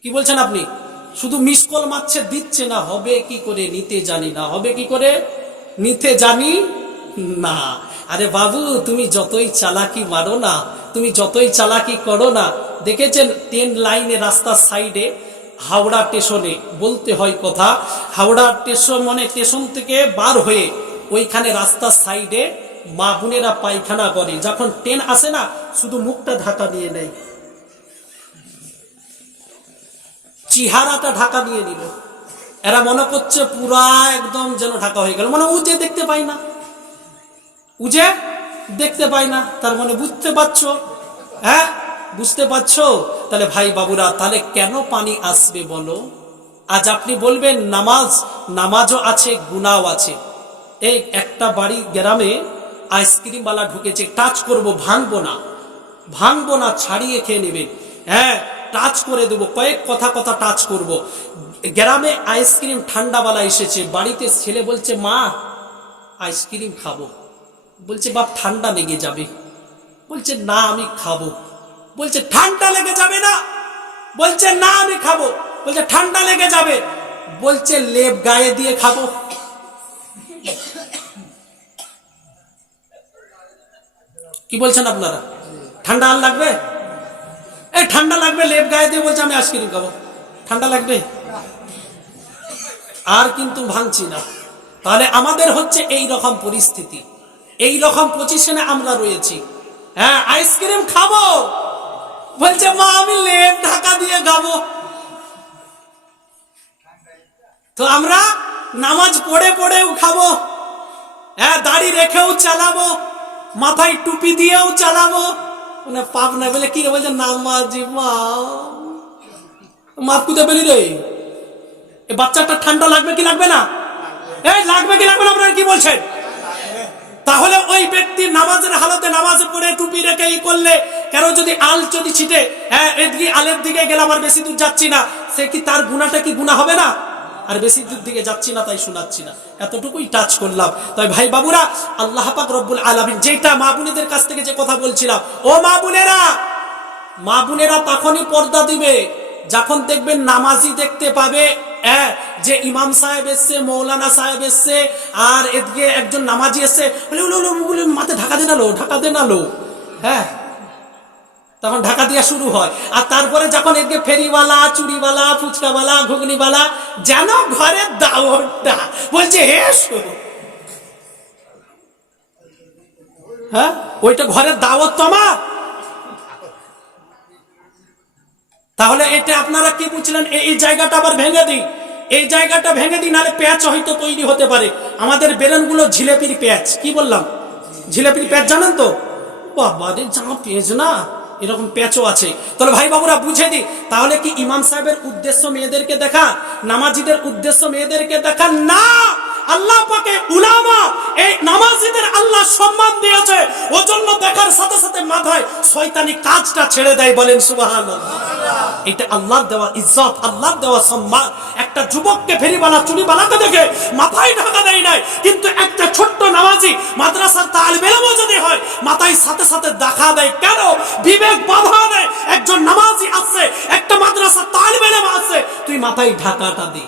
কি বলছেন আপনি? শুধু মিস কল মারছে, দিচ্ছে না। হবে কি করে নিতে জানি না, হবে কি করে নিতে জানি না। আরে বাবু, তুমি যতই চালাকি মারো না, তুমি যতই চালাকি করো না, দেখেছেন ট্রেন লাইনে রাস্তার সাইডে হাওড়া স্টেশনে, বলতে হয় কথা, হাওড়া স্টেশন মানে স্টেশন থেকে বার হয়ে ওইখানে রাস্তার সাইডে মা বোনেরা পায়খানা করে, যখন ট্রেন আসে না, শুধু মুখটা ঢাকা নিয়ে নেয়, চেহারাটা ঢাকা নিয়ে নিল। এরা মনে করছে পুরা একদম যেন ঢাকা হয়ে গেল, মানে উজে দেখতে পাই না, উজে দেখতে পাই না। তার মানে বুঝতে পারছো? হ্যাঁ, বুঝতে পারছো? তাহলে ভাই বাবুরা, তাহলে কেন পানি আসবে বলো? আজ আপনি বলবেন নামাজ, নামাজও আছে, গুনাও আছে। এই একটা বাড়ি গ্রামে আইসক্রিম বালা ঢুকেছে, টাচ করব, ভাঙবো না, ভাঙবো না, ছাড়িয়ে খেয়ে নেবে, হ্যাঁ টাচ করে দেবো, কয়েক কথা কথা টাচ করব। গ্রামে আইসক্রিম ঠান্ডাওয়ালা এসেছে, বাড়িতে ছেলে বলছে মা আইসক্রিম খাবো, বলছে বাপ ঠান্ডা লেগে যাবে, বলছে না আমি খাবো, বলছে ঠান্ডা লেগে যাবে না, বলছে না আমি খাবো, বলছে ঠান্ডা লেগে যাবে, বলছে লেপ গায়ে দিয়ে খাবো। কি বলছেন আপনারা? ঠান্ডা আর লাগবে? এই ঠান্ডা লাগবে, লেপ গায়ে দিয়ে বলছে আমি আইসক্রিম খাবো, ঠান্ডা লাগবে? আর কিন্তু ভাঙছি না। তাহলে আমাদের হচ্ছে এই রকম পরিস্থিতি, এই রকম পজিশনে আমরা রয়েছি। হ্যাঁ, আইসক্রিম খাবো, বলছে মা আমি লেপ ঢাকা দিয়ে খাবো। তো আমরা নামাজ পড়ে পড়েও খাবো, হ্যাঁ দাড়ি রেখেও চালাবো, মাথায় টুপি দিয়েও চালাবো, মানে পাপ না বলে কি বলছে নামাজি মা, মাপ কুদে পেলি রে। এই বাচ্চাটা ঠান্ডা লাগবে কি লাগবে না? এই লাগবে কি লাগবে না? আপনারা কি বলছেন? তাহলে ওই ব্যক্তি নামাজের হালতে, নামাজে পড়ে টুপি রেখে ই করলে, কেন যদি আল যদি ছিটে, হ্যাঁ এদিকে আলের দিকে গেলাম আর বেশি দূর যাচ্ছি না, সে কি তার গুনাহটা কি গুনাহ হবে না? আর বেশি দূর দিকে যাচ্ছি না তাই শোনাচ্ছি না, এতটুকুই টাচ করলাম। তাই ভাই বাবুরা, আল্লাহ পাক রব্বুল আলামিন, যেটা মা বোনেদের কাছ থেকে যে কথা বলছিলাম, ও মা বোনেরা, মা বোনেরা তখনই পর্দা দিবে যখন দেখবেন নামাজি দেখতে পাবে, যে ইমাম সাহেব এসছে, মৌলানা সাহেব এসছে, আর এদিকে একজন নামাজি এসছে, বলে মাথায় ঢাকা দেনালো, ঢাকা দেনালো, হ্যাঁ তখন ঢাকা দিয়া শুরু হয়। আর তারপরে যখন এদিকে ফেরিওয়ালা, চুরিওয়ালা, ফুচকাওয়ালা, ঘুগনিওয়ালা, যেন ঘরের দাওয়াতটা বলছে এসো, হ্যাঁ ওইটা ঘরের দাওয়াত তো আমার। তাহলে এটা আপনারা কি বুঝলেন? এই জায়গাটা আবার ভেঙে দিই, এই জায়গাটা ভেঙে দিই, নাহলে প্যাচ হয়তো তৈরি হতে পারে। আমাদের বেরেনগুলো জিলেপির প্যাচ, কি বললাম, জিলেপির প্যাচ জানেন তো? বাবা রে, যা পেঁচ না, এরকম প্যাচও আছে। তাহলে ভাই বাবুরা বুঝে দি, তাহলে কি ইমাম সাহেবের উদ্দেশ্য মেয়েদেরকে দেখা, নামাজিদের উদ্দেশ্য মেয়েদেরকে দেখা না। আল্লাহ পাকে উলামা এই নামাজিদের আল্লাহ সম্মান দিয়েছে, ওজন্য দেখার সাথে সাথে মাথায় শয়তানি কাজটা ছেড়ে দেয়। বলেন সুবহানাল্লাহ। এটা আল্লাহর দেওয়া ইজ্জত, আল্লাহর দেওয়া সম্মান। একটা যুবককে ফেরিওয়ালা চুরিওয়ালাকে দেখে মাথায় ঢাকা দেয় নাই, কিন্তু একটা ছোট্ট নামাজি মাদ্রাসার তালিব ইলমও যদি হয় মাথায় সাথে সাথে দেখা দেয়। কেন? বিবেক বাধা দেয়। একজন নামাজি আছে, একটা মাদ্রাসার তালিব ইলম আছে, তুই মাথায় ঢাকাটা দে।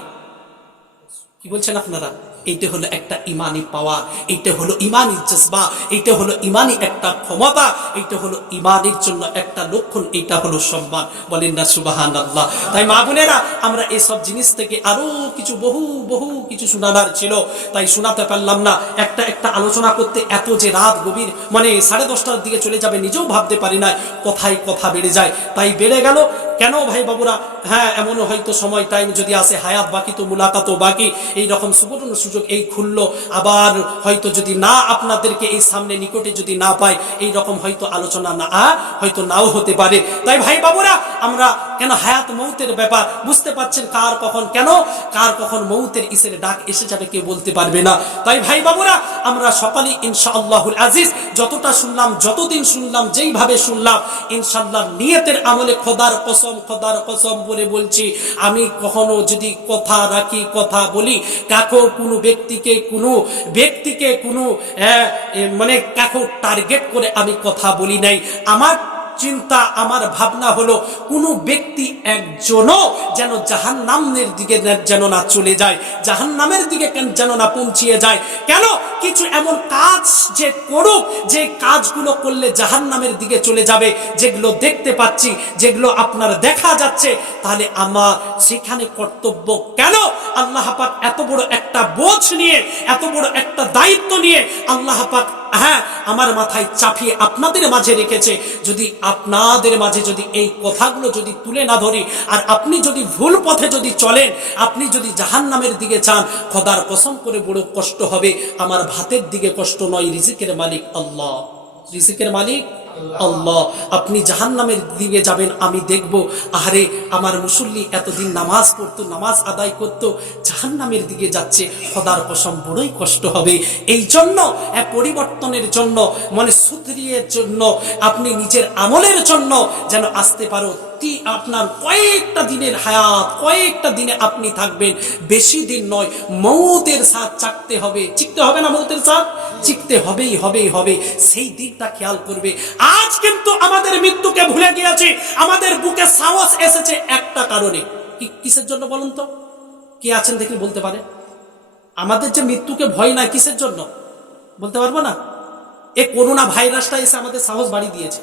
কি বলছেন আপনারা? এইটা হলো একটা ইমানি পাওয়ার, এইটা হলো ইমানি জজবা, এইটা হলো ইমানি একটা ক্ষমতা, এইটা হলো ইমানের জন্য একটা লক্ষণ, এইটা হলো সম্মান। বলেন না সুবহানাল্লাহ। তাই মা বোনেরা, আমরা এসব জিনিস থেকে আরো কিছু বহু বহু কিছু শোনাবার ছিল, তাই শোনাতে পারলাম না। একটা একটা আলোচনা করতে এত যে রাত গভীর, মানে 10:30টার দিকে চলে যাবে নিজেও ভাবতে পারি না। কথায় কথা বেড়ে যায়, তাই বেড়ে গেল কেন ভাই বাবুরা? হ্যাঁ, এমনও হয়তো সময় টাইম যদি আসে, হায়াত বাকি তো মুলাকাতও বাকি, এইরকম সুবর্ণ সুযোগ এই খুললো। আবার হয়তো যদি না আপনাদেরকে এই সামনে নিকটে যদি না পাই, এই রকম হয়তো আলোচনা না হয়তো নাও হতে পারে। তাই ভাই বাবুরা, আমরা কেন হায়াত মৌতের ব্যাপার বুঝতে পারছেন, কার কখন কেন কার কখন মৌতের ইসের ডাক এসে যাবে কেউ বলতে পারবে না। তাই ভাই বাবুরা, আমরা সকালে ইনশাআল্লাহুল আজিজ যতটা শুনলাম, যতদিন শুনলাম, যেইভাবে শুনলাম, ইনশাআল্লাহ নিয়তের আমলে খোদার কসম বলে বলছি, আমি কখনো যদি কথা রাখি, কথা বলি, কাকো কোনো ব্যক্তিকে কোনো মানে কাকো টার্গেট করে আমি কথা বলি নাই। আমার চিন্তা, আমার ভাবনা হলো কোনো ব্যক্তি একজনও যেন জাহান্নামের দিকে যেন না চলে যায়, জাহান্নামের দিকে যেন না পৌঁছিয়ে যায়। কেন? কিছু এমন কাজ যে করুক, যে কাজগুলো করলে জাহান্নামের দিকে চলে যাবে, যেগুলো দেখতে পাচ্ছি, যেগুলো আপনার দেখা যাচ্ছে, তাহলে আমার সেখানে কর্তব্য কেন? আল্লাহ পাক এত বড় একটা বোঝ নিয়ে, এত বড় একটা দায়িত্ব নিয়ে আল্লাহ পাক আমার মাথায় চাপিয়ে আপনাদের মাঝে রেখেছে। যদি আপনাদের মাঝে যদি এই কথাগুলো যদি তুলে না ধরি, আর আপনি যদি ভুল পথে যদি চলেন, আপনি যদি জাহান্নামের দিকে চান, খোদার কসম করে বড় কষ্ট হবে। আমার ভাতের দিকে কষ্ট নয়, রিজিকের মালিক আল্লাহ, রিজিকের মালিক আল্লাহ। আপনি জাহান্নামের দিকে যাবেন, আমি দেখব আরে আমার মুসল্লি এতদিন নামাজ পড়তো, নামাজ আদায় করতো, জাহান্নামের দিকে যাচ্ছে, খোদার কসম বড়ই কষ্ট হবে। এই জন্য পরিবর্তনের জন্য, মানে সুধরিয়ের জন্য, আপনি নিজের আমলের জন্য যেন আসতে পারো। আপনার কয়েকটা দিনের হায়াত, কয়েকটা দিনে আপনি থাকবেন, বেশি দিন নয়। মৌতের স্বাদ চাকতে হবে, চিকতে হবে না? মৌতের স্বাদ চিকতে হবে। সেই দিকটা খেয়াল করবে। আজ কিন্তু আমাদের মৃত্যুকে ভুলে গিয়েছি। আমাদের বুকে সাহস এসেছে একটা কারণে। কিসের জন্য বলুন তো? কে আছেন দেখি বলতে পারে? আমাদের যে মৃত্যুকে ভয় নাই, কিসের জন্য বলতে পারবো না? এই করোনা ভাইরাসটা এসে আমাদের সাহস বাড়িয়ে দিয়েছে।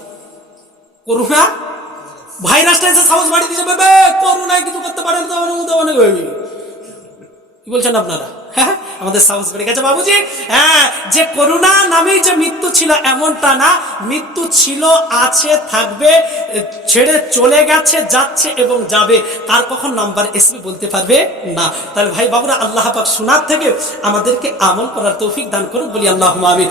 করোনা ভাইরাসটা এসে সাহস বাড়িয়ে দিয়েছে। করোনায় কিছু করতে পারেন তো, কি বলছেন আপনারা? হ্যাঁ, আমাদের সাহস বেড়ে গেছে বাবুজি। হ্যাঁ, যে করোনা নামেই যে মৃত্যু ছিল এমনটা না, মৃত্যু ছিল, আছে, থাকবে, ছেড়ে চলে গেছে, যাচ্ছে এবং যাবে। কার কখন নাম্বার এসবে বলতে পারবে না। তাহলে ভাই বাবুরা, আল্লাহ পাক শোনার থেকে আমাদেরকে আমল করার তৌফিক দান করুন, বলি আল্লাহুম্মা আমিন।